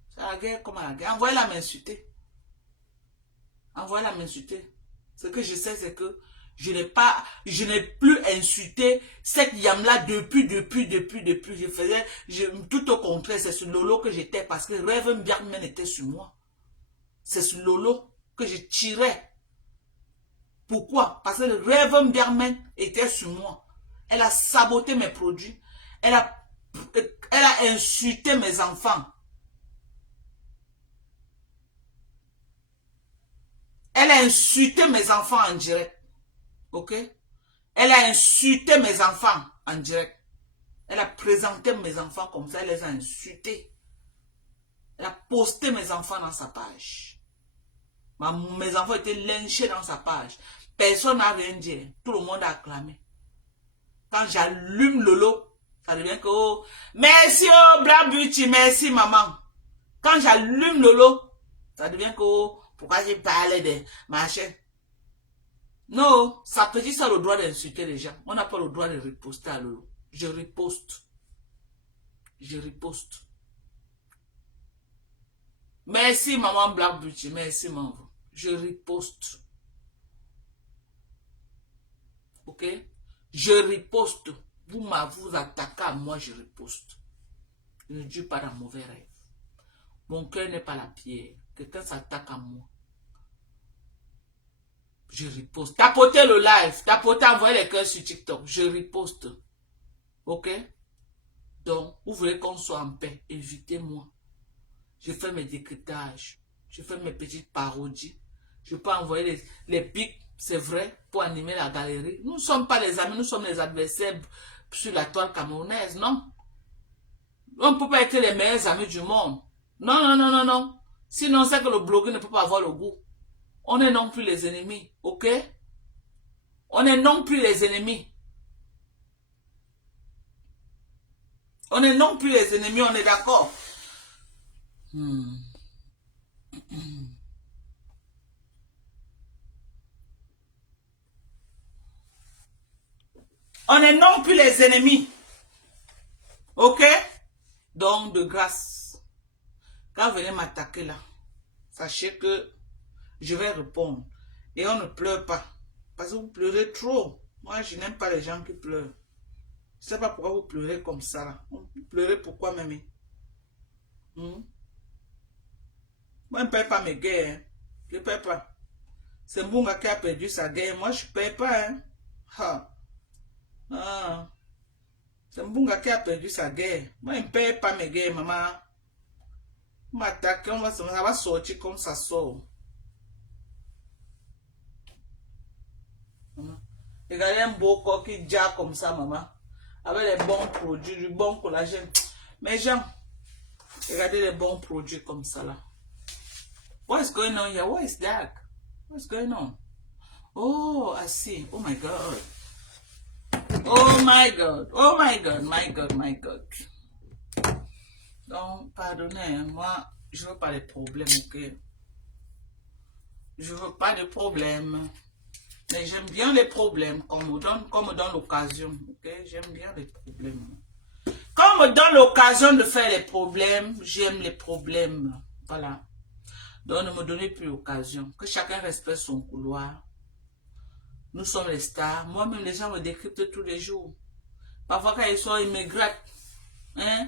c'est la guerre comme à la guerre. Envoyez-la m'insulter. Envoyez-la m'insulter. Ce que je sais, c'est que je n'ai plus insulté cette yam-là depuis. Je faisais tout au contraire. C'est sur Lolo que j'étais parce que Reverend Biakmen était sur moi. C'est sur Lolo que je tirais. Pourquoi? Parce que le Reverend Biakmen était sur moi. Elle a saboté mes produits. Elle a insulté mes enfants. Elle a insulté mes enfants en direct. Ok? Elle a insulté mes enfants en direct. Elle a présenté mes enfants comme ça. Elle les a insultés. Elle a posté mes enfants dans sa page. Mes enfants étaient lynchés dans sa page. Personne n'a rien dit. Tout le monde a acclamé. Quand j'allume Lolo, ça devient que oh, merci oh Blabuti, merci maman. Quand j'allume Lolo, ça devient que oh, pourquoi j'ai parlé de machin. Non, sa petite a le droit d'insulter les gens. On n'a pas le droit de riposter à Lolo. Je riposte. Je riposte. Merci maman Blabuti, merci maman. Je riposte. Ok? Je riposte. Vous attaquez à moi, je riposte. Je ne dis pas dans mauvais rêve. Mon cœur n'est pas la pierre. Quelqu'un s'attaque à moi. Je riposte. Tapotez le live. Tapotez, envoyez les cœurs sur TikTok. Je riposte. Ok? Donc, vous voulez qu'on soit en paix. Évitez-moi. Je fais mes décryptages. Je fais mes petites parodies. Je peux envoyer les pics, c'est vrai, pour animer la galerie. Nous ne sommes pas les amis, nous sommes les adversaires sur la toile camerounaise, non? On ne peut pas être les meilleurs amis du monde. Non, non, non, non, non. Sinon, c'est que le blogueur ne peut pas avoir le goût. On est non plus les ennemis, ok? On est non plus les ennemis. On est non plus les ennemis, on est d'accord. On est non plus les ennemis. Ok? Donc, de grâce, quand vous venez m'attaquer là, sachez que je vais répondre. Et on ne pleure pas. Parce que vous pleurez trop. Moi, je n'aime pas les gens qui pleurent. Je ne sais pas pourquoi vous pleurez comme ça, là. Vous pleurez pourquoi, même? Hmm? Moi, je ne paye pas mes guerres. Hein. Je ne paye pas. C'est Mbunga qui a perdu sa guerre. Moi, je ne paye pas. Hein. Ah. Ah. C'est Mbunga qui a perdu sa guerre. Moi, je ne paye pas mes guerres, maman. On va attaquer, ça va sortir comme ça sort. Maman. Regardez un beau corps qui déjà comme ça, maman. Avec les bons produits, du bon collagène. Mais gens, regardez les bons produits comme ça là. What is going on here? What is that? What's going on? Oh, I see. Oh my God. Oh my God. Oh my God. My God. My God. Donc, pardonnez, moi, je veux pas de problèmes, ok? Je veux pas de problèmes. Mais j'aime bien les problèmes qu'on me donne l'occasion, ok? J'aime bien les problèmes. Quand on me donne l'occasion de faire les problèmes, j'aime les problèmes. Voilà. Donc, ne me donnez plus l'occasion. Que chacun respecte son couloir. Nous sommes les stars. Moi-même, les gens me décryptent tous les jours. Parfois, quand ils sont immigrés, hein,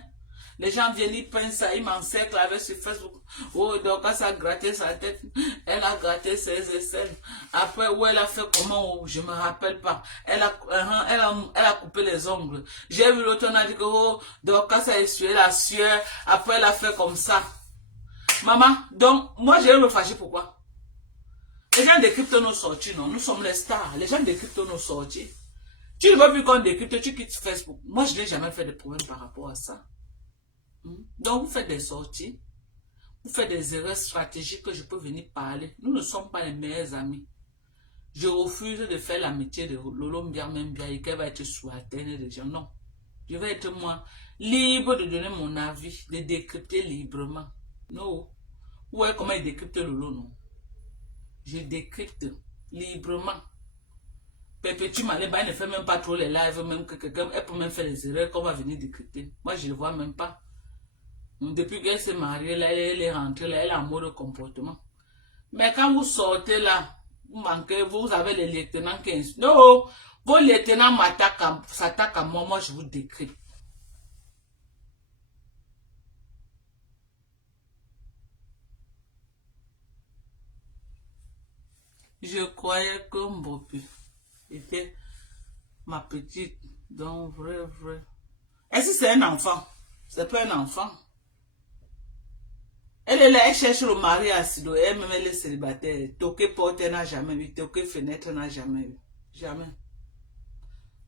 les gens viennent, ils prennent ça, ils m'encerclent avec sur Facebook. Oh, donc, quand ça a gratté sa tête, elle a gratté ses aisselles. Après, où elle a fait comment, oh, je me rappelle pas. Elle a coupé les ongles. J'ai vu l'autre, on a dit que, oh, donc, quand ça a essuyé la sueur, après, elle a fait comme ça. Maman, donc, moi, je vais me fâcher, pourquoi? Les gens décryptent nos sorties, non? Nous sommes les stars. Les gens décryptent nos sorties. Tu ne veux plus qu'on décrypte, tu quittes Facebook. Moi, je n'ai jamais fait de problème par rapport à ça. Donc, vous faites des sorties. Vous faites des erreurs stratégiques que je peux venir parler. Nous ne sommes pas les meilleurs amis. Je refuse de faire l'amitié de Lolo Mbiamembiaï qu'elle va être sous la terre des gens. Non. Je vais être moi libre de donner mon avis, de décrypter librement. Non. Ouais, comment il décrypte Lolo, non? Je décrypte librement. Perpétue Maleba ne fait même pas trop les lives, même que quelqu'un, elle peut même faire les erreurs qu'on va venir décrypter. Moi, je ne le vois même pas. Depuis qu'elle s'est mariée, là, elle est rentrée, là, elle a un mode de comportement. Mais quand vous sortez là, vous manquez, vous avez les lieutenants 15. Non, vos lieutenants s'attaquent à moi, moi je vous décrypte. Je croyais que Mbopi était ma petite, donc vrai. Est-ce que c'est un enfant? C'est pas un enfant. Elle est là, elle cherche le mari assidu, elle-même elle est célibataire. Toquer porte, elle n'a jamais vu. Toquer fenêtre, elle n'a jamais vu. Jamais.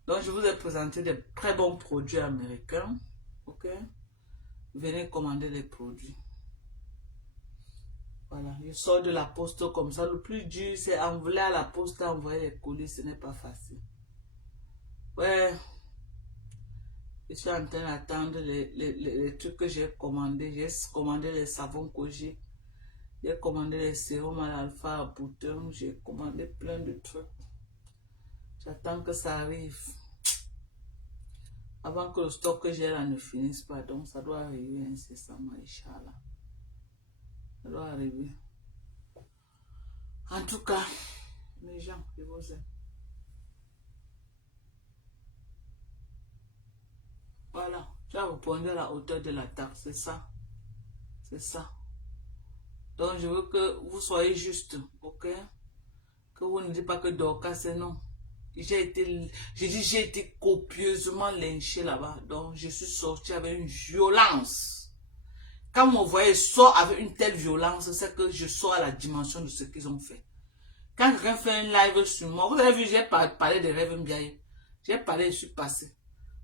Donc, je vous ai présenté des très bons produits américains. Ok? Venez commander les produits. Voilà. Je sors de la poste comme ça. Le plus dur, c'est envoyer à la poste, envoyer les colis. Ce n'est pas facile. Ouais. Je suis en train d'attendre les trucs que j'ai commandés. J'ai commandé les savons Koji. J'ai commandé les sérums à l'alpha à bouton. J'ai commandé plein de trucs. J'attends que ça arrive. Avant que le stock que j'ai là ne finisse pas. Donc ça doit arriver incessamment, Inch'Allah. Ça doit arriver. En tout cas, mes gens, je vous aime. Voilà. Tu vas vous prendre à la hauteur de la taxe. C'est ça. C'est ça. Donc je veux que vous soyez juste. Ok? Que vous ne dites pas que Dorcas c'est non. J'ai été copieusement lynché là-bas. Donc, je suis sorti avec une violence. Quand vous voyez sort avec une telle violence, c'est que je sors à la dimension de ce qu'ils ont fait. Quand quelqu'un fait un live sur moi, vous avez vu, j'ai parlé de Rêve Mbiaye. J'ai parlé, je suis passé.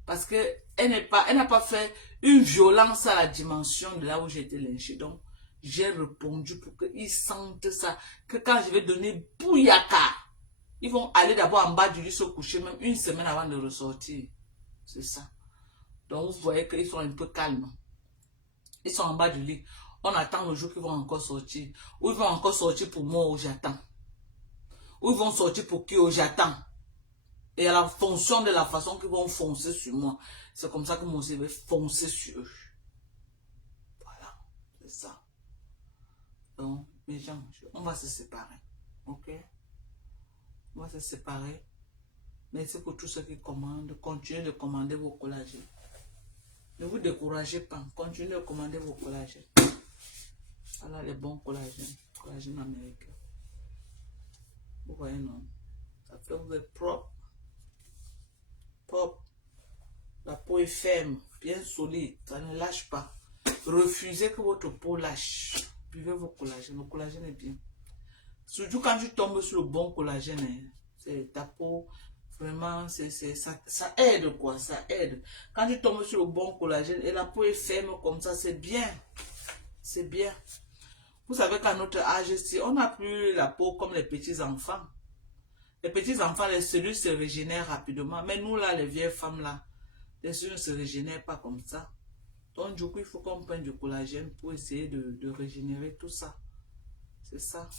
Parce que elle n'a pas fait une violence à la dimension de là où j'ai été lynché. Donc, j'ai répondu pour qu'ils sentent ça. Que quand je vais donner Bouyaka, ils vont aller d'abord en bas du lit se coucher, même une semaine avant de ressortir. C'est ça. Donc, vous voyez qu'ils sont un peu calmes. Ils sont en bas du lit. On attend le jour qu'ils vont encore sortir. Ou ils vont encore sortir pour moi où j'attends. Ou ils vont sortir pour qui où j'attends. Et à la fonction de la façon qu'ils vont foncer sur moi. C'est comme ça que moi aussi vais foncer sur eux. Voilà. C'est ça. Donc, mes gens, on va se séparer. Ok? On va se séparer. Merci pour tous ceux qui commandent. Continuez de commander vos collagènes. Ne vous découragez pas. Continuez de commander vos collagènes. Voilà les bons collagènes. Collagène américain. Vous voyez, non? Ça fait que vous êtes propre. Propre. La peau est ferme, bien solide. Ça ne lâche pas. Refusez que votre peau lâche. Buvez vos collagènes. Le collagène est bien. Surtout quand tu tombes sur le bon collagène. Hein, c'est ta peau. Vraiment, ça aide quoi. Ça aide. Quand tu tombes sur le bon collagène et la peau est ferme comme ça, c'est bien. C'est bien. Vous savez qu'à notre âge, on n'a plus la peau comme les petits enfants. Les petits enfants, les cellules se régénèrent rapidement. Mais nous là, les vieilles femmes là, les cellules ne se régénèrent pas comme ça. Donc du coup, il faut qu'on prenne du collagène pour essayer de régénérer tout ça. C'est ça.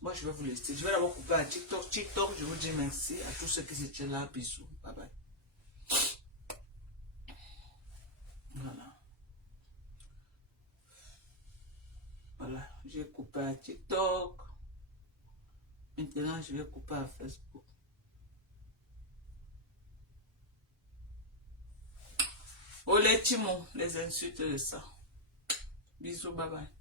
Moi, je vais vous laisser. Je vais d'abord couper à TikTok. TikTok, je vous dis merci à tous ceux qui étaient là. Bisous. Bye bye. Voilà. Voilà. J'ai coupé à TikTok. Maintenant, je vais couper à Facebook. Oh les Timon, les insultes de ça. Bisous, bye bye.